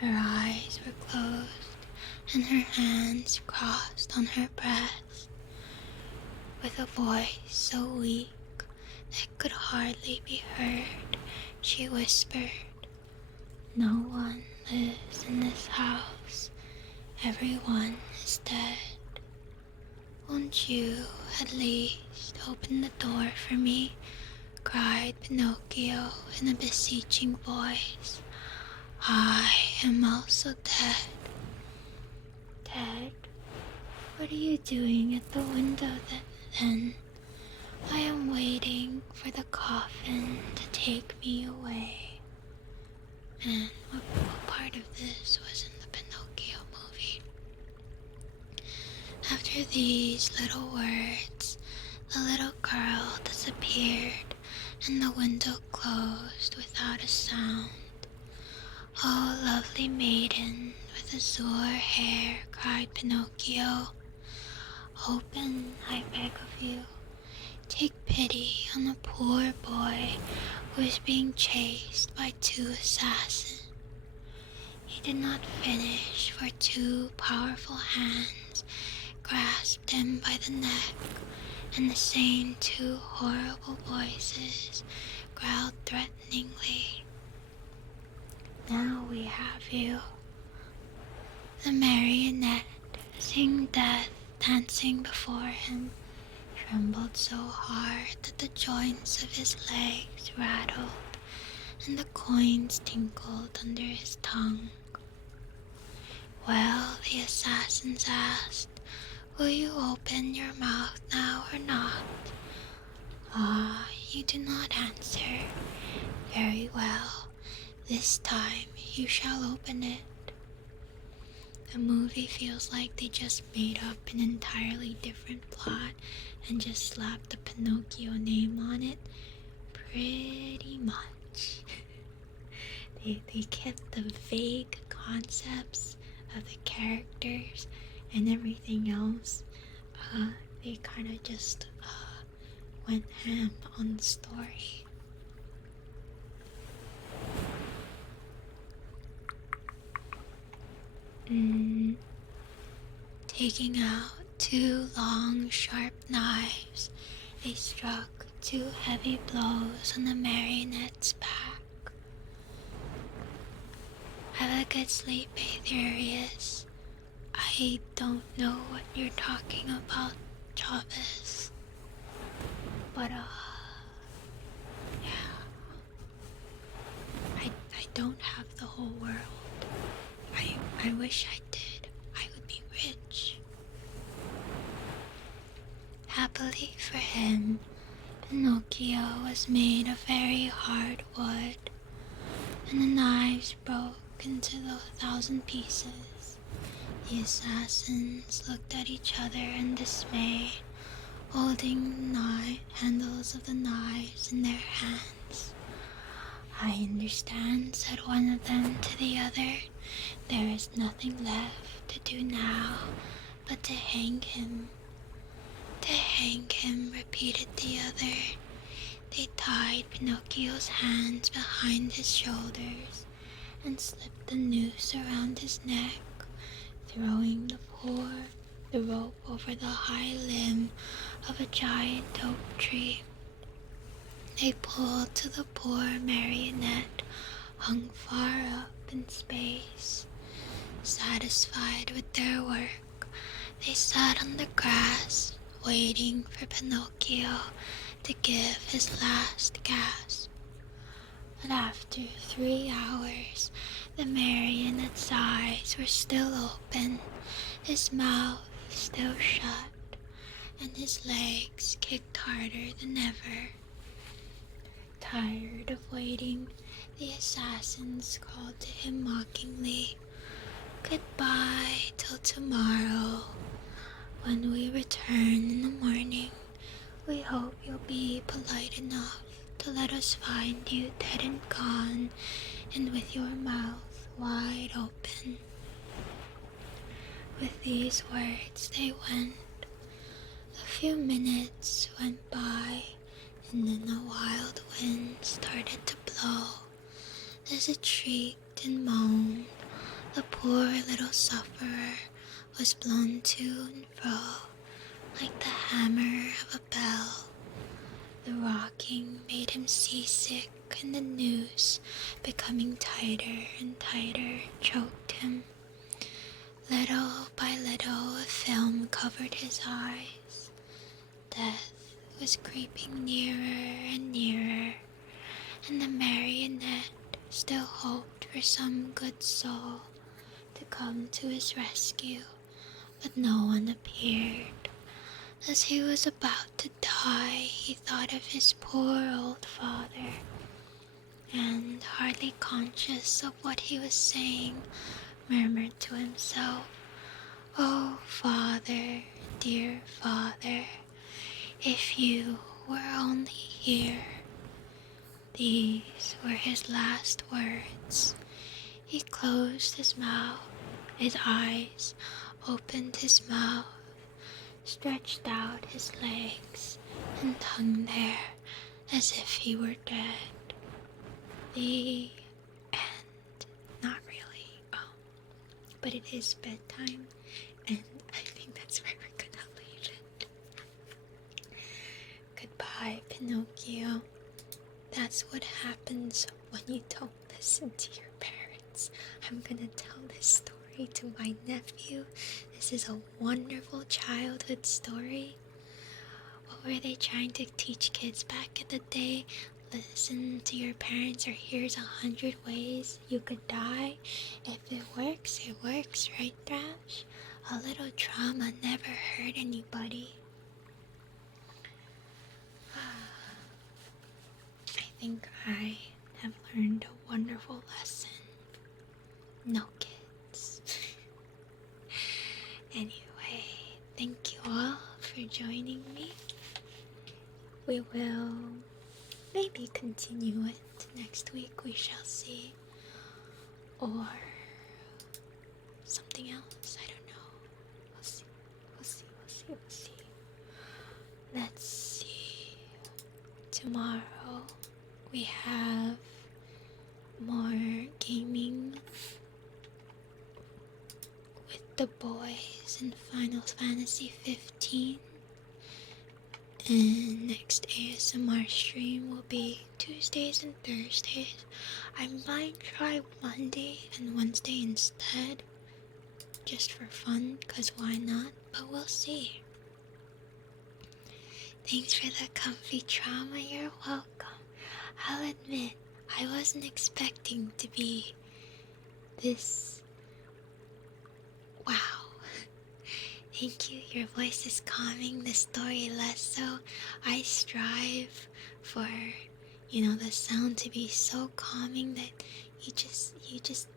Her eyes were closed and her hands crossed on her breast. With a voice so weak that it could hardly be heard, she whispered, "No one lives in this house. Everyone is dead. Won't you at least open the door for me?" cried Pinocchio in a beseeching voice. "I am also dead." "Dead? What are you doing at the window then?" "I am waiting for the coffin to take me away." And what part of this was in the Pinocchio movie? After these little words, the little girl disappeared and the window closed without a sound. "Oh, lovely maiden with azure hair," cried Pinocchio, "open, I beg of you. Take pity on a poor boy who is being chased by two assassins." He did not finish, for two powerful hands grasped him by the neck, and the same two horrible voices growled threateningly, "Now we have you." The marionette, seeing death dancing before him, trembled so hard that the joints of his legs rattled and the coins tinkled under his tongue. "Well," the assassins asked, "will you open your mouth now or not?" "Ah, you do not answer. Very well, this time you shall open it." The movie feels like they just made up an entirely different plot and just slapped the Pinocchio name on it. Pretty much. They kept the vague concepts of the characters and everything else. They kind of just went ham on the story. Taking out 2 long, sharp knives, they struck 2 heavy blows on the marionette's back. Have a good sleep, Aetherius. I don't know what you're talking about, Chavez. But, yeah. I don't have the whole world. I wish I did. I would be rich. Happily for him, Pinocchio was made of very hard wood, and the knives broke into 1,000 pieces. The assassins looked at each other in dismay, holding the handles of the knives in their hands. I understand, said one of them to the other. There is nothing left to do now but to hang him. To hang him, repeated the other. They tied Pinocchio's hands behind his shoulders and slipped the noose around his neck, throwing the rope over the high limb of a giant oak tree. They pulled till the poor marionette hung far up in space. Satisfied with their work, they sat on the grass, waiting for Pinocchio to give his last gasp. But after 3 hours, the marionette's eyes were still open, his mouth still shut, and his legs kicked harder than ever. Tired of waiting, the assassins called to him mockingly, "Goodbye till tomorrow. When we return in the morning, we hope you'll be polite enough to let us find you dead and gone, and with your mouth wide open." With these words they went. A few minutes went by, and then a wild wind started to blow. As it shrieked and moaned, the poor little sufferer was blown to and fro like the hammer of a bell. The rocking made him seasick, and the noose, becoming tighter and tighter, choked him. Little by little, a film covered his eyes. Death was creeping nearer and nearer, and the marionette still hoped for some good soul to come to his rescue, but no one appeared. As he was about to die, he thought of his poor old father, and, hardly conscious of what he was saying, murmured to himself, "Oh, Father, dear Father, if you were only here." These were his last words. He closed his mouth, his eyes, opened his mouth, stretched out his legs, and hung there as if he were dead. The end. Not really. But it is bedtime, and I think that's where we're gonna leave it. Goodbye, Pinocchio. That's what happens when you don't listen to your parents. I'm gonna tell this story to my nephew. This is a wonderful childhood story. What were they trying to teach kids back in the day? Listen to your parents, or here's 100 ways you could die. If it works, right, Thrash? A little trauma never hurt anybody. I think I have learned a wonderful lesson. No kids. Anyway, thank you all for joining me. We will maybe continue it next week, we shall see. Or something else, I don't know. We'll see, we'll see, we'll see, we'll see. Let's see. Tomorrow we have more gaming with the boys in Final Fantasy 15. And next ASMR stream will be Tuesdays and Thursdays. I might try Monday and Wednesday instead, just for fun, cause why not? But we'll see. Thanks for the comfy trauma, you're welcome. I'll admit, I wasn't expecting to be this... Wow. Thank you, your voice is calming the story less so. I strive for, the sound to be so calming that you just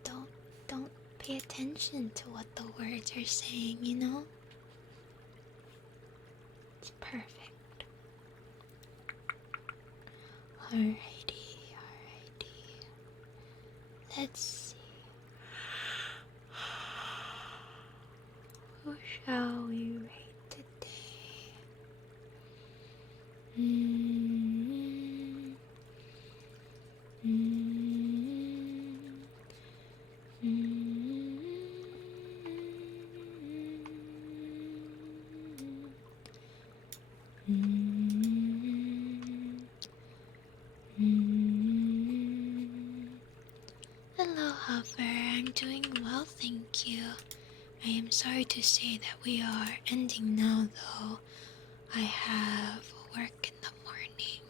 don't pay attention to what the words are saying, It's perfect. Alrighty. Let's see. Who shall we rate today? Hello, Hover. I'm doing well, thank you. I am sorry to say that we are ending now, though. I have work in the morning.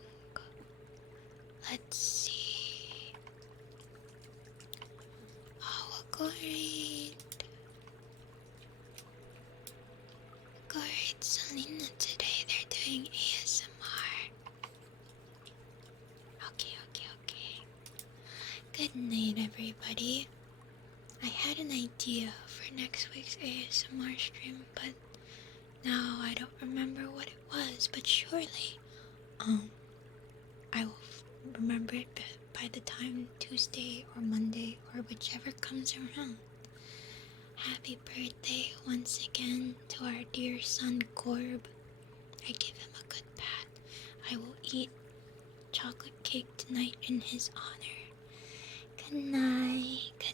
Let's see. Oh, we'll go read Selena today. They're doing ASMR. Okay. Good night, everybody. I had an idea for next week's ASMR stream, but now I don't remember what it was, but surely, I will remember it by the time Tuesday or Monday or whichever comes around. Happy birthday once again to our dear son Corb. I give him a good pat. I will eat chocolate cake tonight in his honor. Good night.